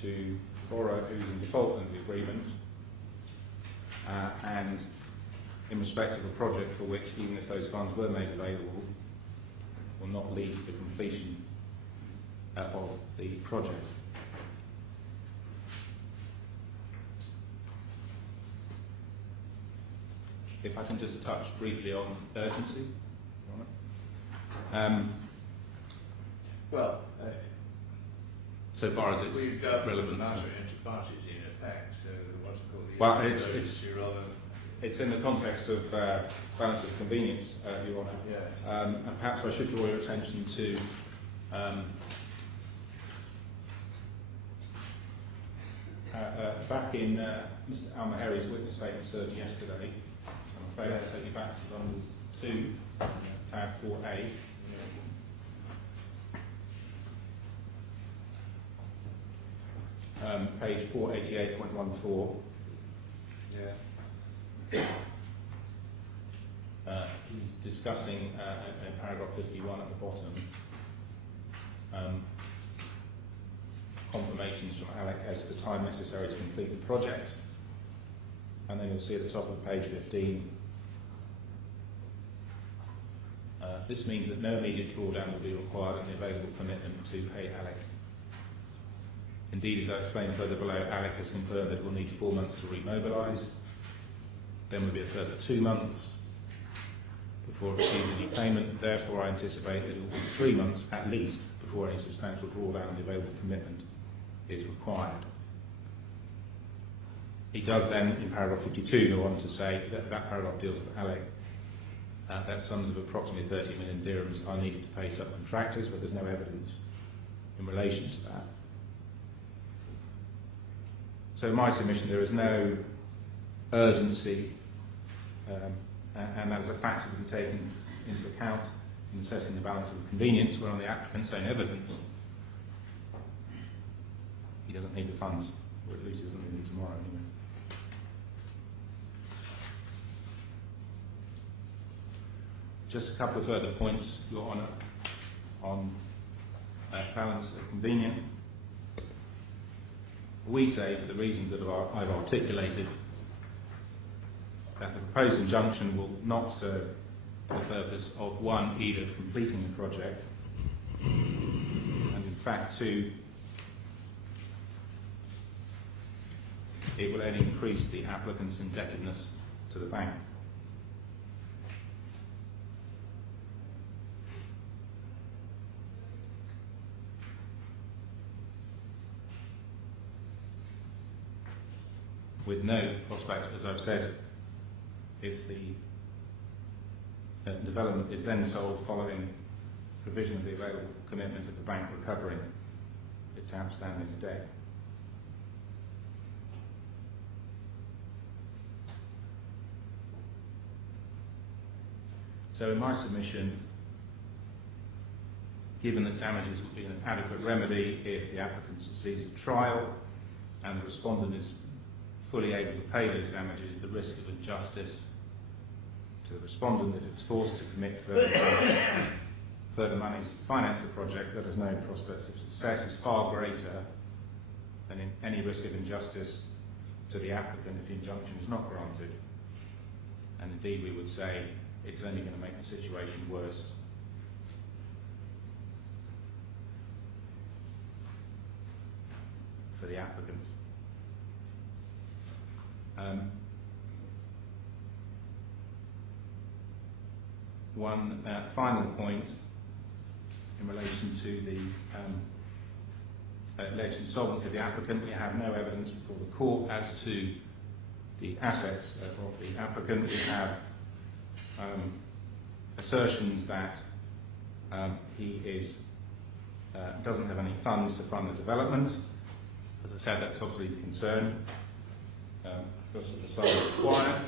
to borrower who's in default under the agreement, and in respect of a project for which, even if those funds were made available, will not lead to the completion of the project. If I can just touch briefly on urgency. So far as it's we've got relevant. Matter inter partes in effect, so what's called the Well, it's in the context of balance of convenience, Your Honour. Yeah. And perhaps I should draw your attention to back in Mr. Al-Mahari's witness statement served yesterday. So I'm afraid I'll take you back to London 2, tab 4A. page 488.14. Yeah. He's discussing in paragraph 51 at the bottom confirmations from Alec as to the time necessary to complete the project. And then you'll see at the top of page 15, this means that no immediate drawdown will be required on the available commitment to pay Alec. Indeed, as I explained further below, Alec has confirmed that it will need 4 months to remobilise. Then will be a further 2 months before it receives any payment. Therefore, I anticipate that it will be 3 months at least before any substantial drawdown of the available commitment is required. He does then, in paragraph 52, go on to say that that paragraph deals with Alec, that sums of approximately 30 million dirhams are needed to pay subcontractors, but there's no evidence in relation to that. So in my submission, there is no urgency, and that is a factor to be taken into account in assessing the balance of convenience, where on the applicant's own evidence, he doesn't need the funds, or at least he doesn't need them tomorrow anyway. Just a couple of further points, Your Honour, on balance of convenience. We say, for the reasons that I've articulated, that the proposed injunction will not serve the purpose of, one, either completing the project, and in fact, two, it will only increase the applicant's indebtedness to the bank. With no prospect, as I've said, if the development is then sold following provision of the available commitment of the bank recovering its outstanding debt. So in my submission, given that damages would be an adequate remedy if the applicant succeeds at trial and the respondent is fully able to pay those damages, the risk of injustice to the respondent if it's forced to commit further monies to finance the project that has no prospects of success is far greater than in any risk of injustice to the applicant if the injunction is not granted. And indeed we would say it's only going to make the situation worse. For the applicant. One final point in relation to the alleged insolvency of the applicant. We have no evidence before the court as to the assets of the applicant. We have assertions that he doesn't have any funds to fund the development. As I said, that's obviously a concern. Because of the sale required.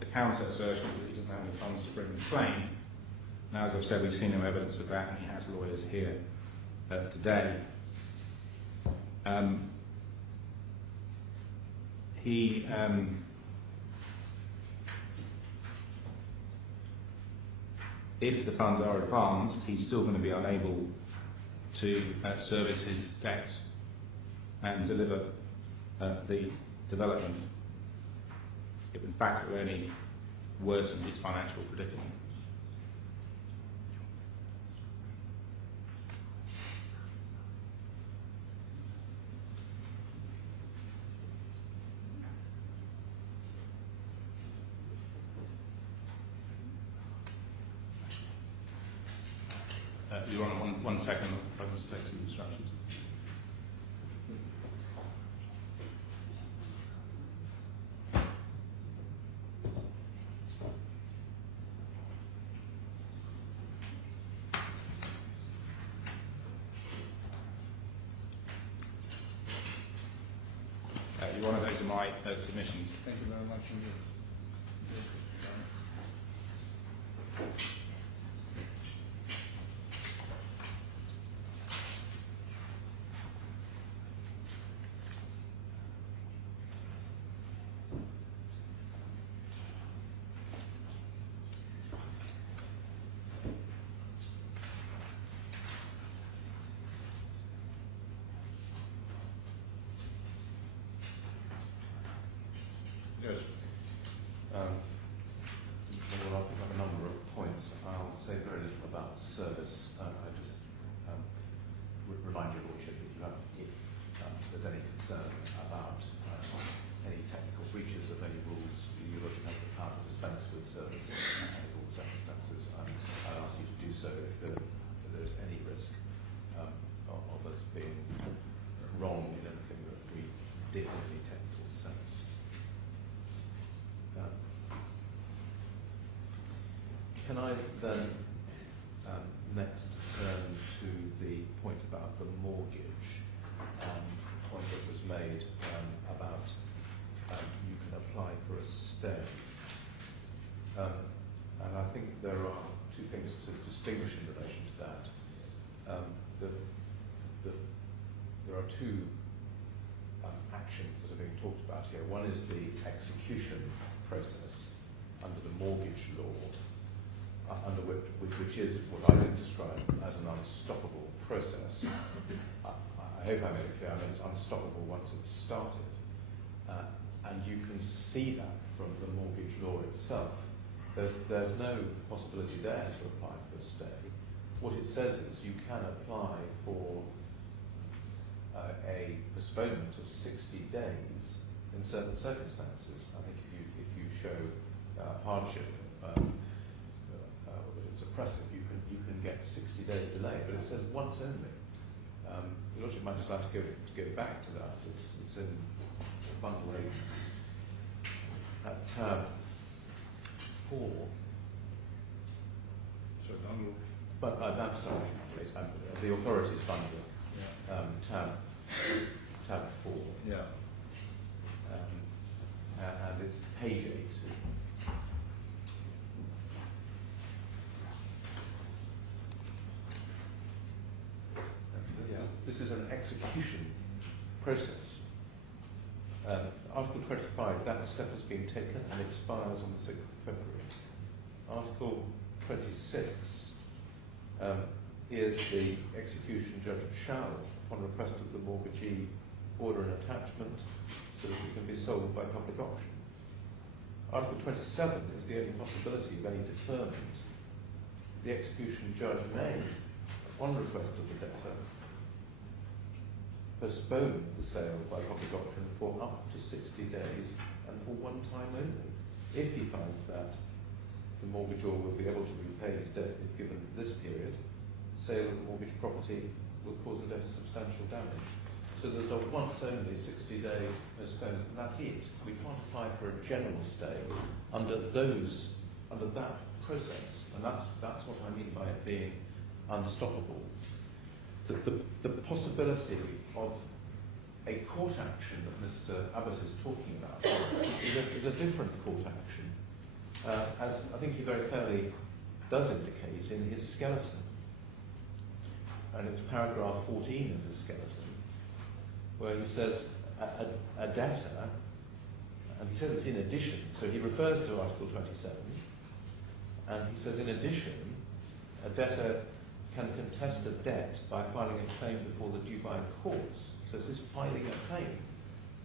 The counter assertion that he doesn't have any funds to bring the claim. Now, as I've said, we've seen no evidence of that, and he has lawyers here today. If the funds are advanced, he's still going to be unable to service his debts and deliver the development. If in fact it will only worsen his financial predicament. You're on one second, if I can just take some instructions. One of those are my submissions. Thank you very much indeed. can I then next turn to the point about the mortgage, point that was made about you can apply for a stay. And I think there are two things to distinguish in relation to that. There are two actions that are being talked about here. One is the execution process under the mortgage law, under which is what I would describe as an unstoppable process. I hope I made it clear. I mean, it's unstoppable once it's started. And you can see that from the mortgage law itself. There's no possibility there to apply for a stay. What it says is you can apply for a postponement of 60 days in certain circumstances. I think if you show hardship or that it's oppressive, you can get 60 days delay. But it says once only. Your Lordship might just like to go back to that. It's in Bundle 8 at tab 4. So bundle. But I'm sorry, the authorities bundle. Yeah. Tab 4. Yeah. And it's page 8. This is an execution process. Article 25, that step has been taken and expires on the 6th of February. Article 26 is the execution judge shall, upon request of the mortgagee, order an attachment so that it can be sold by public auction. Article 27 is the only possibility of any deferment. The execution judge may, upon request of the debtor, postpone the sale by public auction for up to 60 days and for one time only, if he finds that the mortgagor will be able to repay his debt if given this period. Sale of the mortgage property will cause the debtor substantial damage. So there's a once only 60-day postponement, and that's it. We can't apply for a general stay under that process, and that's what I mean by it being unstoppable. The possibility of a court action that Mr. Abbott is talking about is a different court action, as I think he very fairly does indicate in his skeleton. And it's paragraph 14 of his skeleton, where he says a debtor, and he says it's in addition, so he refers to Article 27, and he says in addition, a debtor can contest a debt by filing a claim before the Dubai courts. So this is filing a claim,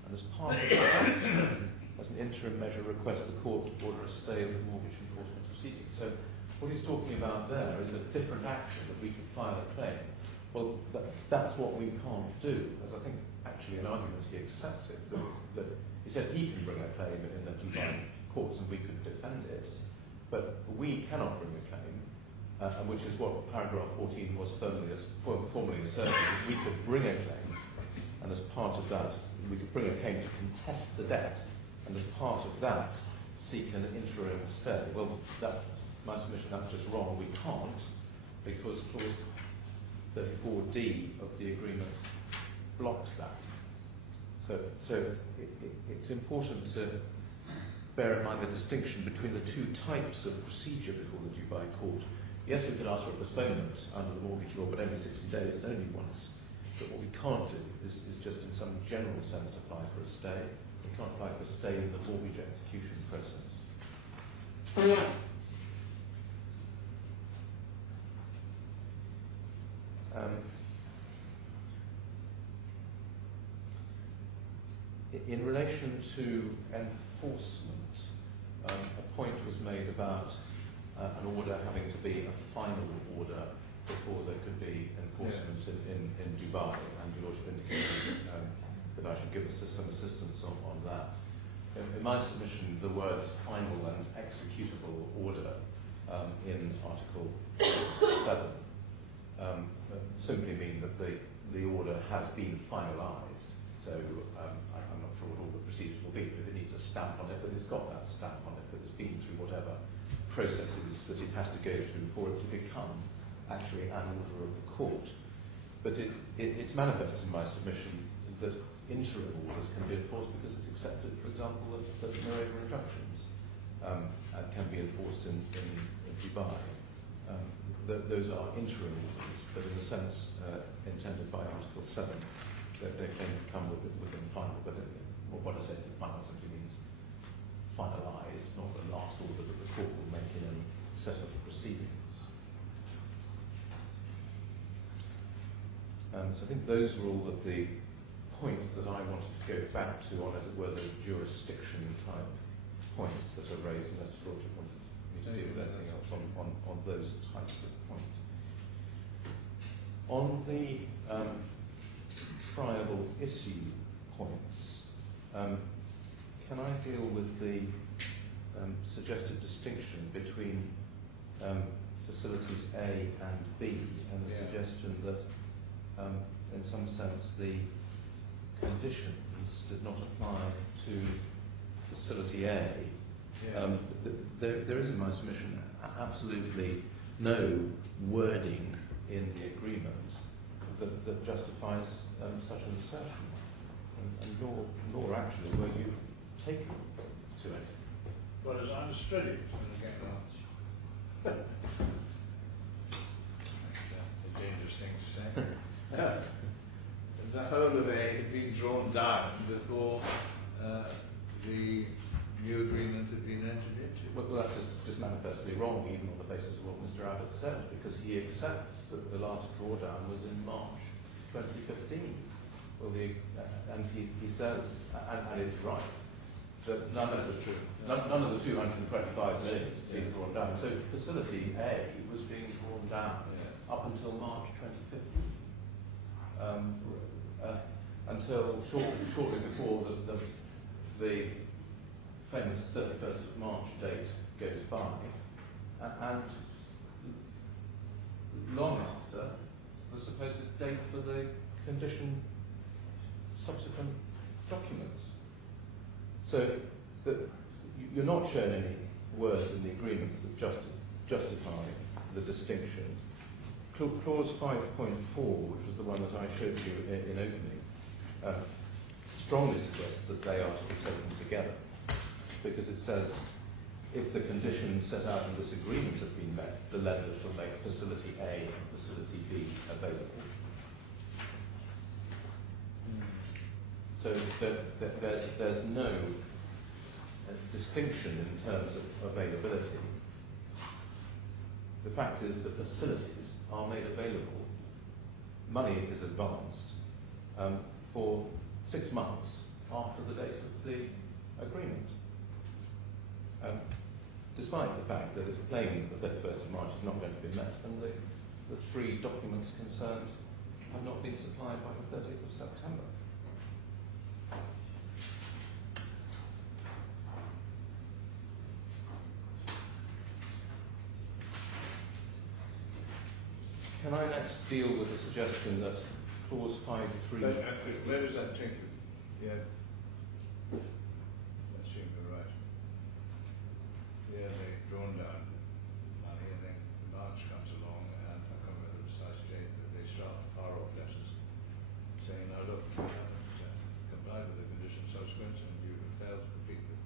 and as part of that, as an interim measure, request the court to order a stay of the mortgage enforcement proceedings. So what he's talking about there is a different action that we can file a claim. Well, that's what we can't do, as I think actually an argument he accepted, that he said he can bring a claim in the Dubai courts and we could defend it, but we cannot bring a claim, which is what paragraph 14 was formally asserting. We could bring a claim, and as part of that, we could bring a claim to contest the debt, and as part of that, seek an interim stay. Well, my submission, that's just wrong. We can't, because clause 34D of the agreement blocks that. So it's important to bear in mind the distinction between the two types of procedure before the Dubai court. Yes, we can ask for a postponement under the mortgage law, but only 60 days and only once. But what we can't do is just in some general sense apply for a stay. We can't apply for a stay in the mortgage execution process. In relation to enforcement, a point was made about an order having to be a final order before there could be enforcement in Dubai, and your Lordship indicated that I should give us some assistance on that. In my submission, the words final and executable order in Article 7 simply mean that the order has been finalised. So I'm not sure what all the procedures will be, but if it needs a stamp on it, but it's got that stamp on it, but it's been through whatever processes that it has to go through for it to become actually an order of the court. But it's manifest in my submission that interim orders can be enforced because it's accepted, for example, that moreover injunctions can be enforced in Dubai. Those are interim orders, but in the sense intended by Article 7, that they can come within final. But what I say is that final simply means finalised, not the last order that the court will make in any set of proceedings. So I think those were all of the points that I wanted to go back to on, as it were, the jurisdiction type points that are raised, unless Roger wanted me to deal with anything else on those types of points. On the triable issue points, can I deal with the suggested distinction between facilities A and B, and the suggestion that in some sense the conditions did not apply to facility A? There is in my submission absolutely no wording in the agreement that justifies such an assertion, and nor actually were you taken to it. Well, as I understood it, and again, that's a dangerous thing to say. The whole of A had been drawn down before the new agreement had been entered into. Well, that's just manifestly wrong, even on the basis of what Mr. Abbott said, because he accepts that the last drawdown was in March 2015. Well, and he says, and it's right, that none of the 225 million is being drawn down. So facility A was being drawn down up until March 2015. Until shortly before the famous 31st of March date goes by, and long after the supposed date for the condition subsequent documents. So you're not shown any words in the agreements that justify the distinction. Clause 5.4, which was the one that I showed you in opening, strongly suggests that they are to be taken together, because it says if the conditions set out in this agreement have been met, the lender shall make facility A and facility B available. So there's no distinction in terms of availability. The fact is that facilities are made available, money is advanced for 6 months after the date of the agreement. Despite the fact that it's plain that the 31st of March is not going to be met, and the 3 documents concerned have not been supplied by the 30th of September. Can I next deal with the suggestion that clause 5.3... Where does that take you? Yeah. That seems right. Yeah, they've drawn down money, and then March comes along, and I can't remember the precise date, but they start far-off letters saying, now look, complied with the conditions subsequent, and you have failed to complete the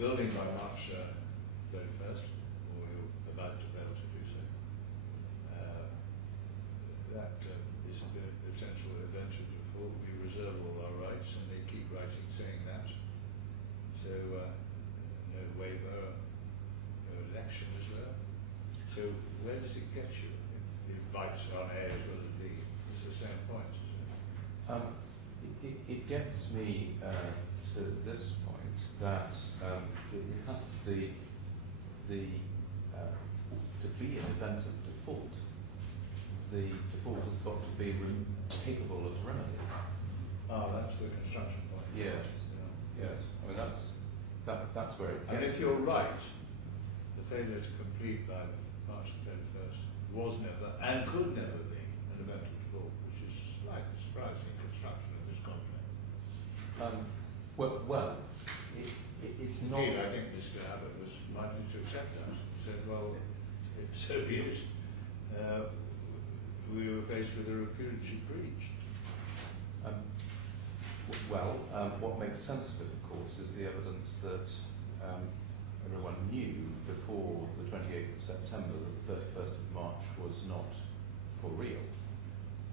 building by March 31st, or you're about to fail to do so. That is a potential event of default. We reserve all our rights, and they keep writing saying that. So no waiver, no election as well. So where does it get you? It bites on A as well as B. It's the same point, isn't it? It gets me to this point that it has to be to be an event of default. The default has got to be capable of remedy. Ah, that's the construction point. Yes. Yeah. Yes. I mean that's where it gets. And if you're right, the failure to complete by March 31st was never and could never be an event of default, which is slightly surprising in construction of this contract. Well, it's not. Indeed, I think Mr. Abbott was minded to accept that. He said, well, so be it. We were faced with a repudiatory breach. What makes sense of it, of course, is the evidence that everyone knew before the 28th of September that the 31st of March was not for real.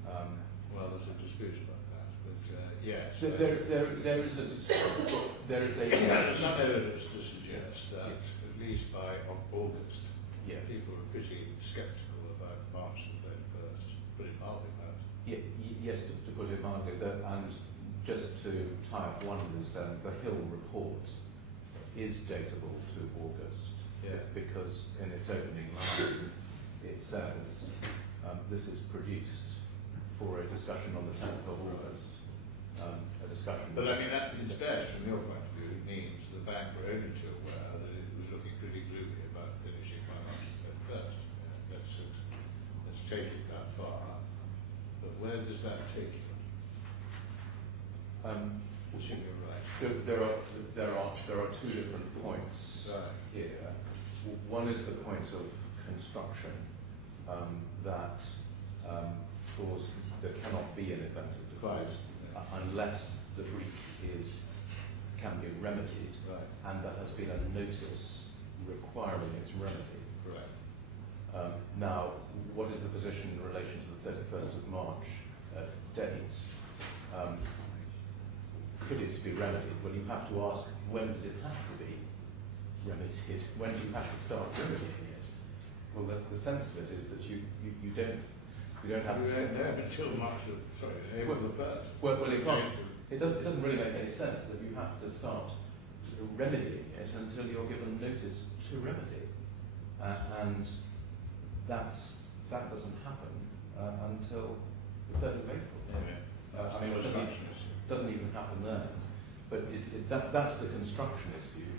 Well, there's a dispute about that, but yes. There is a There's some evidence to suggest that at least by August, people are pretty sceptical about March the 31st. Put it mildly, perhaps. Yes, to put it mildly, and just to tie up one loose end, the Hill report is datable to August, because in its opening line it says this is produced for a discussion on the 10th of August. A discussion. But I mean, that instead, from your point of view, means the bank were only too aware that it was looking pretty gloomy about finishing by March the 31st. Let's take it that far. But where does that take you? Assuming you're right. There are two different points here. One is the point of construction, that of course there cannot be an event of default unless the breach can be remedied, and there has been a notice requiring its remedy. Correct. Now, what is the position in relation to the 31st of March date? Could it be remedied? Well, you have to ask, when does it have to be remedied? When do you have to start remedying it? Well, the sense of it is that you don't have to start until March April the 1st. Well, it doesn't really make any sense that you have to start remedying it until you're given notice to remedy, and that doesn't happen until the 3rd of April. It doesn't even happen then. But that's the construction issue.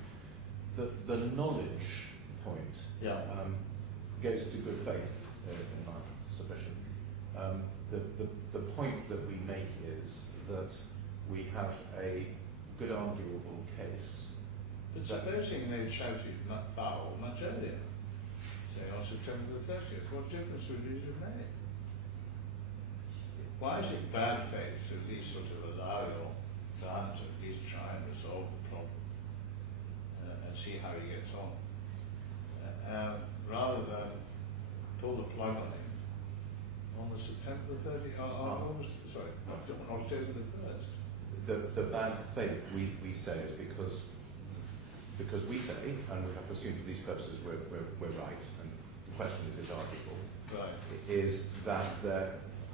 The knowledge point goes to good faith in my submission. The point that we make is that we have a good arguable case. But supposing they'd shouted foul much earlier, say on September the 30th, what difference would it have made? Why is it bad faith to at least sort of allow your client to at least try and resolve the problem and see how he gets on, rather than pull the plug on him on the September the 30th, on October the 1st? The bad faith we say is because we say, and we have assumed for these purposes we're right, and the question is arguable, is that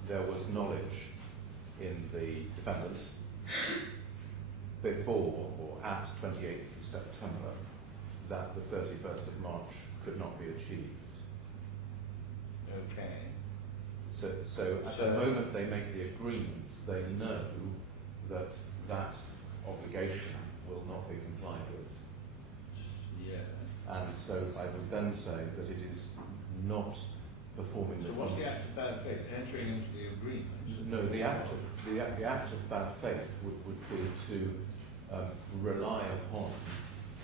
there was knowledge in the defendants before or at 28th of September that the 31st of March could not be achieved. Okay. So at the moment they make the agreement, they know that that obligation will not be complied with. Yeah. And so I would then say that it is not performing the what's the act of bad faith? Entering into the agreement? No, the act of bad faith would be to rely upon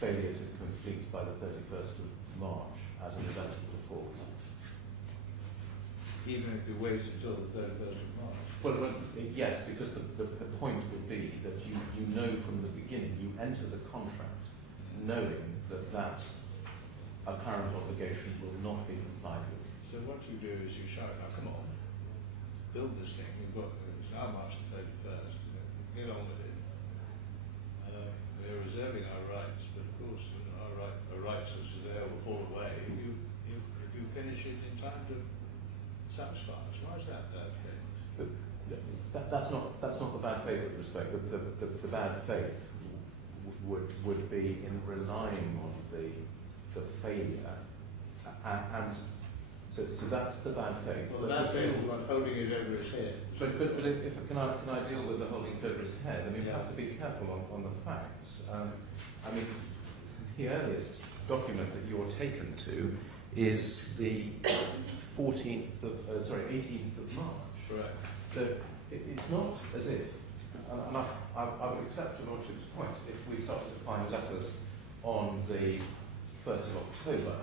failure to complete by the 31st of March as an event of default. Even if you wait until the 31st of March? Well, yes, because the point would be that you know from the beginning, you enter the contract knowing that apparent obligation will not be complied with. So what you do is you shout, now come on, build this thing, it's now March the 31st, get on with it. We're reserving our rights, but of course our rights such as they will fall away if you finish it in time to satisfy us. Why is that bad faith? But that's not the bad faith with respect. The bad faith would be in relying on the failure, and so that's the bad faith. Well, the bad faith is not holding it over his head. But can I deal with the holding it over his head? I mean, you have to be careful on the facts. I mean, the earliest document that you're taken to is the 18th of March. Correct. So it's not as if, and I would accept your Lordship's point, if we started to find letters the 1st of October,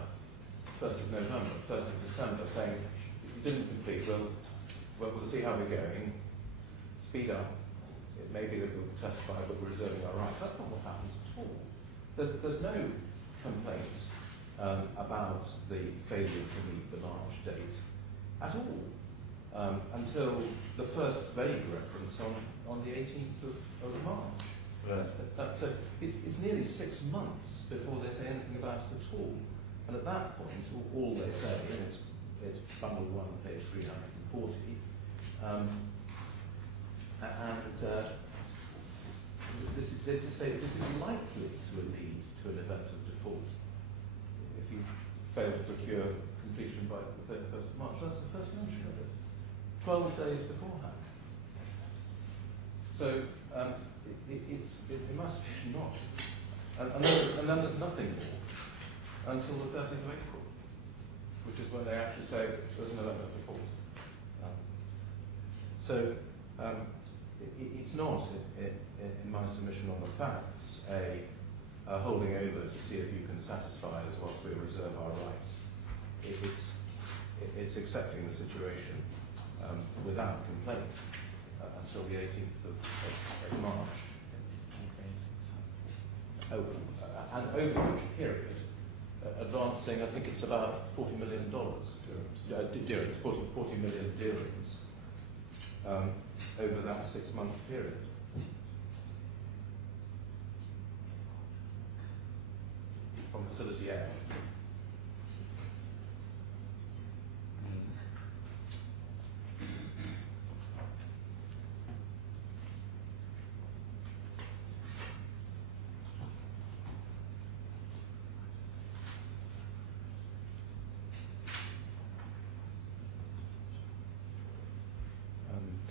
1st of November, 1st of December, saying, if you didn't complete, we'll see how we're going, speed up. It may be that we'll testify, but we're reserving our rights. That's not what happens at all. There's no complaint about the failure to meet the March date at all until the first vague reference on the 18th of March. Right. So it's nearly 6 months before they say anything about it at all. And at that point, all they say, and it's bundle 1, page 340, they just say this is likely to lead to an event of default if you fail to procure completion by the 31st of March. That's the first mention of it, 12 days beforehand. So it must be not. And then there's nothing more until the 30th of April, which is when they actually say there's an event of default. So it's not, in my submission on the facts, a holding over to see if you can satisfy us whilst we reserve our rights. It's accepting the situation without complaint until the 18th of March. And over which period, advancing, I think it's about $40 million dirhams, 40 million dirhams over that 6-month period. From Facility A.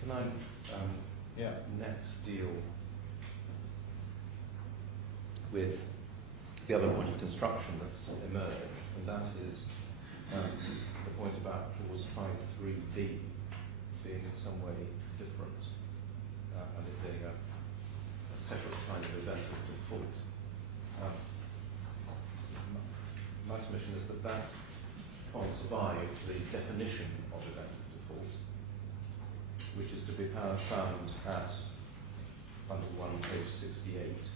Can I next deal with the other point of construction that's emerged, and that is the point about clause 5.3b being in some way different and it being a separate kind of event of default. My submission is that can't survive the definition of event of default, which is to be found at bundle 1, page 68.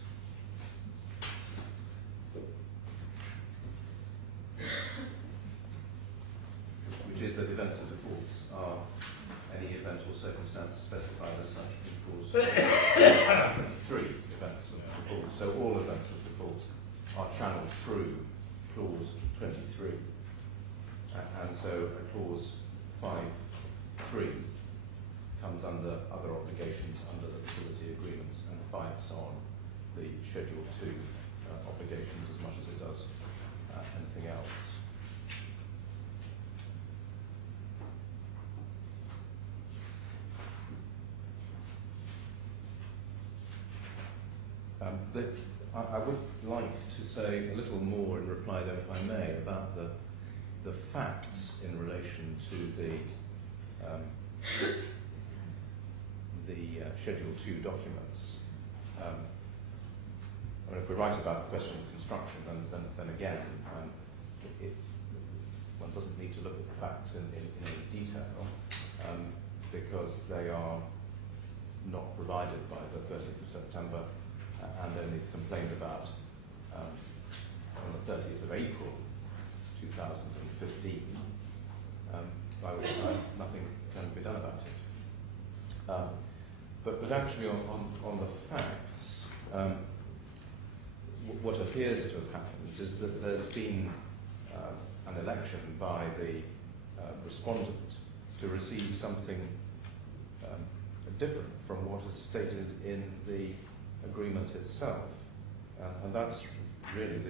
Which is that events of defaults are any event or circumstance specified as such in clause 23 events of default. So all events of default are channeled through clause 23. And so a clause 5.3 comes under other obligations under the facility agreements and fights on the Schedule 2 obligations as much as it does anything else. I would like to say a little more in reply, though, if I may, about the facts in relation to the Schedule 2 documents. I mean, if we write about the question of construction, then again, one doesn't need to look at the facts in any detail because they are not provided by the 30th of September and only complained about on the 30th of April 2015, by which time nothing can be done about it. But actually on the facts, what appears to have happened is that there's been an election by the respondent to receive something different from what is stated in the agreement itself. And that's really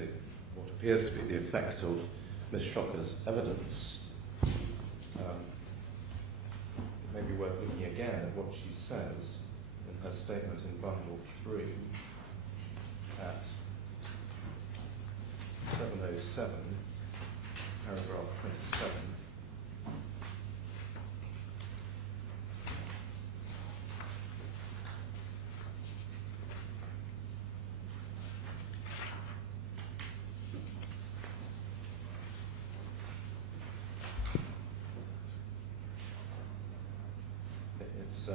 what appears to be the effect of Ms. Shocker's evidence. It may be worth looking again at what she says in her statement in Bundle 3 at 707, paragraph 27. it's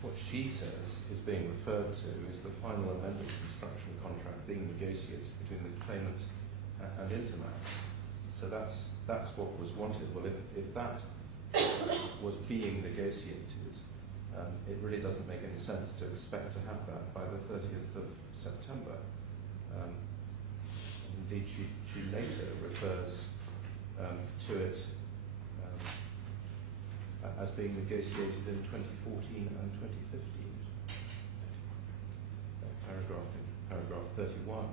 what she says is being referred to is the final amended construction contract being negotiated between the claimant and Intermax. So that's what was wanted. Well, if that was being negotiated, it really doesn't make any sense to expect to have that by the 30th of September. Indeed, she later refers to it as being negotiated in 2014 and 2015. Paragraph 31.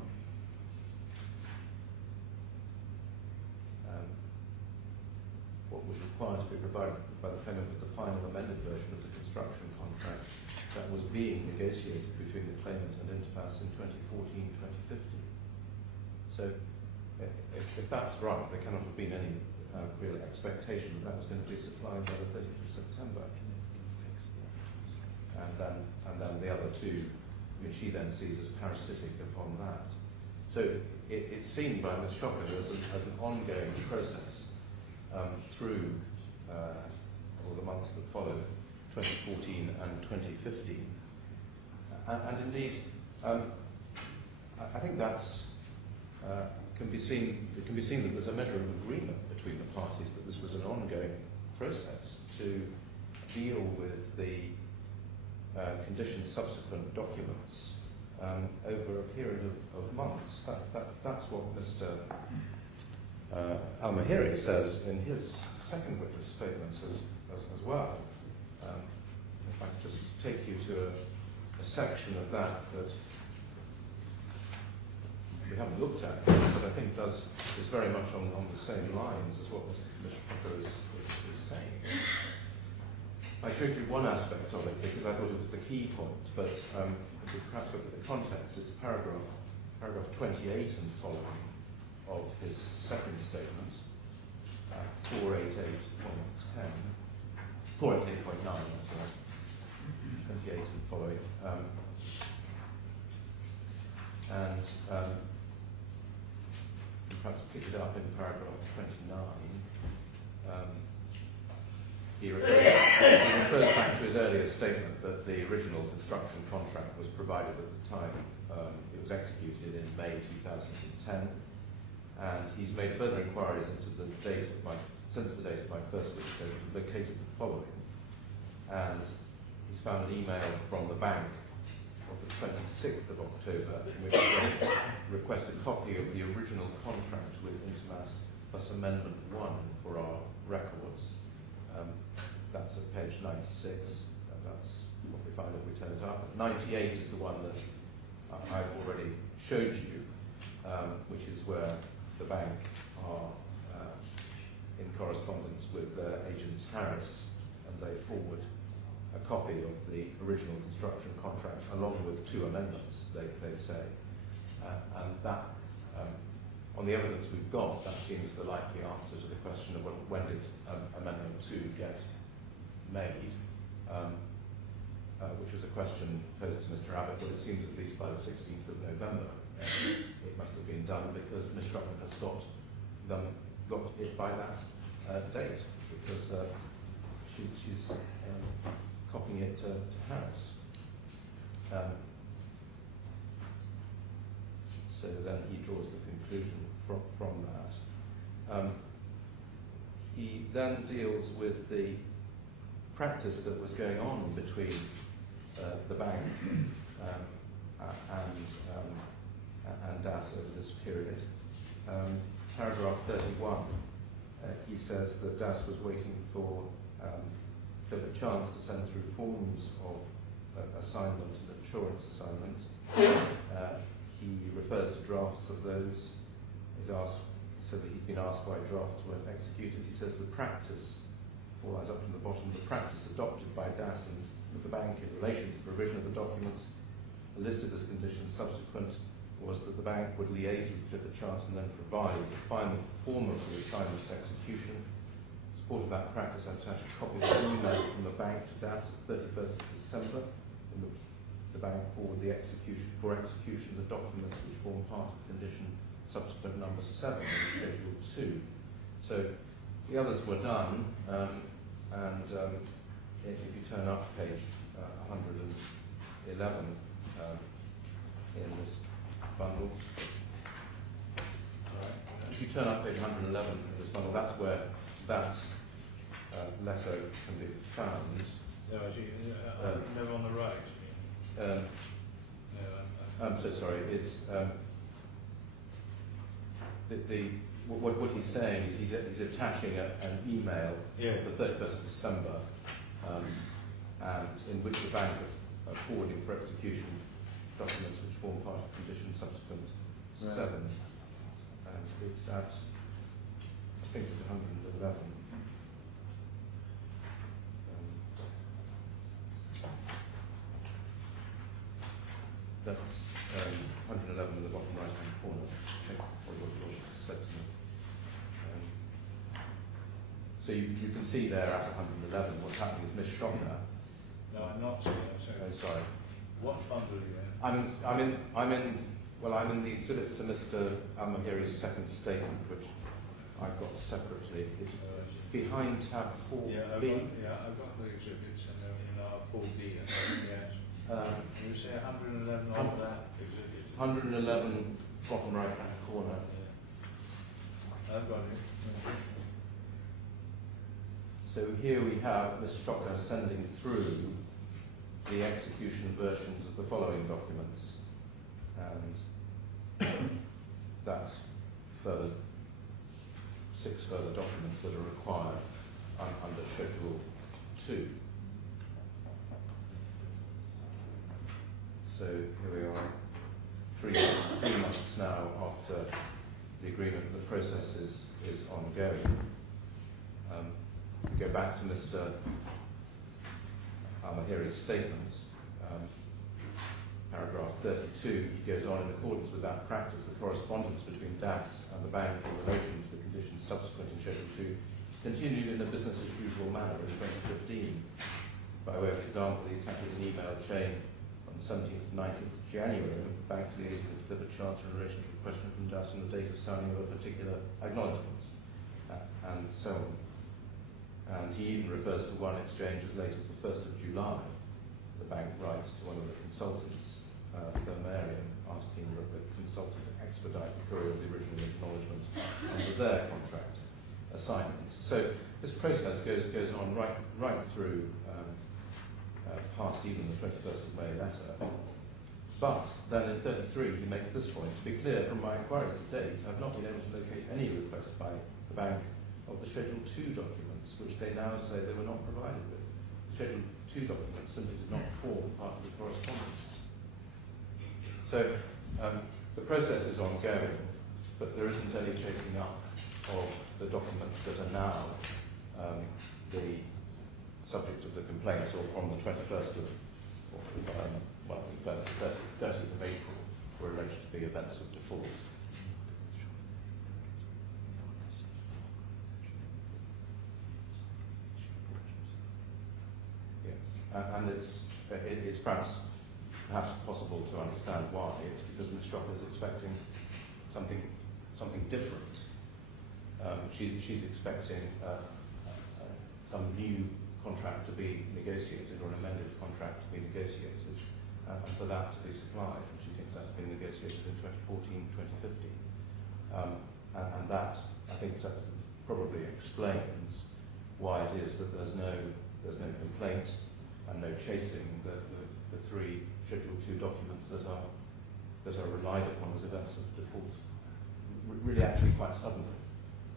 What was required to be provided by the claimant was the final amended version of the construction contract that was being negotiated between the claimant and Interpass in 2014-2015. So, if that's right, there cannot have been any real expectation that was going to be supplied by the 30th of September. And then the other two, she then sees as parasitic upon that. So it's seen by Ms. Shocker as an ongoing process through all the months that followed 2014 and 2015. And indeed, I think that's can be seen that there's a measure of agreement between the parties that this was an ongoing process to deal with the conditions subsequent documents over a period of months. That's what Mr. Al-Mahiri says in his second witness statement as well. If I could just take you to a section of that we haven't looked at, but I think is very much on the same lines as what Mr. Commissioner is saying. I showed you one aspect of it because I thought it was the key point, but if we perhaps look at the context, it's paragraph 28 and following of his second statement, 488.10, 488.9, that's right, 28 and following. Perhaps pick it up in paragraph 29. He refers back to his earlier statement that the original construction contract was provided at the time it was executed in May 2010, and he's made further inquiries into since the date of my first witness statement, located the following, and he's found an email from the bank of the 26th of October in which they request a copy of the original contract with Intermass plus Amendment 1 for our records. That's at page 96, and that's what we find if we turn it up. 98 is the one that I've already showed you, which is where the bank are in correspondence with agents Harris, and they forward a copy of the original construction contract along with two amendments, they say. And that, on the evidence we've got, that seems the likely answer to the question of when did Amendment 2 get made, which was a question posed to Mr. Abbott, but it seems at least by the 16th of November it must have been done, because Ms. Shrutman has got it by that date, because she's copying it to Harris. So then he draws the conclusion from that. He then deals with the practice that was going on between the bank and DAS over this period. Paragraph 31, he says that DAS was waiting for a chance to send through forms of assignment and insurance assignment. He refers to drafts of those. He's asked, so that he's been asked why drafts weren't executed. He says the practice, 4 lines up from the bottom, the practice adopted by DAS and the bank in relation to the provision of the documents listed as conditions subsequent was that the bank would liaise with Clifford Chance and then provide the final form of the assignment execution. In support of that practice, I attach a copy of an email from the bank to DAS of 31st of December, in which the bank forwarded the execution of the documents which form part of condition subsequent number 7 in Schedule 2. So the others were done, and if you turn up page 111 in this bundle, if you turn up page 111 in this bundle, that's where that letter can be found. No, actually, no, on the right, you mean? No, I'm so sorry. It's what he's saying is he's attaching an email of the 31st of December, and in which the bank are forwarding for execution documents which form part of condition subsequent 7, and it's at, I think it's 111. That's 111 in the bottom right-hand corner. Check what it said to me. So you can see there at 111 what's happening is Miss Shocker. no, I'm not seeing it. Oh, sorry. What bundle are you in? I'm in the exhibits to Mr. Al-Mahiri's second statement, which I've got separately. It's behind tab 4B. I've got the exhibits and they're in our 4B. Yes. You say 111 on that exhibit. 111 bottom right-hand corner. I've got it. So here we have Ms. Shocker sending through the execution versions of the following documents, and that's further 6 further documents that are required under Schedule 2. So here we are, three months now after the agreement. The process is ongoing. We go back to Mr. Al-Mahiri's statement, paragraph 32. He goes on, in accordance with that practice, the correspondence between DAS and the bank in relation to the conditions subsequent in Schedule 2 continued in a business as usual manner in 2015. By way of example, he attaches an email chain on the 17th to 19th of January, the bank's liaison with Clifford Chancellor in relation to a question from DAS on the date of signing of a particular acknowledgement, and so on. And he even refers to one exchange as late as the 1st of July. The bank writes to one of the consultants, Thermarian, asking the consultant to expedite the courier of the original acknowledgement under their contract assignment. So this process goes on right through past even the 21st of May letter. But then in 33 he makes this point: to be clear, from my inquiries to date, I have not been able to locate any request by the bank of the Schedule 2 documents, which they now say they were not provided with. The Schedule 2 documents simply did not form part of the correspondence. So the process is ongoing, but there isn't any chasing up of the documents that are now the subject of the complaints, or from the 21st of, 30th of April, were alleged to be events of default. And it's perhaps possible to understand why. It's because Ms. Shocker is expecting something different. She's expecting some new contract to be negotiated, or an amended contract to be negotiated, and for that to be supplied. And she thinks that's been negotiated in 2014, 2015. And that, I think, that probably explains why it is that there's no complaint and no chasing the 3 Schedule 2 documents that are relied upon as events of default. Really, actually, quite suddenly,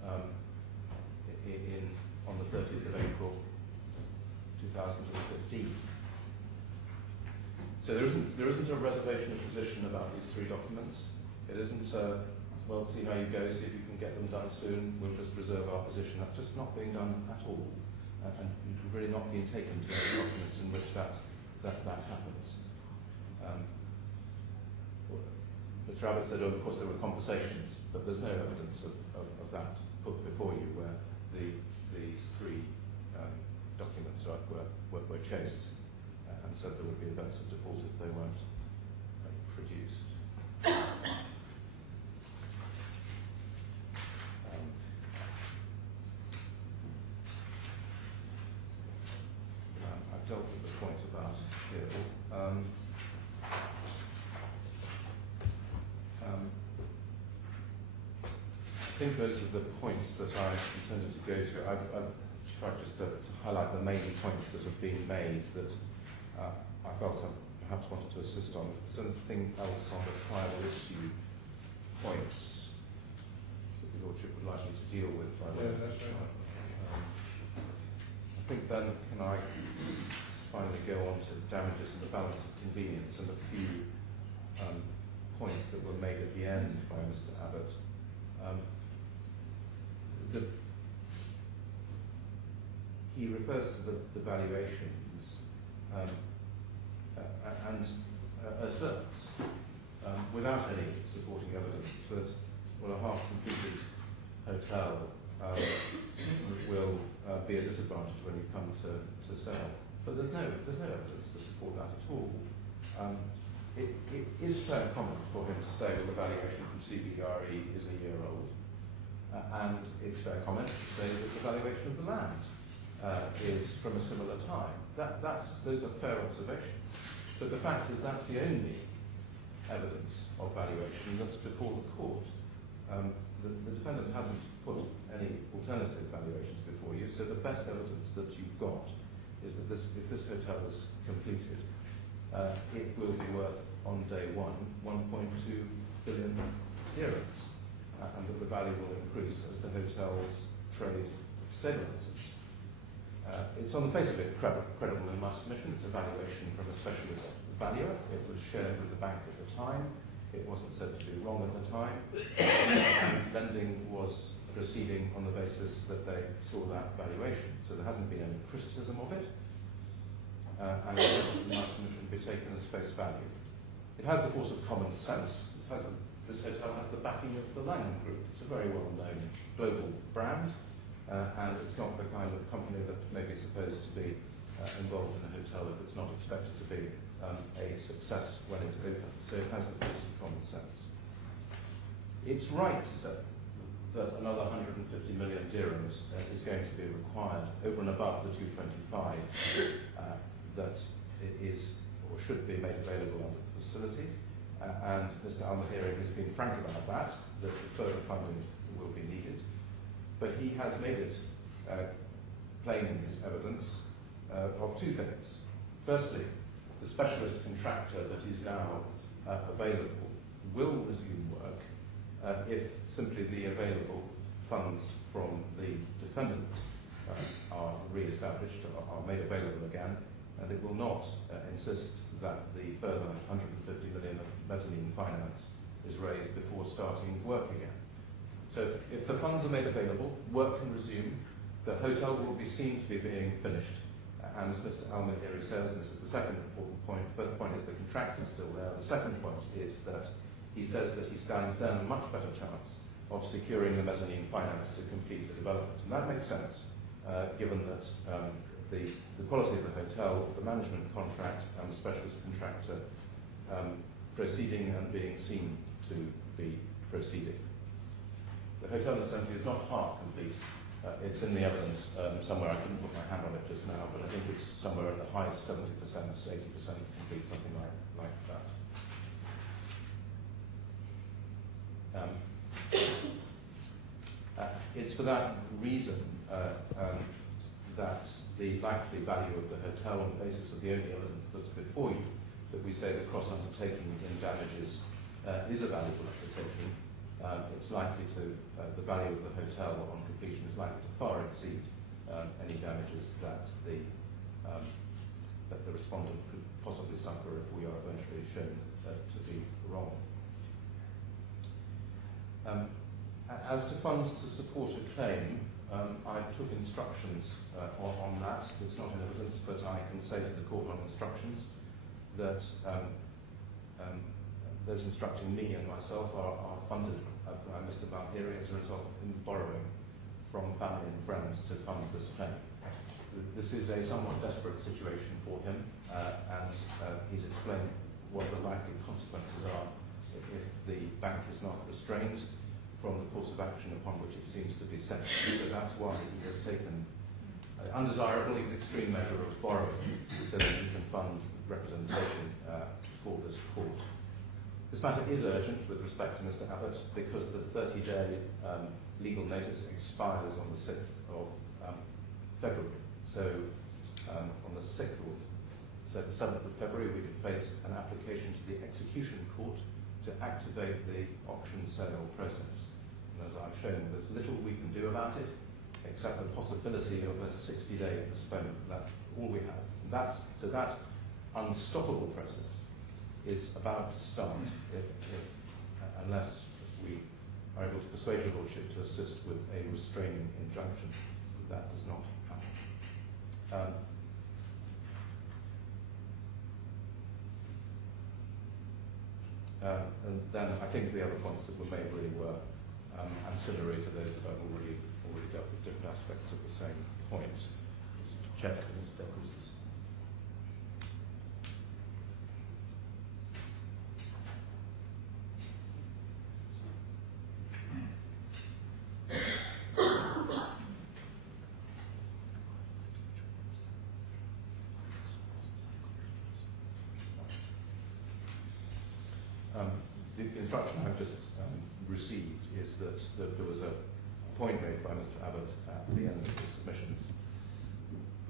on the 30th of April, 2015. So there isn't a reservation of position about these 3 documents. It isn't well, see how you go, see if you can get them done soon. We'll just reserve our position. That's just not being done at all. And really not being taken to any documents in which that happens. Mr. Abbott said, of course, there were conversations, but there's no evidence of that put before you, where these 3 documents were chased and said there would be events of default if they weren't produced. think those are the points that I intended to go to. I've tried just to highlight the main points that have been made that I felt I perhaps wanted to assist on. If there's anything else on the trial issue points that the Lordship would like me to deal with, I will. That's right. I think then, can I just finally go on to the damages and the balance of convenience and a few points that were made at the end by Mr. Abbott. He refers to the valuations and asserts, without any supporting evidence, that well, a half-completed hotel will be a disadvantage when you come to sell. But there's no evidence to support that at all. It is fairly common for him to say that the valuation from CBRE is a year old, and it's fair comment to say that the valuation of the land is from a similar time. Those are fair observations. But the fact is that's the only evidence of valuation that's before the court. The defendant hasn't put any alternative valuations before you, so the best evidence that you've got is that if this hotel is completed, it will be worth, on day one, 1.2 billion dirhams, and that the value will increase as the hotel's trade stabilises. It's on the face of it credible in my submission. It's a valuation from a specialist valuer. It was shared with the bank at the time. It wasn't said to be wrong at the time. And lending was proceeding on the basis that they saw that valuation. So there hasn't been any criticism of it. And my submission be taken as face value. It has the force of common sense. This hotel has the backing of the Langham Group. It's a very well-known global brand. And it's not the kind of company that may be supposed to be involved in a hotel if it's not expected to be a success when it opens. So it has the force of common sense. It's right to say that another 150 million dirhams is going to be required over and above the 225 that is or should be made available under the facility. And Mr. Al-Mahiri has been frank about that further funding will be needed. But he has made it plain in his evidence of two things. Firstly, the specialist contractor that is now available will resume work if simply the available funds from the defendant are re-established, are made available again, and it will not insist that the further 150 million of mezzanine finance is raised before starting work again. So if the funds are made available, work can resume, the hotel will be seen to be being finished. And as Mr. Al-Mahiri says, and this is the second important point, the first point is the contractor is still there. The second point is that he says that he stands then a much better chance of securing the mezzanine finance to complete the development. And that makes sense, given that the quality of the hotel, the management contract, and the specialist contractor proceeding and being seen to be proceeding. The hotel essentially is not half complete. It's in the evidence somewhere. I couldn't put my hand on it just now, but I think it's somewhere at the highest 70%, 80% complete, something like that. It's for that reason that the likely value of the hotel on the basis of the only evidence that's before you, that we say the cross-undertaking in damages is a valuable undertaking. It's likely to, the value of the hotel on completion is likely to far exceed any damages that the respondent could possibly suffer if we are eventually shown to be wrong. As to funds to support a claim, I took instructions on that. It's not in evidence, but I can say to the court on instructions that those instructing me and myself are funded by Mr. Al-Mahiri as a result of him borrowing from family and friends to fund this claim. This is a somewhat desperate situation for him, and he's explained what the likely consequences are if the bank is not restrained from the course of action upon which it seems to be set. So that's why he has taken an undesirable, even extreme measure of borrowing so that he can fund representation for this court. This matter is urgent with respect to Mr. Abbott because the 30-day legal notice expires on the 6th of February. So on the 6th of, so the 7th of February, we could place an application to the execution court to activate the auction sale process. And as I've shown, there's little we can do about it except the possibility of a 60-day postponement. That's all we have. So that unstoppable process is about to start unless we are able to persuade your lordship to assist with a restraining injunction. That does not happen. And then I think the other points that were made really were ancillary to those that I've already dealt with different aspects of the same point. Just check Mr. Deckles. The instruction I've just received is that there was a point made by Mr. Abbott at the end of the submissions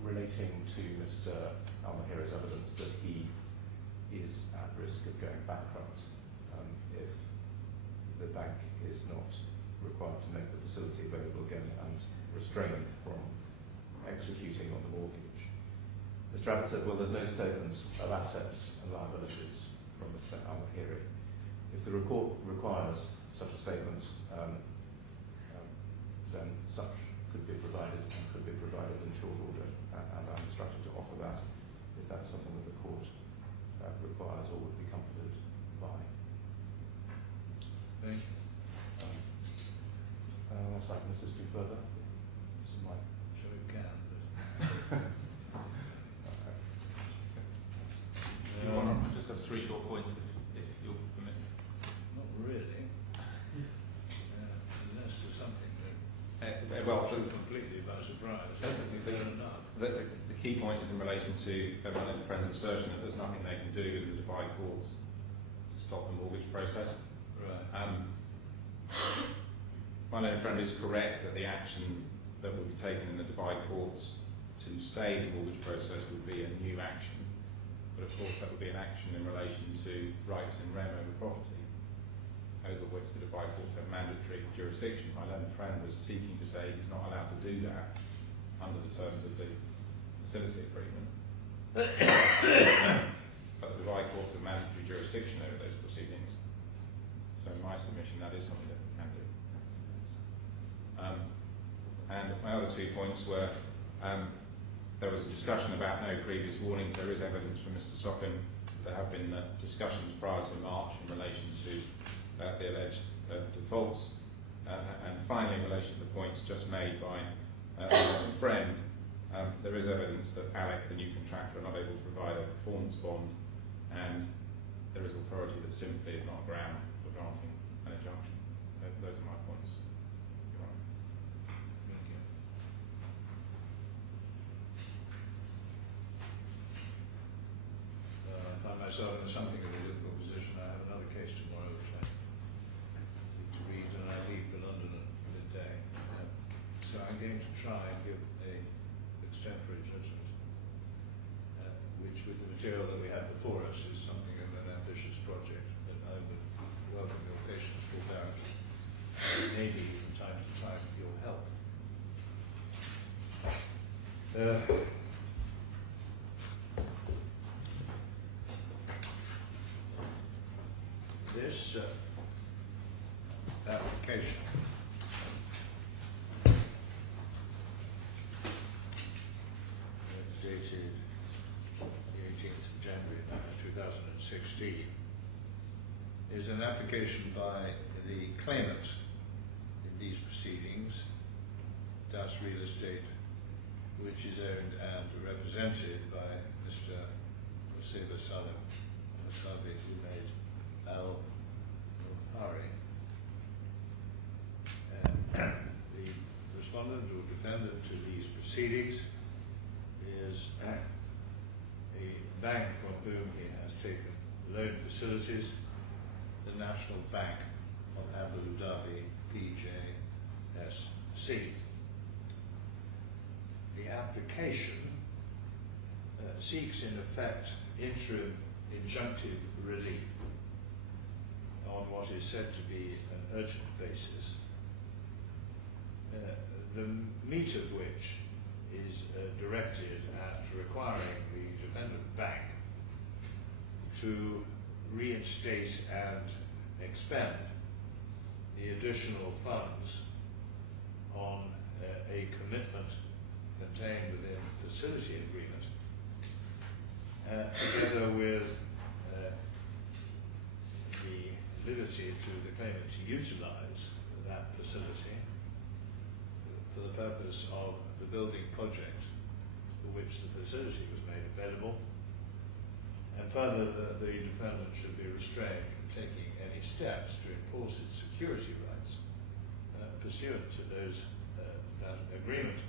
relating to Mr. Al-Mahiri's evidence that he is at risk of going bankrupt if the bank is not required to make the facility available again and restrained from executing on the mortgage. Mr. Abbott said, well, there's no statements of assets and liabilities from Mr. Al-Mahiri. If the report requires such a statement, then such could be provided and could be provided in short order, and I'm instructed to offer that if that's something that the court requires or would be comforted by. Thank you. Unless I can assist you further. Sure you can. Your Honour, I just have 3 short points if you'll permit. Not really. Unless there's something that well, completely by surprise. Fair enough. The key point is in relation to my learned friend's assertion that there's nothing they can do in the Dubai courts to stop the mortgage process. Right. My learned friend is correct that the action that will be taken in the Dubai courts to stay the mortgage process would be a new action. But of course that would be an action in relation to rights in rem over property, over which the Dubai courts have mandatory jurisdiction. My learned friend was seeking to say he's not allowed to do that under the terms of the facility agreement. But the Dubai courts have mandatory jurisdiction over those proceedings. So in my submission, that is something that we can do. And my other 2 points were there was a discussion about no previous warnings. There is evidence from Mr. Sockham. There have been discussions prior to March in relation to the alleged defaults. And finally, in relation to the points just made by a friend, there is evidence that ALEC, the new contractor, are not able to provide a performance bond, and there is authority that sympathy is not a ground for granting an injunction. Those are my points. Your Honour. Thank you. I find myself in something of a difficult position. I have another case tomorrow which I need to read, and I leave for London at midday. So I'm going to try and give a extemporary judgment, which with the material that we have before us is something of an ambitious project, but I would welcome your patience for that. Maybe from time to time your help. This application dated the 18th of January 2016 is an application by the claimant in these proceedings, Das Real Estate, which is owned and represented by Mr. Oseba Salim Wasabi, who made Al-Hari. The respondent or defendant to these proceedings is a bank from whom he has taken loan facilities National Bank of Abu Dhabi, Pjsc. The application seeks in effect interim injunctive relief on what is said to be an urgent basis, the meat of which is directed at requiring the defendant bank to reinstate and expend the additional funds on a commitment contained within the facility agreement, together with the ability to the claimant to utilise that facility for the purpose of the building project for which the facility was made available, and further that the defendant should be restrained from taking any steps to enforce its security rights pursuant to that agreement.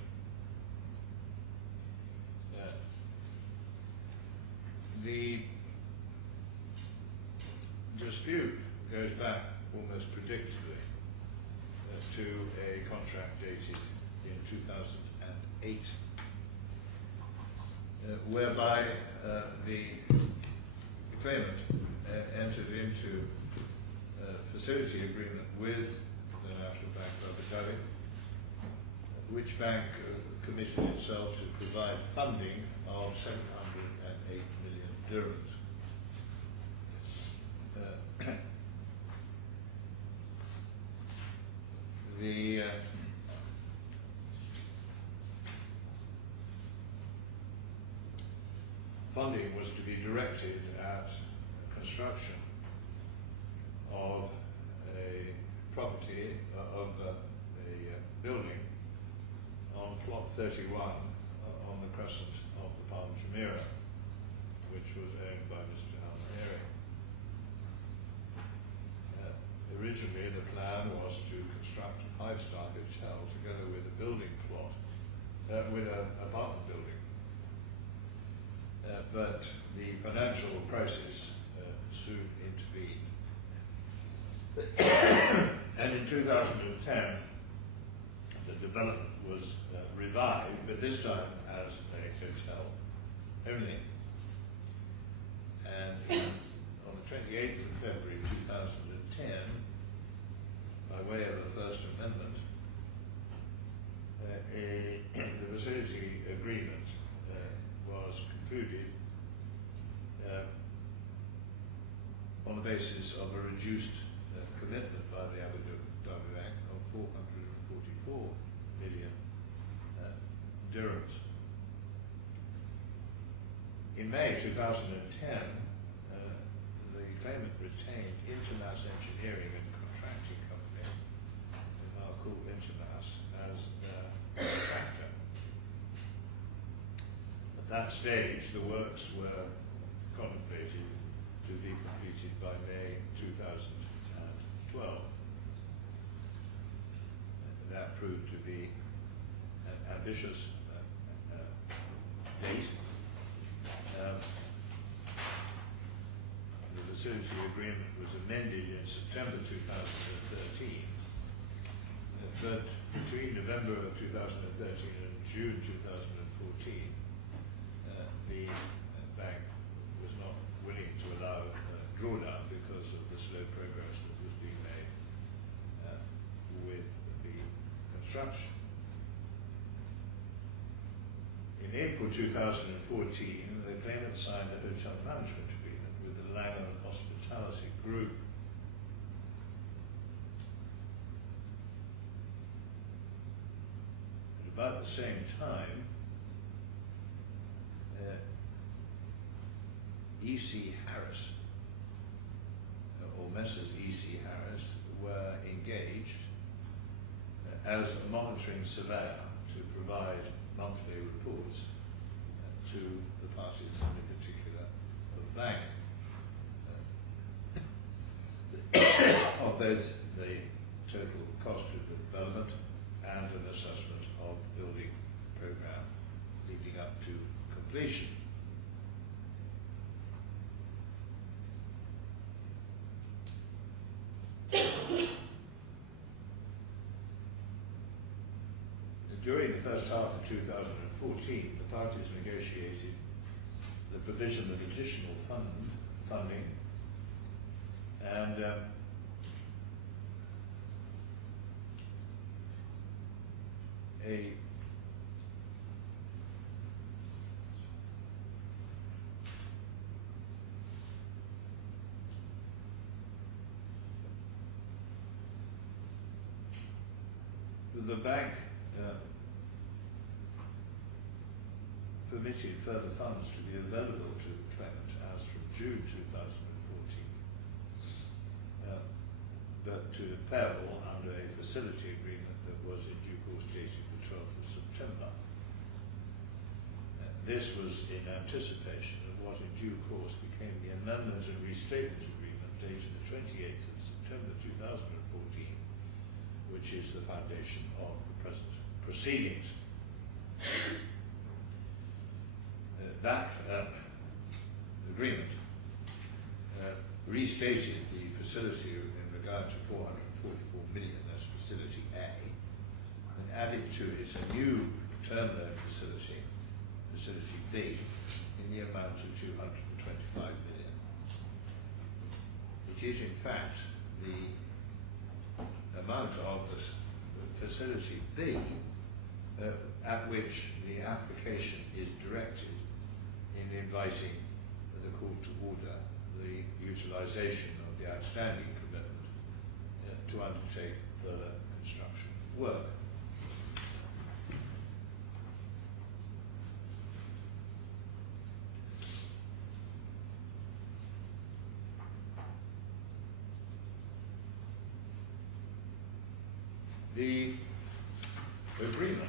The dispute goes back almost predictably to a contract dated in 2008, whereby the claimant entered into a facility agreement with the National Bank of Abu Dhabi, which bank committed itself to provide funding of 708 million dirhams. The funding was to be directed at construction of a property, of a building on plot 31 on the crescent of the Palm Jumeirah, which was owned by Mr. Al-Mahiri. Originally, the plan was to construct a 5-star hotel together with a building plot, with an apartment building. But the financial process soon intervened. And in 2010, the development was revived, but this time as a hotel only. And on the 28th of February 2010, by way of the First Amendment, the facility agreement was concluded on the basis of a reduced commitment by the Abu Dhabi Bank of 444 million dirhams. In May 2010, the claimant retained Internas Engineering and Contracting Company, now called Internas, as their contractor. At that stage, the works were contemplated to be completed by May 2012. That proved to be an ambitious date. The facility agreement was amended in September 2013, but between November of 2013 and June 2014, the bank was not willing to allow drawdown because of the slow progress that was being made with the construction. In April 2014, the claimant signed a hotel management agreement with the Langham Hospitality Group. At about the same time, E.C. Harris, or Messrs. E.C. Harris, were engaged as a monitoring surveyor to provide monthly reports to the parties, in particular the bank, of both the total cost of the development and an assessment of the building program leading up to completion. during the first half of 2014, the parties negotiated the provision of additional funding, and the bank permitted further funds to be available to the claimant as from June 2014, but to payable under a facility agreement that was in due course dated the 12th of September. This was in anticipation of what in due course became the amendment and restatement agreement dated the 28th of September 2014, which is the foundation of the present proceedings. That agreement restated the facility in regard to 444 million, that's facility A, and added to it a new term loan facility, facility B, in the amount of 225 million. It is in fact the amount of the facility B at which the application is directed in inviting the court to order the utilisation of the outstanding commitment to undertake further construction work. The agreement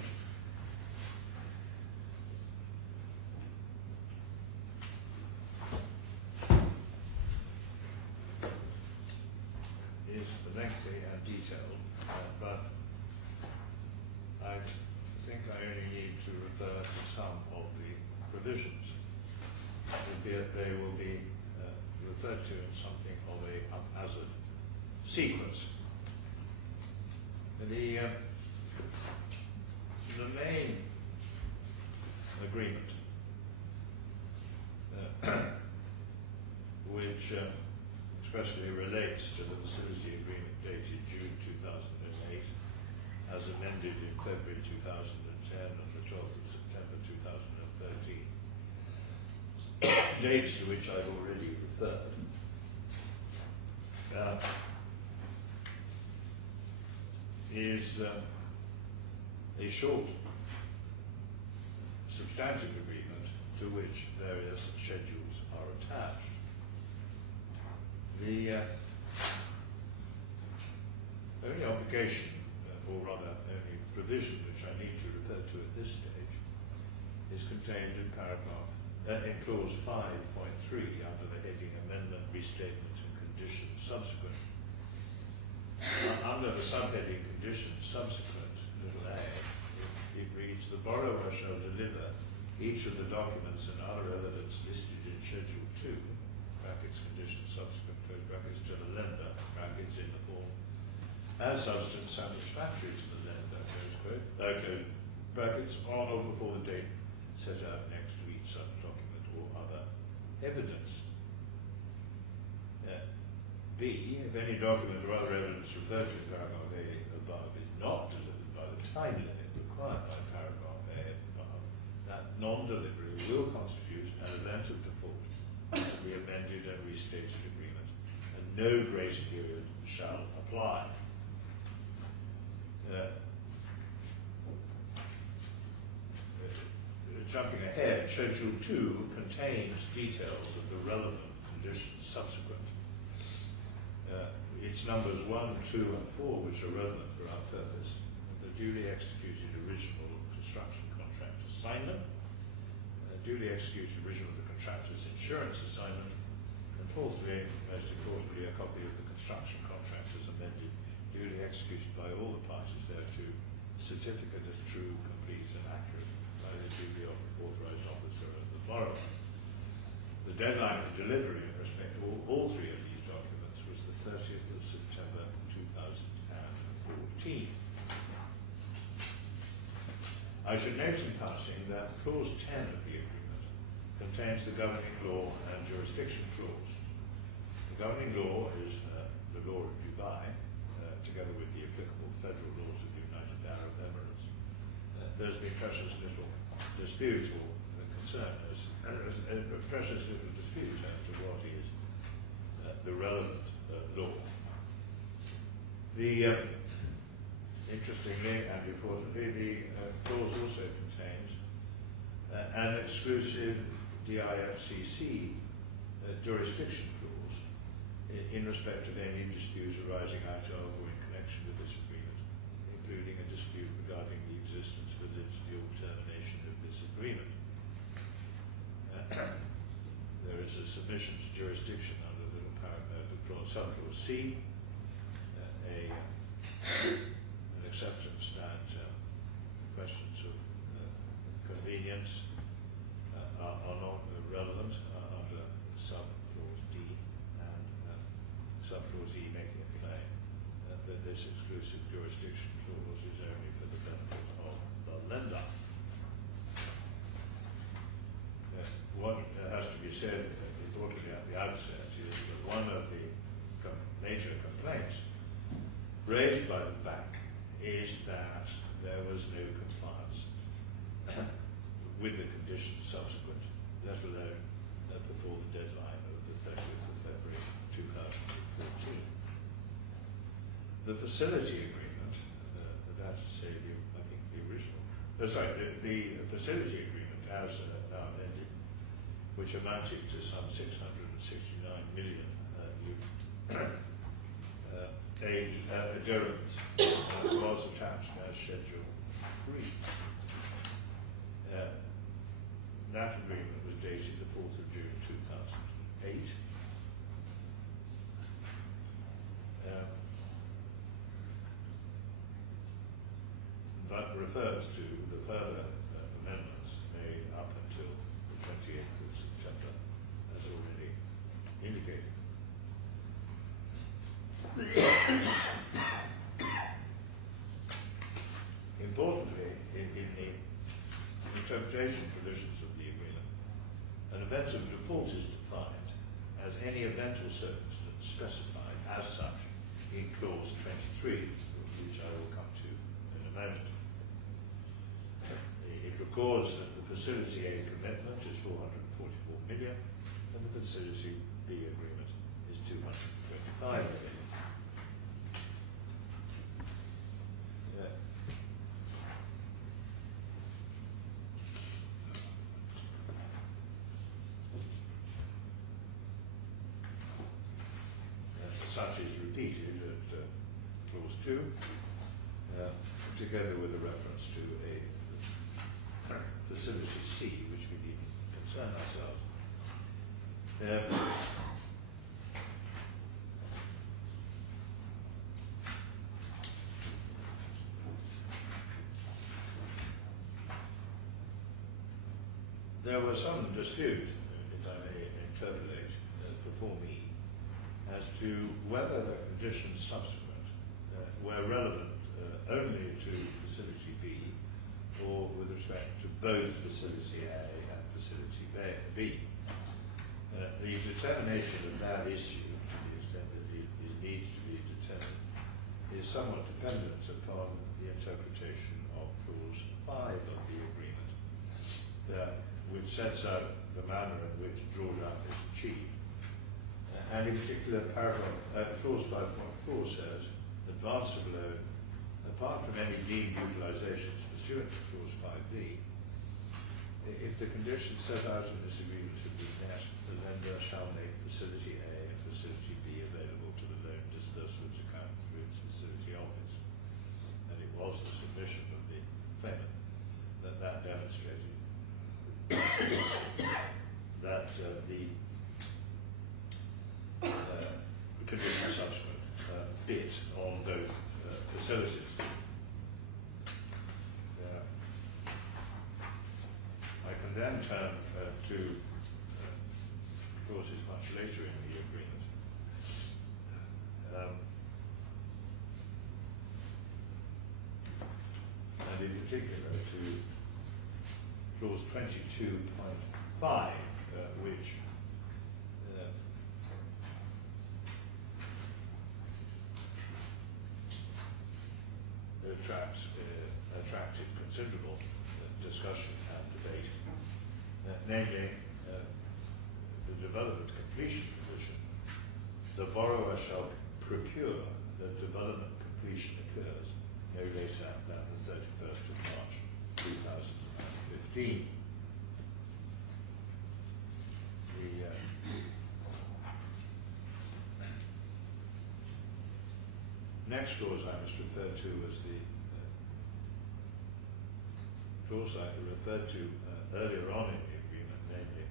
is lengthy and detailed, but I think I only need to refer to some of the provisions, albeit they will be referred to in something of a haphazard sequence. The main agreement, which expressly relates to the facility agreement dated June 2008, as amended in February 2010 and the 12th of September 2013, dates to which I've already referred, is a short substantive agreement to which various schedules are attached. The only obligation, or rather only provision which I need to refer to at this stage, is contained in in clause 5.3 under the heading Amendment, Restatement and Conditions Subsequent. Under the subheading Conditions Subsequent, little a, it reads, the borrower shall deliver each of the documents and other evidence listed in Schedule 2, brackets Conditions Subsequent, close brackets, to the lender, brackets in the form and substance satisfactory to the lender, close quote, close brackets, on or before the date set out next to each such document or other evidence. B, if any document or other evidence referred to in paragraph A above is not delivered by the time limit required by paragraph A above, that non-delivery will constitute an event of default of the amended and restated agreement, and no grace period shall apply. Jumping ahead, Schedule 2 contains details of the relevant conditions subsequent. It's numbers 1, 2, and 4 which are relevant for our purpose. The duly executed original construction contract assignment, duly executed original of the contractor's insurance assignment, and fourthly, most importantly, a copy of the construction contract as amended, duly executed by all the parties thereto, certificate as true, complete, and accurate by the duly authorised officer of the borrower. The deadline for delivery in respect to all three of these documents was the 30th of September 2014. I should note in passing that clause 10 of the agreement contains the governing law and jurisdiction clause. The governing law is the law of Dubai, together with the applicable federal laws of the United Arab Emirates. There's been precious little dispute or concern, precious little dispute as to what is the relevant law. Interestingly and importantly, the clause also contains an exclusive DIFCC jurisdiction clause in respect of any disputes arising out of or in connection with this agreement, including a dispute regarding the existence, validity or termination of this agreement. There is a submission to jurisdiction under the subclause C, an acceptance that questions of convenience are not relevant under subclause D, and subclause E making a claim that this exclusive jurisdiction clause is only for the benefit of the lender. What has to be said importantly at the outset is that one of the major complaints raised by the bank is that there was no compliance with the conditions subsequent, let alone before the deadline of the 30th of February 2014. The facility agreement, that is to say, I think the original, the facility agreement as now amended, which amounted to some 669 million dirhams, was attached as Schedule 3. That agreement was dated the 4th of June 2008. That refers to the further amendments made up until the 28th of September, as already indicated. Importantly, in the interpretation provisions of the agreement, an event of default is defined as any event or circumstance specified as such in clause 23, which I will come to in a moment. It records that the facility A commitment is 444 million and the facility B agreement is 225 million. Such is repeated at clause 2, together with a reference to a facility C, which we need to concern ourselves. There was some dispute, if I may interpolate, before me, as to whether the conditions subsequent were relevant only to facility B or with respect to both facility A and facility B. The determination of that issue, to the extent that it needs to be determined, is somewhat dependent upon the interpretation of clause 5 of the agreement, which sets out the manner in which drawdown is achieved. And in particular, clause 5.4 says, advance of loan, apart from any deemed utilizations pursuant to clause 5b, if the conditions set out in this agreement have been met, the lender shall make facility A and facility B available to the loan disbursements account through its facility office. And it was the submission of the claimant that demonstrated that the condition subsequent bit on both facilities. I can then turn to clauses much later in the agreement. And in particular to clause 22.5, which attracted considerable discussion and debate, namely the development completion provision. The borrower shall procure that development completion occurs no later than the 31st of March 2015. The next clause I must refer to was the clause I referred to earlier on in the agreement, namely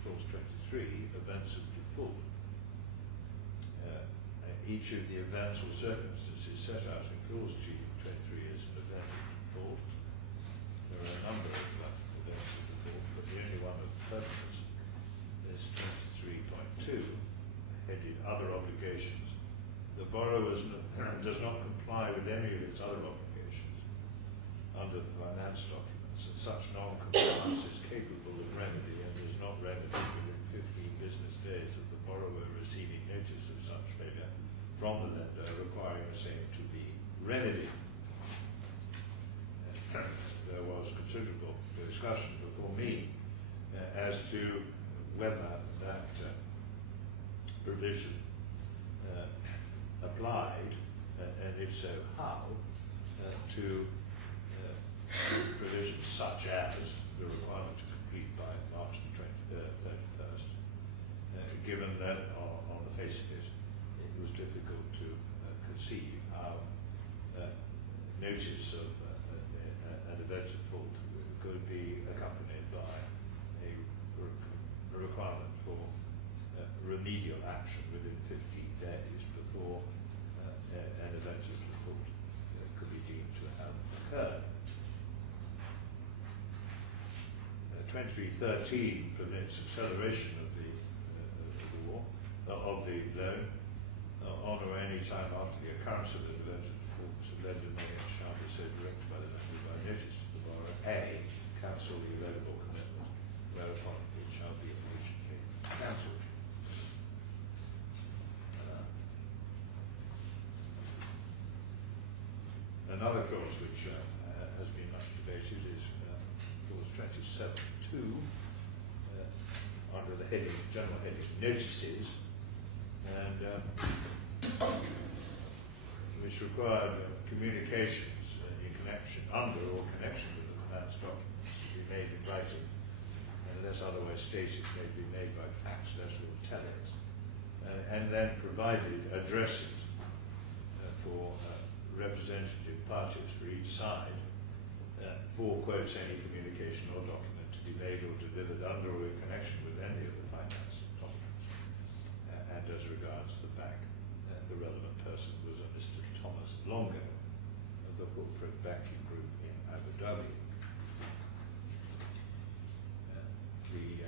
clause 23, events of default. Each of the events or circumstances set out in clause 23 is an event of default. There are a number of events of default, but the only one of pertinence is 23.2, headed Other Obligations. The borrower does not comply with any of its other obligations under the finance documents, and such non-compliance is capable of remedy and is not remedied within 15 business days of the borrower receiving notice of such failure from the lender, requiring the same to be remedied. There was considerable discussion before me as to whether that provision applied, and if so, how, to provisions such as the requirement to complete by March the 31st, given that on the face of it, it was difficult to conceive how notice of an event of fault could be accompanied by a requirement for remedial action within 15 days before an event of default could be deemed to have occurred. 2313 permits acceleration of the loan on or any time after the occurrence of an event of default. So lender may and shall be so directed by the lender by notice to the borrower: A, cancel the available commitment, whereupon it shall be immediately cancelled. Another clause which has been much debated is clause 27.2 under the heading, general heading, notices, and which required communications in connection, under or connection with the finance documents to be made in writing, unless otherwise stated, may be made by fax, letter, or telex, and then provided addresses for representative parties for each side for, quotes, any communication or document to be made or delivered under or in connection with any of the finance documents. And as regards the bank, the relevant person was a Mr. Thomas Longo of the corporate banking group in Abu Dhabi. The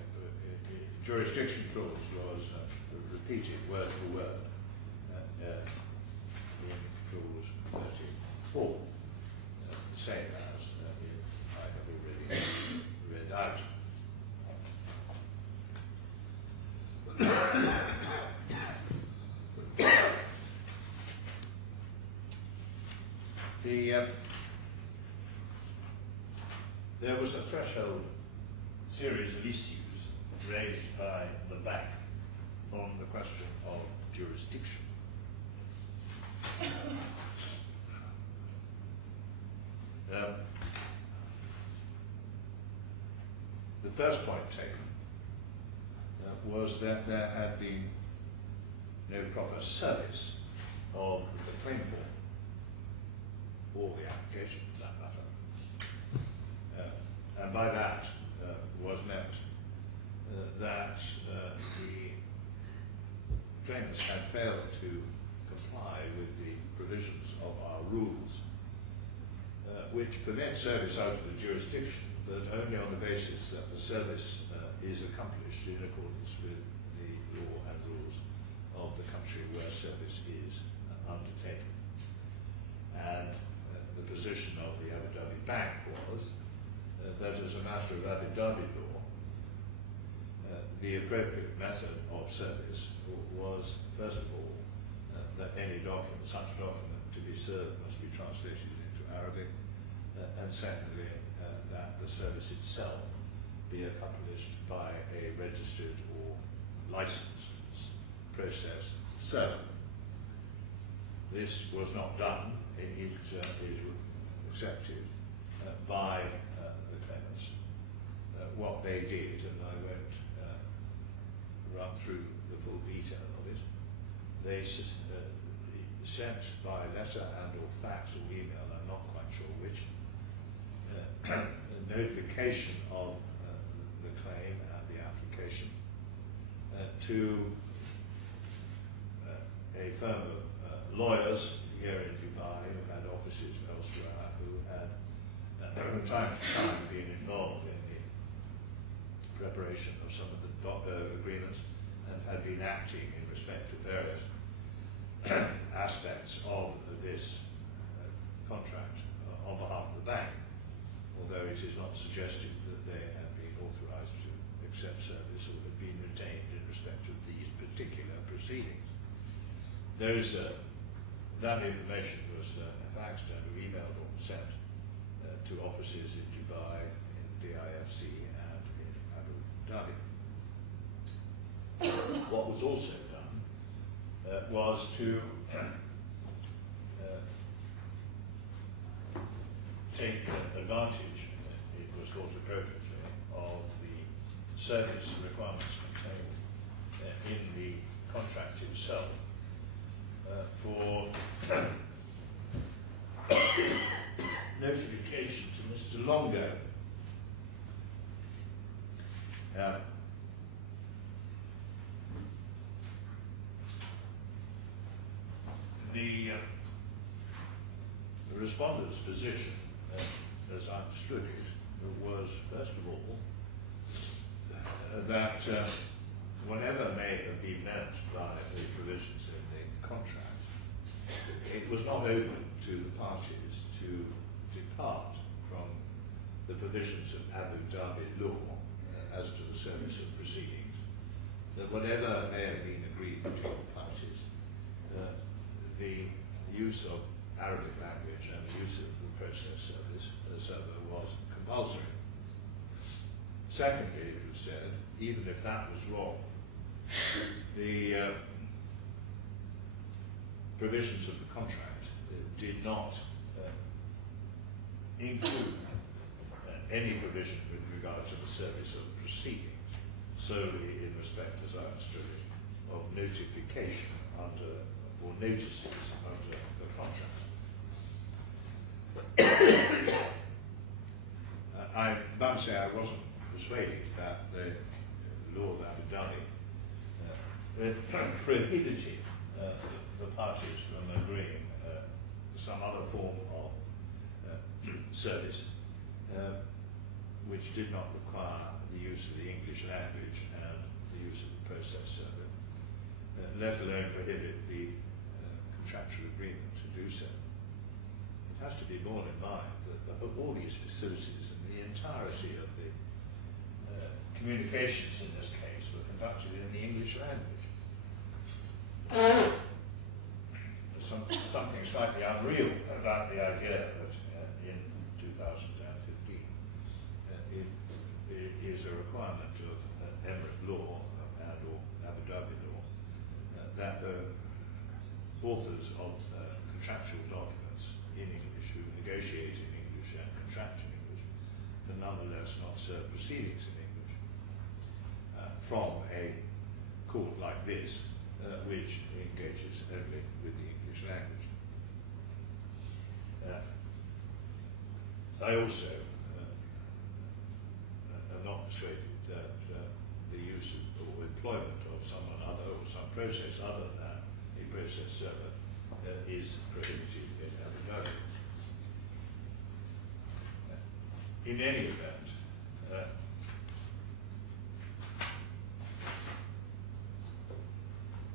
jurisdiction clause was repeated word for word in clause 34, the same as I have already read out. There was a threshold series of issues raised by the bank on the question of jurisdiction. The first point taken was that there had been no proper service of the claim form, or the application for that matter. And by that was meant that the claimants had failed to comply with the provisions of our rules, which permit service out of the jurisdiction, but only on the basis that the service is accomplished in accordance with the law and rules of the country where service is undertaken. And the position of the Abu Dhabi Bank was that as a matter matter of Abu Dhabi law, the appropriate method of service was, first of all, that any document, such document to be served must be translated into Arabic, and secondly, that the service itself be accomplished by a registered or licensed process server. This was not done. It is accepted by the claimants. What they did, and I won't run through the full detail of it, they sent by letter and or fax or email, I'm not quite sure which, a notification of the claim and the application to a firm of lawyers here in Dubai who had offices elsewhere, who had from time to time been involved in the preparation of some of the agreements and had been acting in respect to various aspects of this contract on behalf of the bank, although it is not suggested that they have been authorised to accept service or have been retained in respect of these particular proceedings. That information was faxed and emailed or sent to offices in Dubai, in DIFC and in Abu Dhabi. What was also done was to take advantage, it was thought appropriately, of the service requirements contained in the contract itself for notification to Mr. Longo. The respondent's position, as I understood it, was, first of all, that whatever may have been meant by the provisions in the contract, it was not open to the parties to depart from the provisions of Abu Dhabi law as to the service of proceedings. That whatever may have been agreed between the parties, the use of Arabic language and the use of the process service server was compulsory. Secondly, it was said, even if that was wrong, the provisions of the contract did not include any provision with regard to the service of proceedings, solely in respect, as I understood it, of notification under, or notices under the contract. I must say I wasn't persuaded that the law of Abu Dhabi prohibited the parties from agreeing some other form of service which did not require the use of the English language and the use of the process server, let alone prohibit the contractual agreement to do so. It has to be borne in mind that all these facilities and the entirety of the communications in this case were conducted in the English language. There's something slightly unreal about the idea that in 2015 it is a requirement of Emirate law and or Abu Dhabi law that the authors of contractual documents in English who negotiate in English and contract in English can nonetheless not serve proceedings in English from a court like this, which engages only with the English language. I also am not persuaded that the use of, or employment of someone other or some process other than a process server is prohibited in Abu Dhabi. In any event,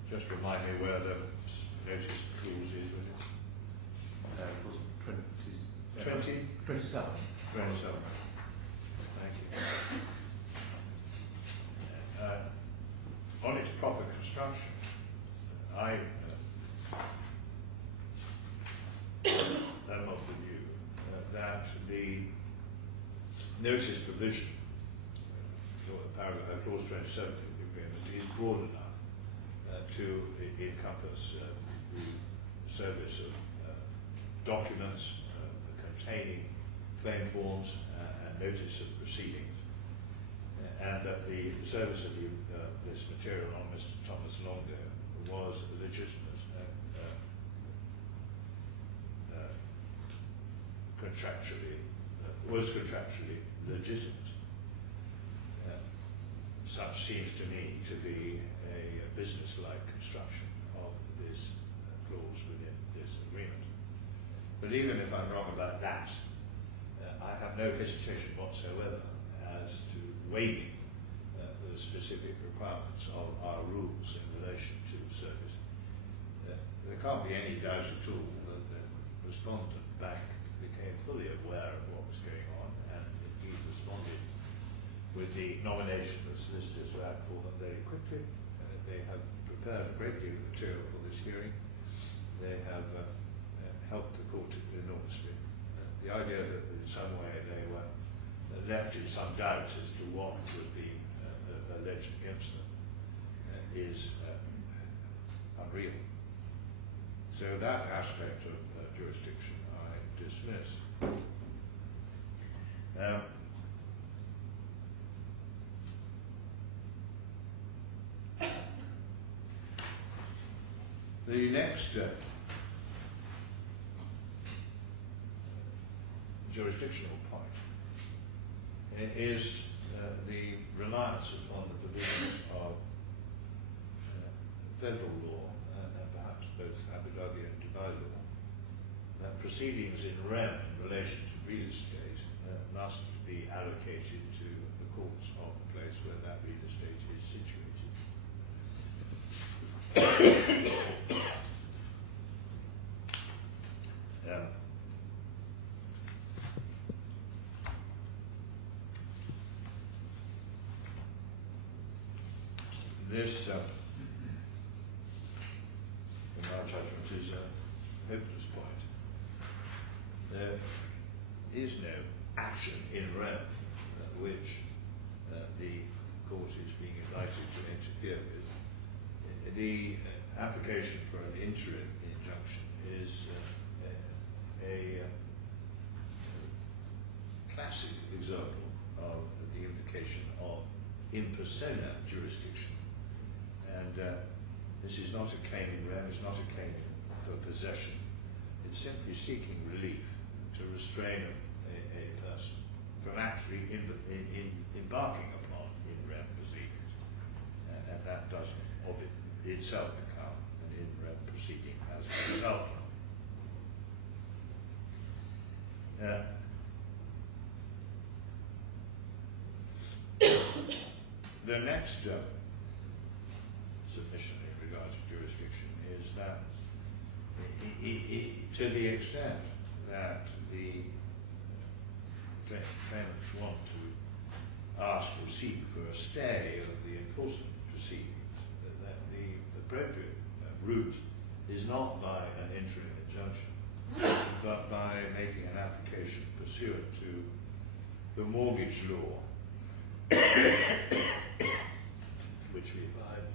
just remind me where the notice clause is, will it? It was 27. 27. 27. Thank you. notice provision, paragraph clause 27 of the agreement, is broad enough to encompass the service of documents containing claim forms and notice of proceedings, and that the service of this material on Mr. Thomas Longo was legitimate, contractually legitimate. Such seems to me to be a business-like construction of this clause within this agreement. But even if I'm wrong about that, I have no hesitation whatsoever as to waiving the specific requirements of our rules in relation to service. There can't be any doubt at all that the respondent bank became fully aware of what was going on and indeed responded with the nomination of solicitors who act for them very quickly. They have prepared a great deal of material for this hearing. They have helped the court enormously. The idea that in some way they were left in some doubt as to what would be alleged against them is unreal. So that aspect of jurisdiction I dismiss. The next jurisdictional point is the reliance upon the provisions of federal law and perhaps both Abu Dhabi and Dubai law, that proceedings in rem in relation to real estate must be allocated to the courts of the place where that real estate is situated. This, in my judgment, is a hopeless point. There is no action in rem which the court is being invited to interfere with. The application for an interim injunction is a classic example of the invocation of in persona jurisdiction. And this is not a claim in rem, it's not a claim for possession. It's simply seeking relief to restrain a person from actually embarking upon in rem proceedings. And that doesn't of itself become an in rem proceeding as a result. The next submission in regard to jurisdiction is that to the extent that the claimants want to ask or seek for a stay of the enforcement proceedings, that the appropriate route is not by an interim injunction, but by making an application pursuant to the mortgage law, which we find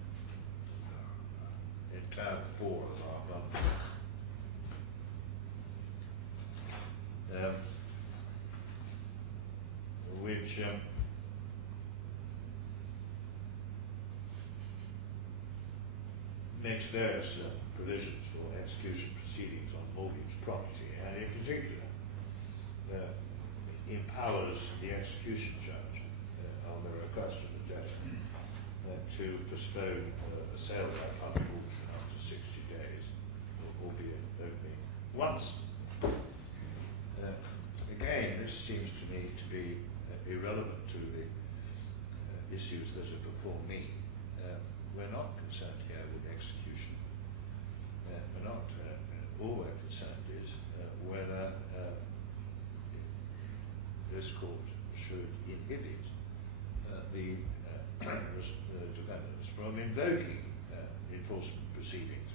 in tab 4 of our bundle. Which makes various provisions for execution proceedings on mortgage property, and in particular empowers the execution judge on the request of the debtor to postpone a sale by public auction after 60 days, albeit only once. Again, this seems to me to be irrelevant to the issues that are before me. We're not concerned here with execution. We're not. All we're concerned is whether this court should inhibit the defendants from invoking enforcement proceedings.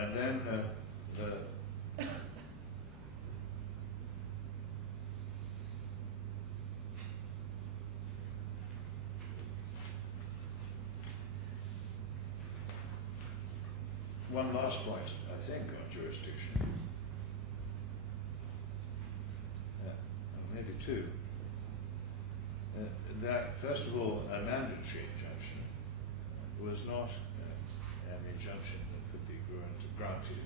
And then the one last point, I think, on jurisdiction. Maybe two. That, first of all, a mandatory injunction was not an injunction that could be granted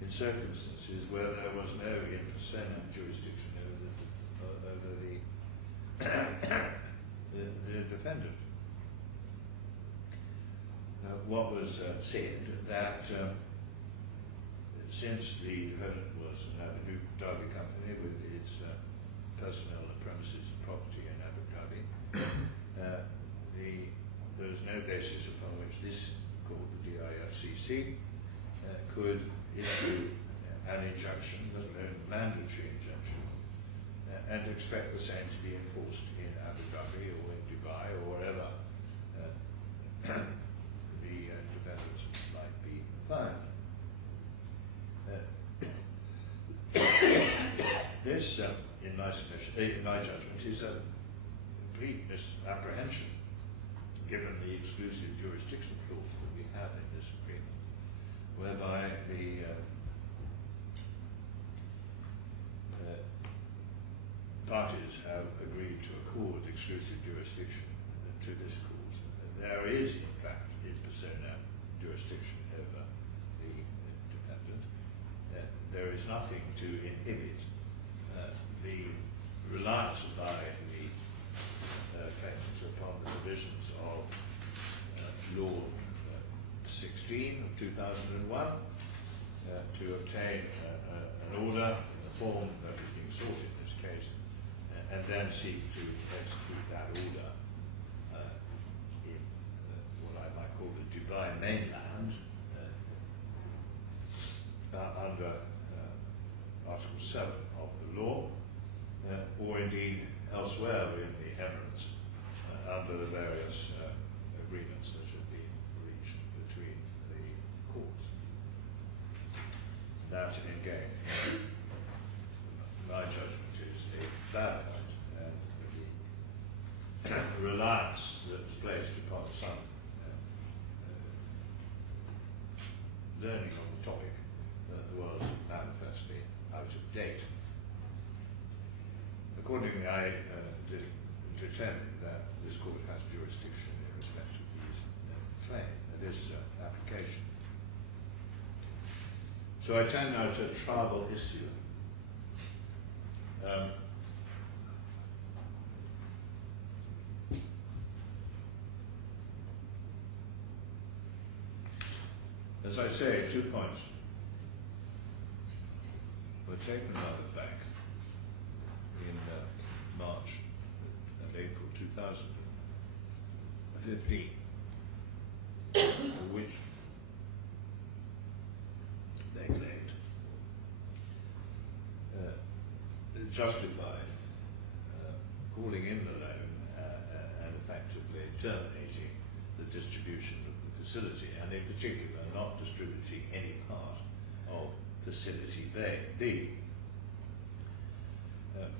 in circumstances where there was no in persona jurisdiction over the defendant. What was said that since the defendant was an Abu Dhabi company with its personnel and premises and property in Abu Dhabi, there was no basis upon which this court, the DIFCC, could issue an injunction, let alone a mandatory injunction, and to expect the same to be enforced in Abu Dhabi or in Dubai or wherever the defendants might be found. This, in my judgment, is a complete misapprehension, given the exclusive jurisdiction clause that we have in this agreement, whereby the parties have agreed to accord exclusive jurisdiction to this clause. There is, in fact, in persona jurisdiction over the defendant. There is nothing to inhibit the reliance by the claimants upon the provisions of Law 16 of 2001 to obtain an order in the form that is being sought in this case, and then seek to execute that order in what I might call the Dubai mainland under Article 7 of the law, or indeed elsewhere in the Emirates under the various agreements that have been reached between the courts. That, again, my judgment is a bad point, and the reliance that's placed upon some learning on the topic was manifestly out of date. Accordingly, I determined that this court has jurisdiction in respect of these this application. So I turn now to a tribal issue. As I say, 2 points were taken by the fact in March and April 2015, which they claimed justified calling in the loan and effectively terminating the distribution of the facility, and in particular not distributing any part of Facility B.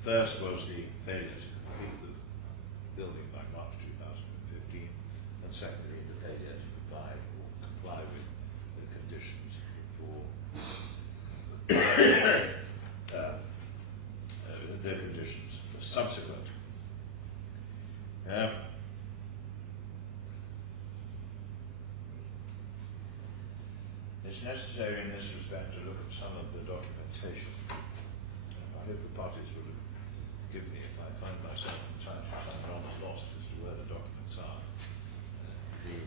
First was the failure to complete the building by March 2015, and secondly the failure to provide or comply with the conditions for the conditions subsequent. It's necessary in this respect to look at some of the documentation. I hope the parties would give me if I find myself from time to time rather lost as to where the documents are. The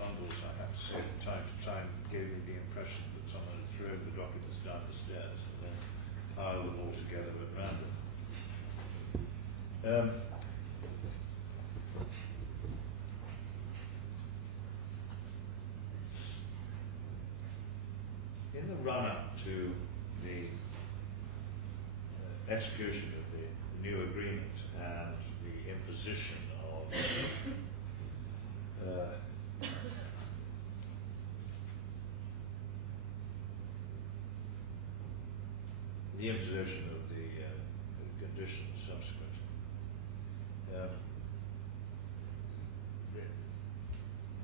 bundles, I have to say, from time to time gave me the impression that someone had thrown the documents down the stairs and then piled them all together at random. In the run-up to the execution of the new agreement and the imposition of conditions subsequent,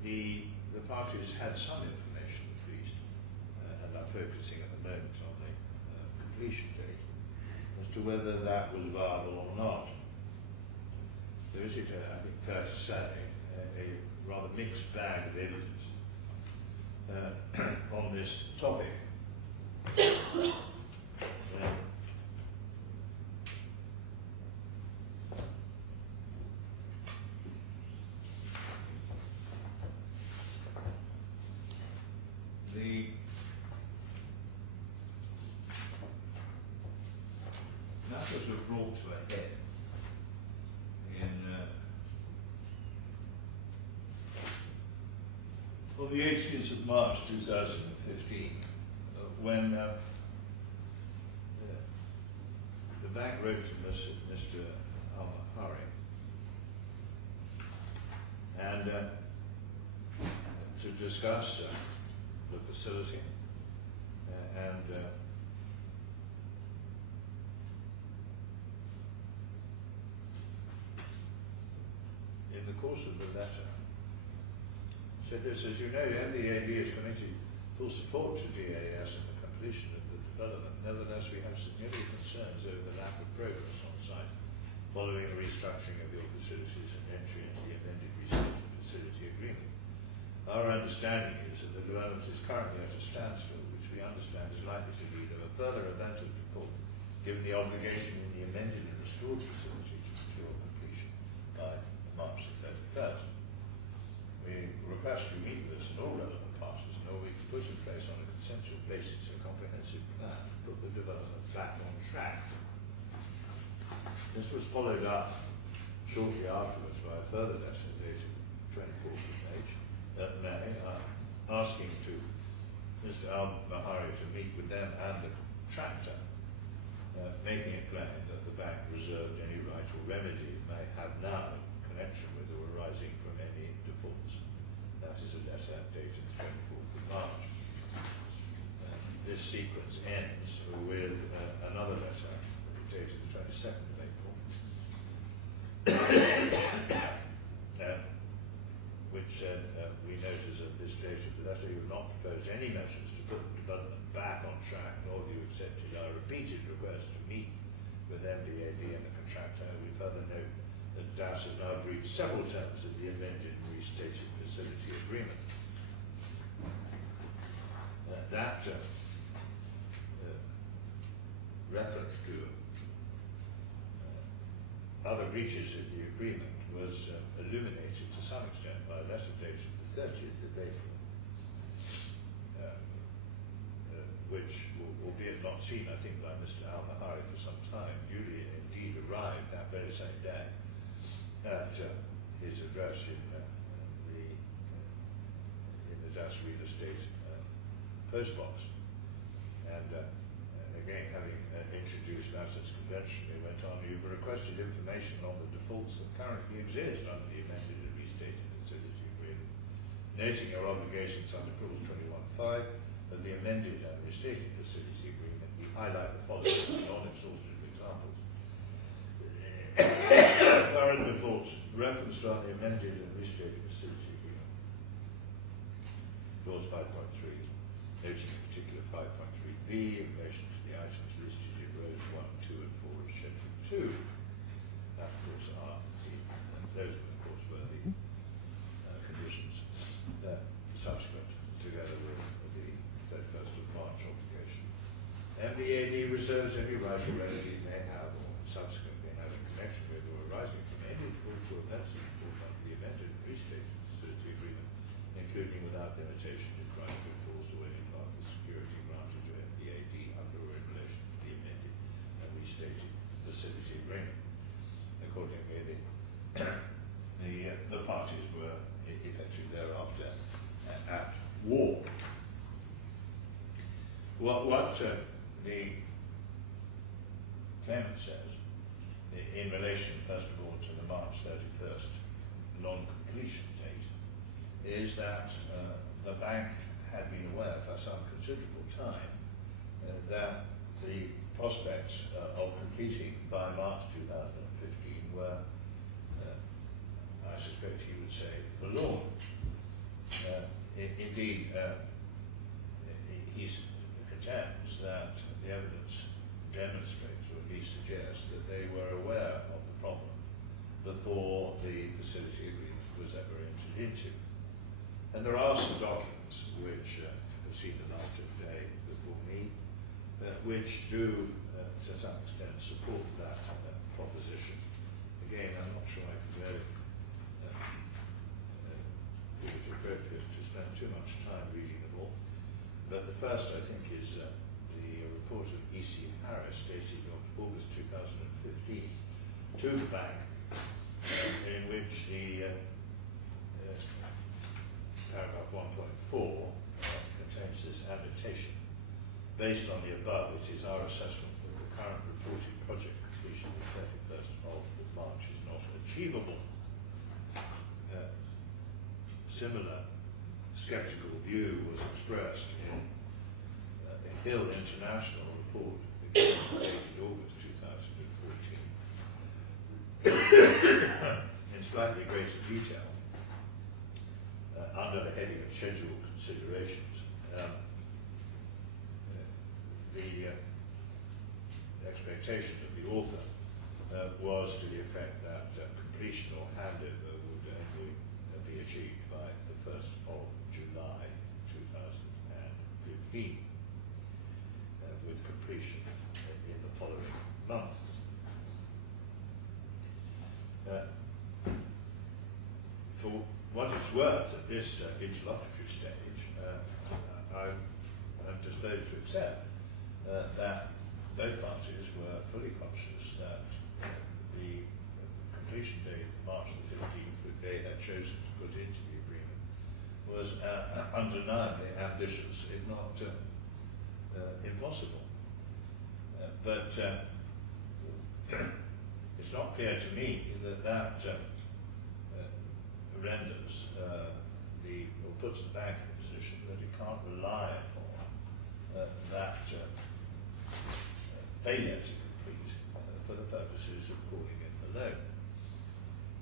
the parties had some information focusing at the moment on the completion date, as to whether that was viable or not. There is, I think, fair to say, a rather mixed bag of evidence on this topic. The matters were brought to a head on the 18th of March 2015, when the bank wrote to Mr. Al-Mahari and to discuss the facility and in the course of the letter said this: as you know, MDAD is committed full support to DAS in the completion of the development. Nevertheless, we have significant concerns over the lack of progress on site following the restructuring of your facilities and entry into the amended restated facility agreement. Our understanding is that the development is currently at a standstill, which we understand is likely to lead to a further event of default, given the obligation in the amended and restored facility to secure completion by March the 31st. We request you meet with us and all relevant parties in order to put in place on a consensual basis a comprehensive plan to put the development back on track. This was followed up shortly afterwards by a further letter dated 24th of May, asking to Mr. Al-Mahari to meet with them and the contractor, making it plain that the bank reserved any right or remedy it may have now in connection with or arising from any defaults. That is a letter dated 24th of March. This sequence ends with another letter dated the 22nd of April, which said, we notice at this stage of the letter you have not proposed any measures to put the development back on track, nor have you accepted our repeated request to meet with MDAD and the contractor. We further note that DAS has now agreed several terms of the amended and restated facility agreement. That reference to other breaches of the agreement was illuminated to some extent by a letter dated the 30th of April, which, albeit not seen, I think, by Mr. Al-Mahari for some time, duly indeed arrived that very same day at his address in the DAS real estate postbox. And again, having introduced matters conventionally, went on, you've requested information on the defaults that currently exist under the amended and restated facility agreement, noting your obligations under clause 21.5 of the amended and restated facility agreement. We highlight the following non-exhaustive examples. Current defaults referenced on the amended and restated facility agreement. Clause 5.3, noting in particular 5.3b in relation to the items listed in rows 1, 2 and 4 of schedule 2. That, of course, are those, of course, were the conditions subsequent, together with the 31st of March obligation. MDAD reserves any right or remedy it may have or subsequently have in connection with or arising from any default or events of default under the amended and restated facility agreement, including without limitation decrying to enforce or any part of the security granted to MDAD under or in relation to the amended and restated facility agreement. Accordingly, the parties were effectively thereafter at war. What the claimant says in relation, first of all, to the March 31st non-completion date is that the bank had been aware for some considerable time that the prospects of completing by March 2015 were, I suspect he would say, forlorn. Indeed, he's entered into. And there are some documents which have seen the light of day before me, which do, to some extent, support that proposition. Again, I'm not sure I can really think it's appropriate to spend too much time reading them all. But the first, I think, is the report of E.C. Harris, dated August 2015, to the bank, in which the paragraph 1.4 contains this annotation. Based on the above, it is our assessment that the current reported project completion on the 31st of March is not achievable. Similar sceptical view was expressed in a Hill International report dated August 2014. In slightly greater detail, under the heading of schedule considerations, the expectation of the author was to the effect that completion or handover would only be achieved by the 1st of July 2015, with completion in the following month. For what it's worth at this interlocutory stage, I'm disposed to accept that both parties were fully conscious that the completion date, March the 15th, which they had chosen to put into the agreement, was undeniably ambitious, if not impossible. But it's not clear to me that renders or puts the bank in a position that it can't rely upon that failure to complete for the purposes of calling in the loan.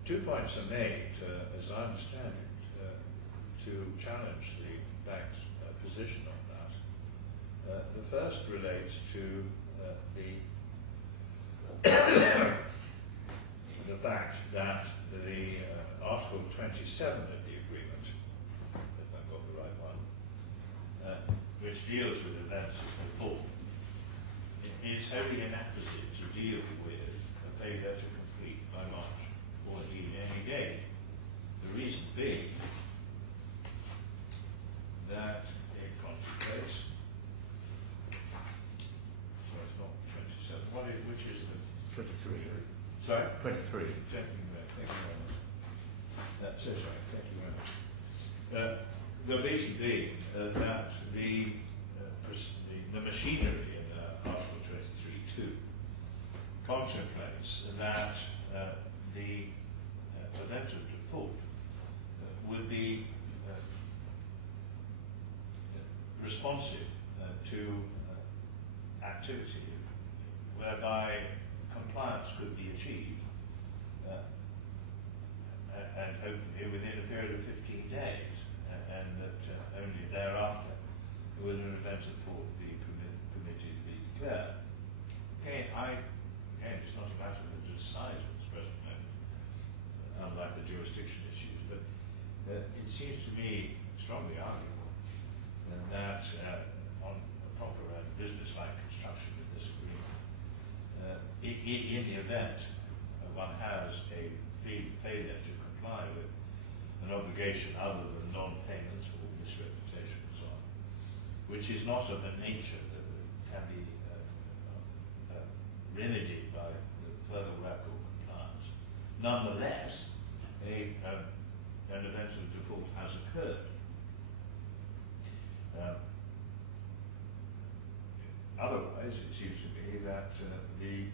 2 points are made, as I understand it, to challenge the bank's position on that. The first relates to the fact that the Article 27 of the agreement, if I've got the right one, which deals with events of default, is wholly inapposite to deal with a failure to complete by March, or indeed any day. The reason being that it contemplates, so it's not 27, which is the 23. Sorry? 23. Thank you very much. So sorry, thank you very much. The reason being that the machinery in Article 23.2 contemplates that the event of default would be responsive to activity whereby compliance could be achieved, and hopefully within a period of 15 days, and that only thereafter will an event of default be permitted to be declared. Again, it's not a matter of the size at this present moment, unlike the jurisdiction issues, but it seems to me strongly arguable that on a proper and business-like construction of this agreement, in the event one has a failure to comply with an obligation other than non-payment or misrepresentation and so on, which is not of a nature that can be remedied by the further work or compliance. Nonetheless, an event of default has occurred. Otherwise, it seems to me that the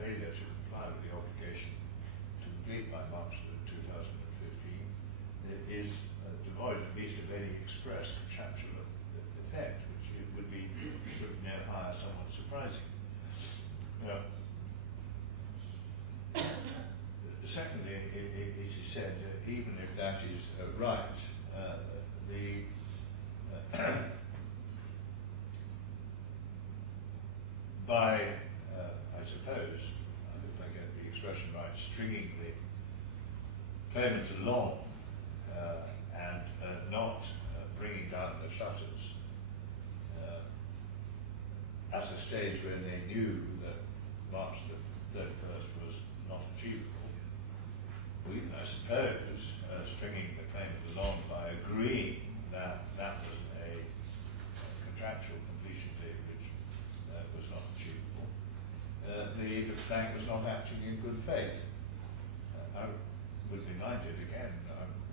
failure to comply with the obligation to complete by March 2015 is devoid at least of any express contractual effect, which would be no higher, somewhat surprising. Secondly, it is said, even if that is right, by, I suppose, if I get the expression right, stringing the claimant along and not bringing down the shutters at a stage when they knew that March the 31st was not achievable. We, I suppose, stringing the claimant along by agreeing that that was a contractual completion date which was not achievable, the bank was not acting in good faith. I would be minded, again,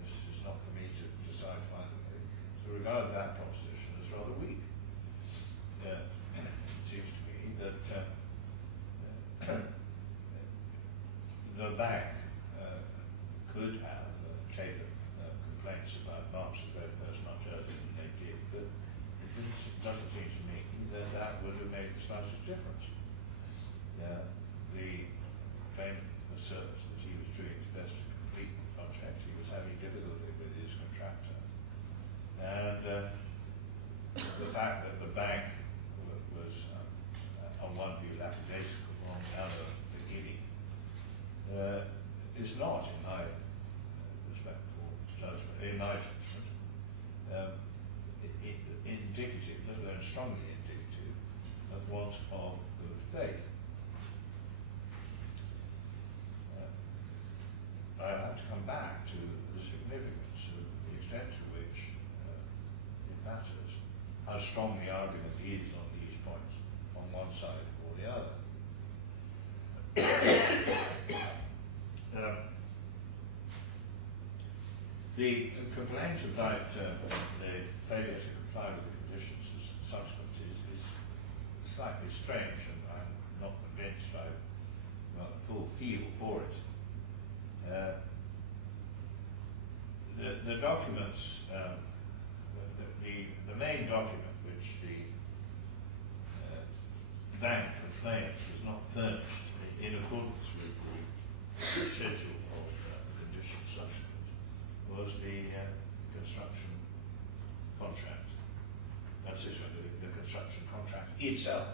this is not for me to decide finally, to regard that proposition as rather weak. It seems to me that the bank could have taken complaints about March the 31st much earlier than they did, but it doesn't seem to me that that would have made the slightest difference. The claimant asserts that he was doing his best to complete the project. He was having difficulty with his contractor. And the fact that the bank was, on one view, lackadaisical, on the other, beginning, is not, in my respectful judgment, in my judgment, indicative, let alone strongly indicative, of want of good faith. I have to come back to the significance of the extent to which it matters how strong the argument is on these points, on one side or the other. The complaint about the failure to comply with the conditions subsequent is slightly strange, and I'm not convinced I've got a full feel for it. The documents, the main document which the bank complainant was not furnished in accordance with the schedule of conditions subsequent was the construction contract. That's it, the construction contract itself.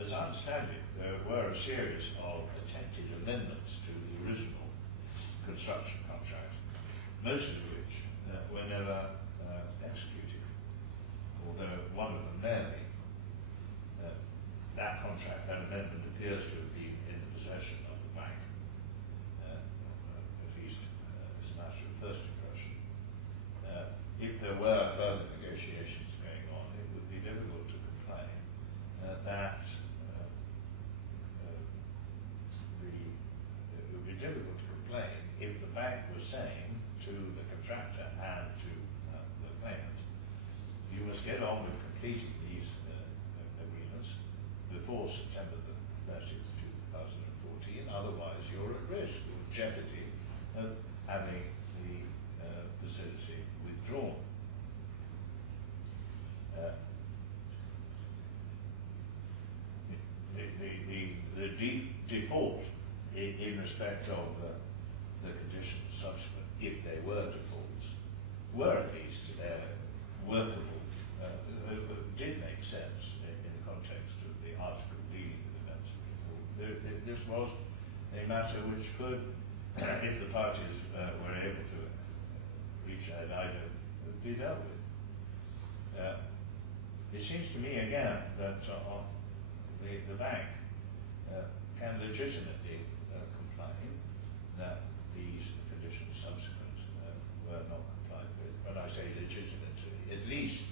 As I understand it, there were a series of attempted amendments to the original construction contract, most of which were never executed, although one of them merely. That contract, that amendment, appears to have been in the possession of the bank, at least as a matter of first impression. If there were further negotiations going on, it would be difficult to complain that it would be difficult to complain if the bank was saying to the contractor and to the claimant, you must get on with completing these agreements before September the 30th, 2014, otherwise you're at risk of jeopardy of having the facility withdrawn. The default in respect of the conditions subsequent, if they were defaults, were at least workable, did make sense in the context of the article dealing with events of default. This was a matter which could, if the parties were able to reach an item, be dealt with. It seems to me again that the bank can legitimately complain that these conditions subsequent were not complied with. When I say legitimately, at least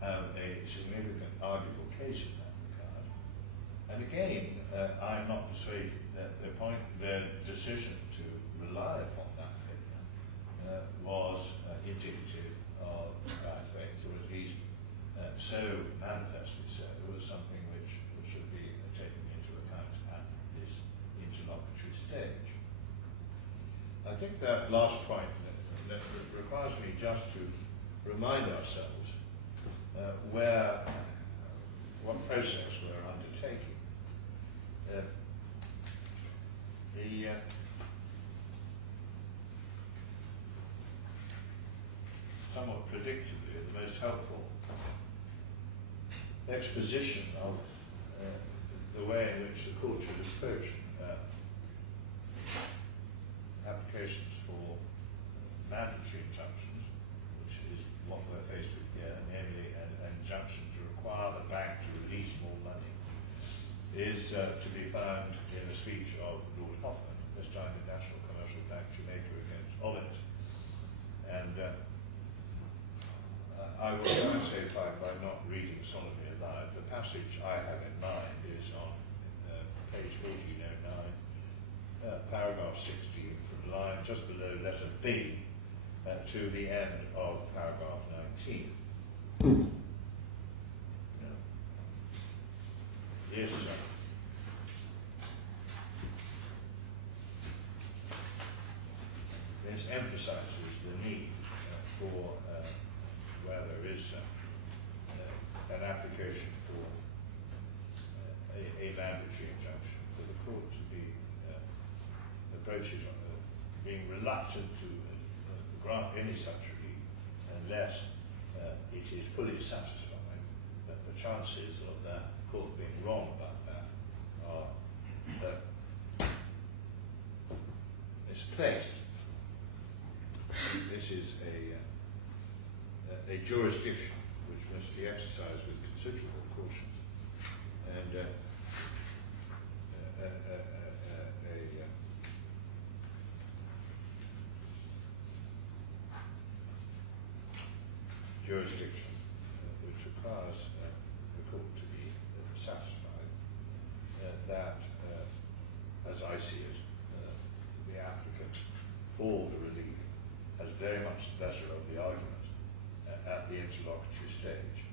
have a significant arguable case in that regard. And again, I'm not persuaded that their decision to rely upon that figure was indicative of bad faith, or at least so manifestly so, was something which should be taken into account at this interlocutory stage. I think that last point that requires me just to remind ourselves what process we're undertaking. Somewhat predictably, the most helpful exposition of the way in which the court should approach applications for mandatory injunctions, which is what we're faced with here, namely an injunction to require the bank to release more money, is to be found in a speech of Lord Hoffman, this time the National Commercial Bank Jamaica against Olet. And I will try and save time by not reading solemnly aloud. The passage I have in mind is on page 1409, paragraph 16, from the line just below letter B to the end of paragraph 19. Yes, sir. This emphasizes the need for where there is an application for a mandatory injunction for the court to be approaches on being reluctant to grant any such relief unless it is fully satisfying that the chances of that court being wrong about that are misplaced. This is a jurisdiction which must be exercised with considerable caution, and jurisdiction which requires the court to be satisfied that, as I see it, the applicant for the relief has very much the better of the argument at the interlocutory stage.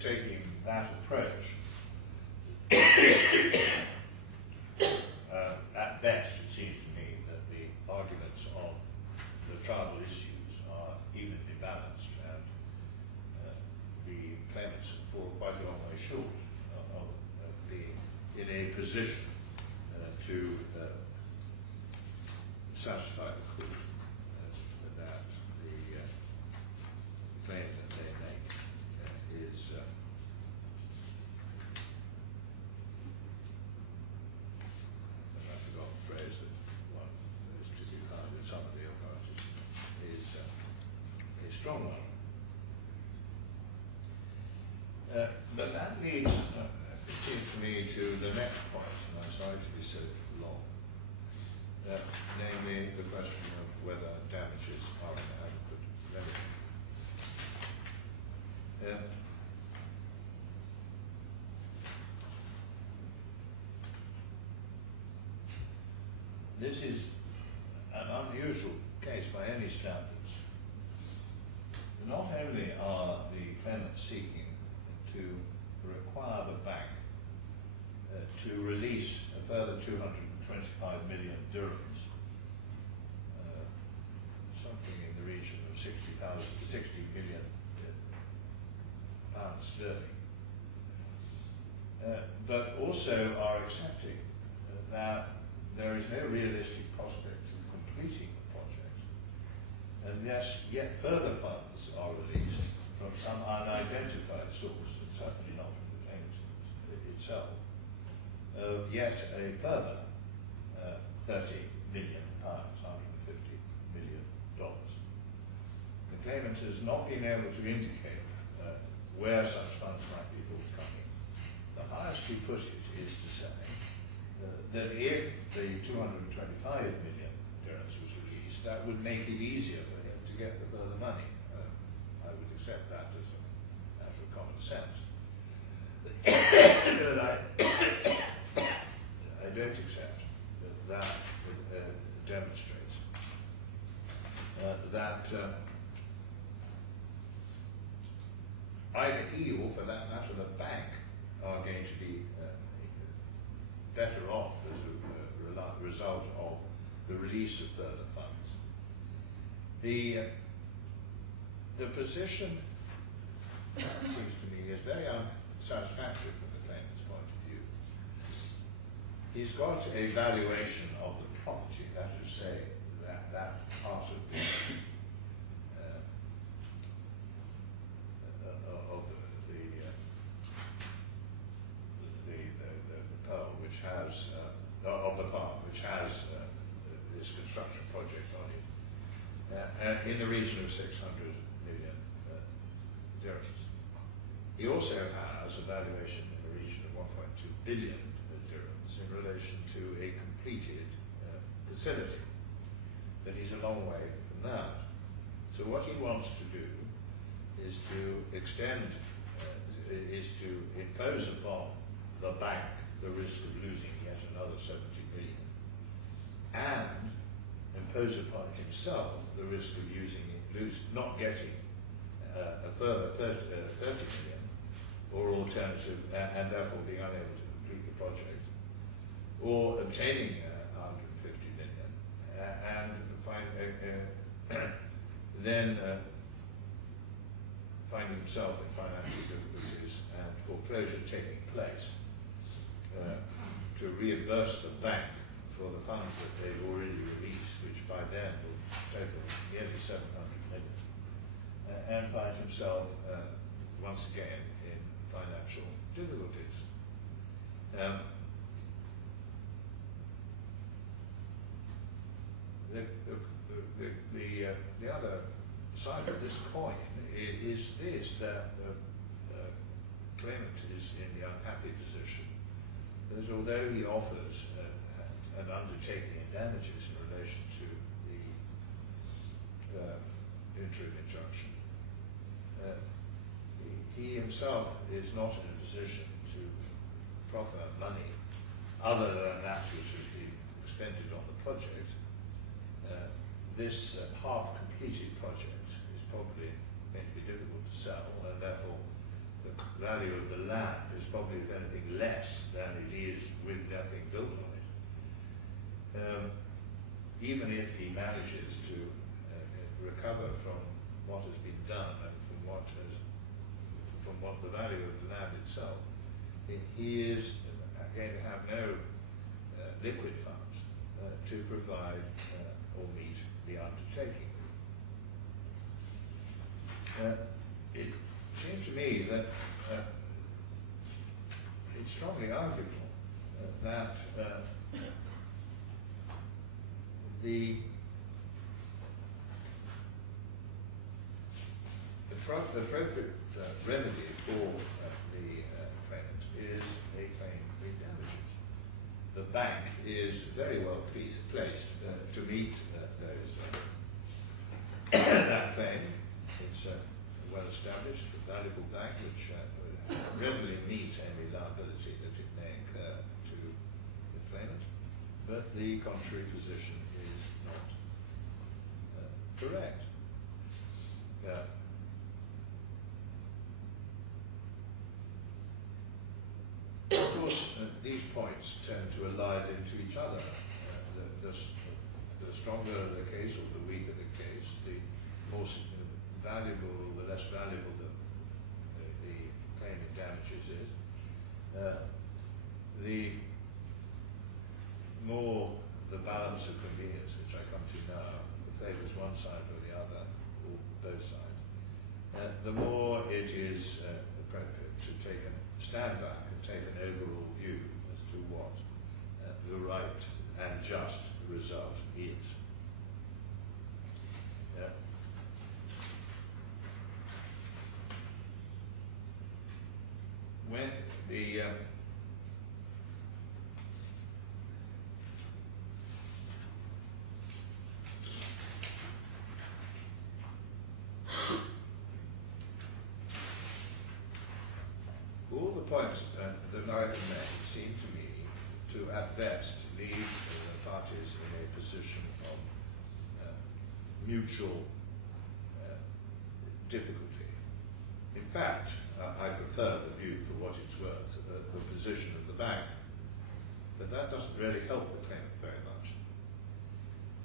Taking that approach, at best it seems to me that the arguments on the tribal issues are evenly balanced, and the claimants fall quite a long way short of being in a position to satisfy the court that the claim that they make is I forgot the phrase that one is to be found in some of the authorities is a strong one. But that leads, it seems to me, to the next point, and I'm sorry to be so long, namely the question of whether damages are an adequate remedy. This is an unusual case by any standards. Not only are the claimants seeking to require the bank to release a further 225 million dirhams, something in the region of 60 million pounds sterling, but also are accepting that there is no realistic prospect of completing the project unless yet further funds are released from some unidentified source, and certainly not from the claimant itself, of yet a further 30 million pounds, $150 million. The claimant has not been able to indicate where such funds might be forthcoming. The highest he put it is to say that if the 225 million dirhams was released, that would make it easier for him to get the further money. I would accept that as a matter of common sense. But I don't accept that demonstrates that either he or, for that matter, the bank are going to be better off as a result of the release of further funds. The position, seems to me, is very unsatisfactory from the claimant's point of view. He's got a valuation of the property, that is to say, that part of the pearl which has of the farm, which has has this construction project on it in the region of 600 million dirhams. He also has a valuation in the region of 1.2 billion dirhams in relation to a completed facility. But he's a long way from that. So what he wants to do is to extend, is to impose upon the bank the risk of losing yet another 70 million, and impose upon himself the risk of not getting a further 30 million, or alternative, and therefore being unable to complete the project, or obtaining 150 million, and then finding himself in financial difficulties and foreclosure taking place, to reimburse the bank for the funds that they've already released, which by then will total nearly 700 million, and find himself once again in financial difficulties. The other side of this coin is this, that the claimant is in the unhappy position that although he offers an undertaking in damages in relation to the interim injunction, he himself is not in a position to proffer money other than that which has been expended on the project. This half-completed project is probably going to be difficult to sell, and therefore the value of the land is probably, if anything, less than it is with nothing built on it. Even if he manages to recover from what has been done and from what the value of the land itself, he is going to have no liquid funds to provide or meet the undertaking. It seems to me that it's strongly arguable that the appropriate remedy for the claimant is a claim in damages. The bank is very well placed to meet that claim. It's a well-established, valuable bank which would readily meet any liability that it may incur to the claimant, but the contrary position is not correct. Of course, these points tend to allied into each other. The stronger the case, or the weaker the case, the more valuable, the less valuable the claim in damages is. The more the balance of convenience, which I come to now, favours one side or the other, or both sides, the more it is appropriate to take a stand back and take an overall view as to what the right and just result is. When the all the points that I have made seem to me to, at best, leave the parties in a position of mutual difficulty. In fact, I prefer the view, for what it's worth, the position of the bank, but that doesn't really help the claimant very much.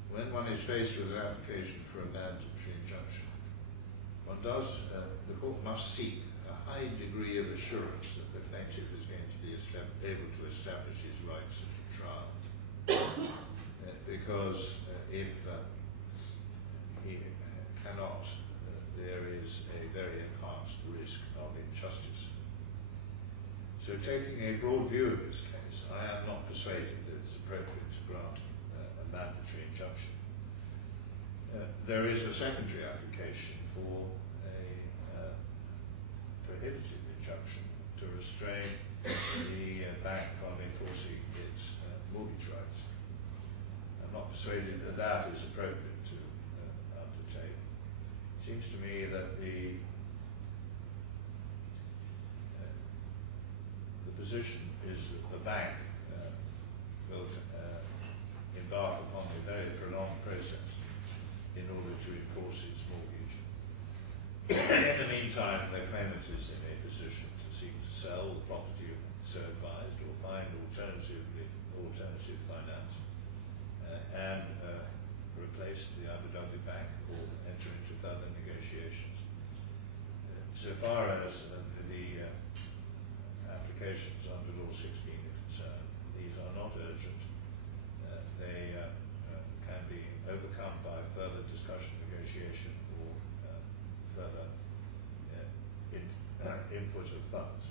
When one is faced with an application for a mandatory injunction, the court must seek a high degree of assurance that the plaintiff is going to be able to establish his rights at trial. Because if he cannot, there is a very enhanced risk of injustice. So taking a broad view of this case, I am not persuaded that it's appropriate to grant there is a secondary application for a prohibitive injunction to restrain the bank from enforcing its mortgage rights. I'm not persuaded that that is appropriate to undertake. It seems to me that the position is that the bank will embark upon a very prolonged process in order to enforce its mortgage. In the meantime, the claimant is in a position to seek to sell the property so advised or find alternative finance and replace the Abu Dhabi bank or enter into further negotiations. So far as the applications under Law 16 are concerned, these are not urgent. They can be overcome by further discussion, negotiation, or further input of funds.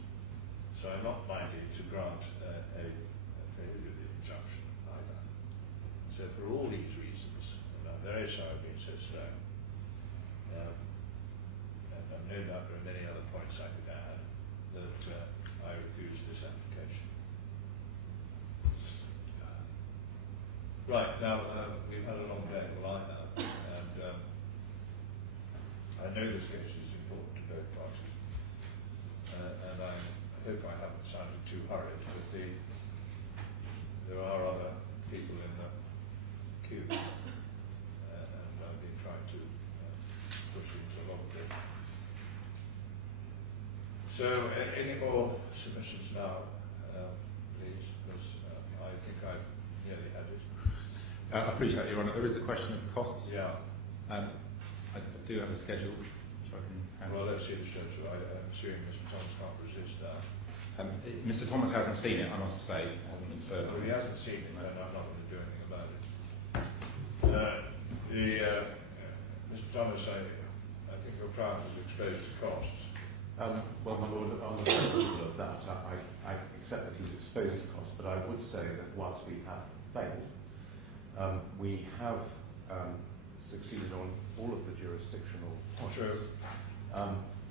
So I'm not minded to grant a prohibitive injunction either. So for all these reasons, and I'm very sorry I've been so slow, and I've no doubt there are many other points I could add, that I refuse this application. Right, now we've had a long day, well I have, and I know this case is important to both parties, and I hope I haven't sounded too hurried, but there are other people in the queue, and I've been trying to push into a lot of it. So, any more submissions now, please, because I think I've nearly had it. I appreciate Your Honour. There is the question of costs. Yeah. I do have a schedule, which I can handle. Well, let's see the schedule. I'm assuming Mr. Thomas can't resist that. Mr. Thomas hasn't seen it, I must say. It hasn't been served. Well, he hasn't seen it, and I'm not going to do anything about it. Mr. Thomas, I think your client has exposed his costs. Well, my Lord, on the principle of that, I accept that he's exposed to cost, but I would say that whilst we have failed, we have succeeded on all of the jurisdictional points. True.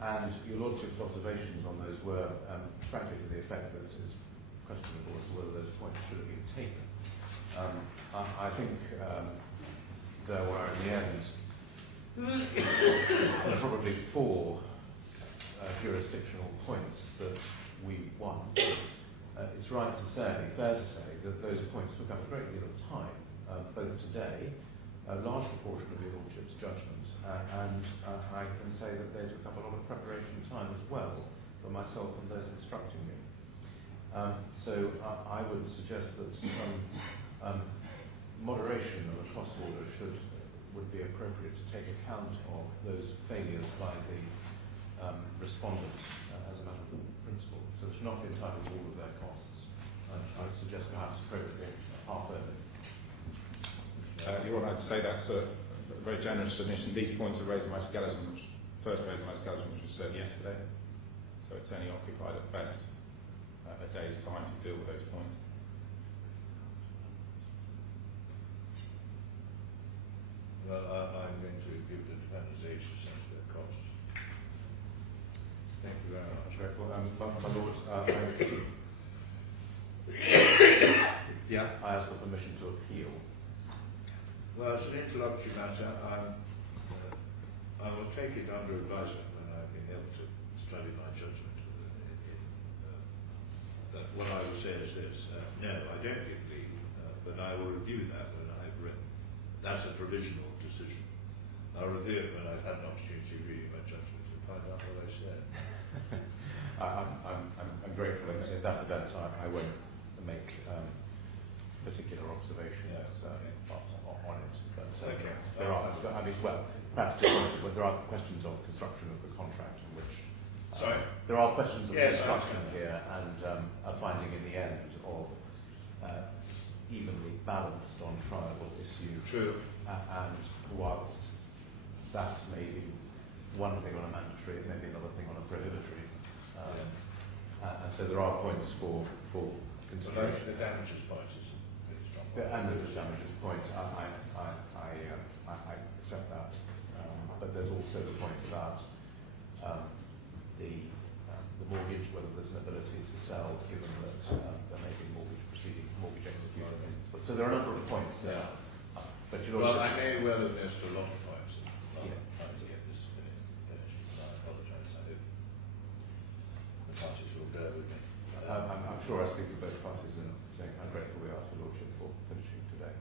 And your Lordship's observations on those were, frankly, to the effect that it is questionable as to whether those points should have been taken. I think there were, in the end, probably 4 jurisdictional points that we won. It's right to say, fair to say, that those points took up a great deal of time, both today, a large proportion of your Lordship's judgment, and I can say that they took up a lot of preparation time as well for myself and those instructing me. So I would suggest that some moderation of a cost order would be appropriate to take account of those failures by the respondent as a matter of principle. So they should not be entitled to all of their costs. I would suggest perhaps appropriately half only. Your Honour, I'd say that's a very generous submission. These points were raised in my skeleton, which was served yesterday. So it's only occupied at best a day's time to deal with those points. Well, I'm going to give the defendants each a sense of their costs. Thank you very much. My Lord, I ask for permission to appeal. Well, it's an interlocutory matter. I will take it under advisement when I've been able to study my judgment. What I would say is this: no, I don't give leave, but I will review that when I've written. That's a provisional decision. I'll review it when I've had an opportunity of reading my judgment and find out what I said. I'm grateful. In that event, I won't make particular observations on it. But Okay. there are, I mean, well, perhaps to answer, but there are questions of construction of the contract in which. Sorry? There are questions of Yes, construction here, and a finding in the end of evenly balanced on triable issue. True. And whilst that may be one thing on a mandatory, it may be another thing on a prohibitory. And so there are points for consideration. The damages point is pretty strong. And there's a damages point. So accept that. But there's also the point about the mortgage, whether there's an ability to sell, given that there may be mortgage execution reasons. But, so there are a number of points there. But you'll Well, also I may well have missed a lot of points. Yeah. Trying to get this finished. I apologise. I hope the parties will bear with me. I'm sure I speak for both parties in saying how grateful we are to Lordship for finishing today.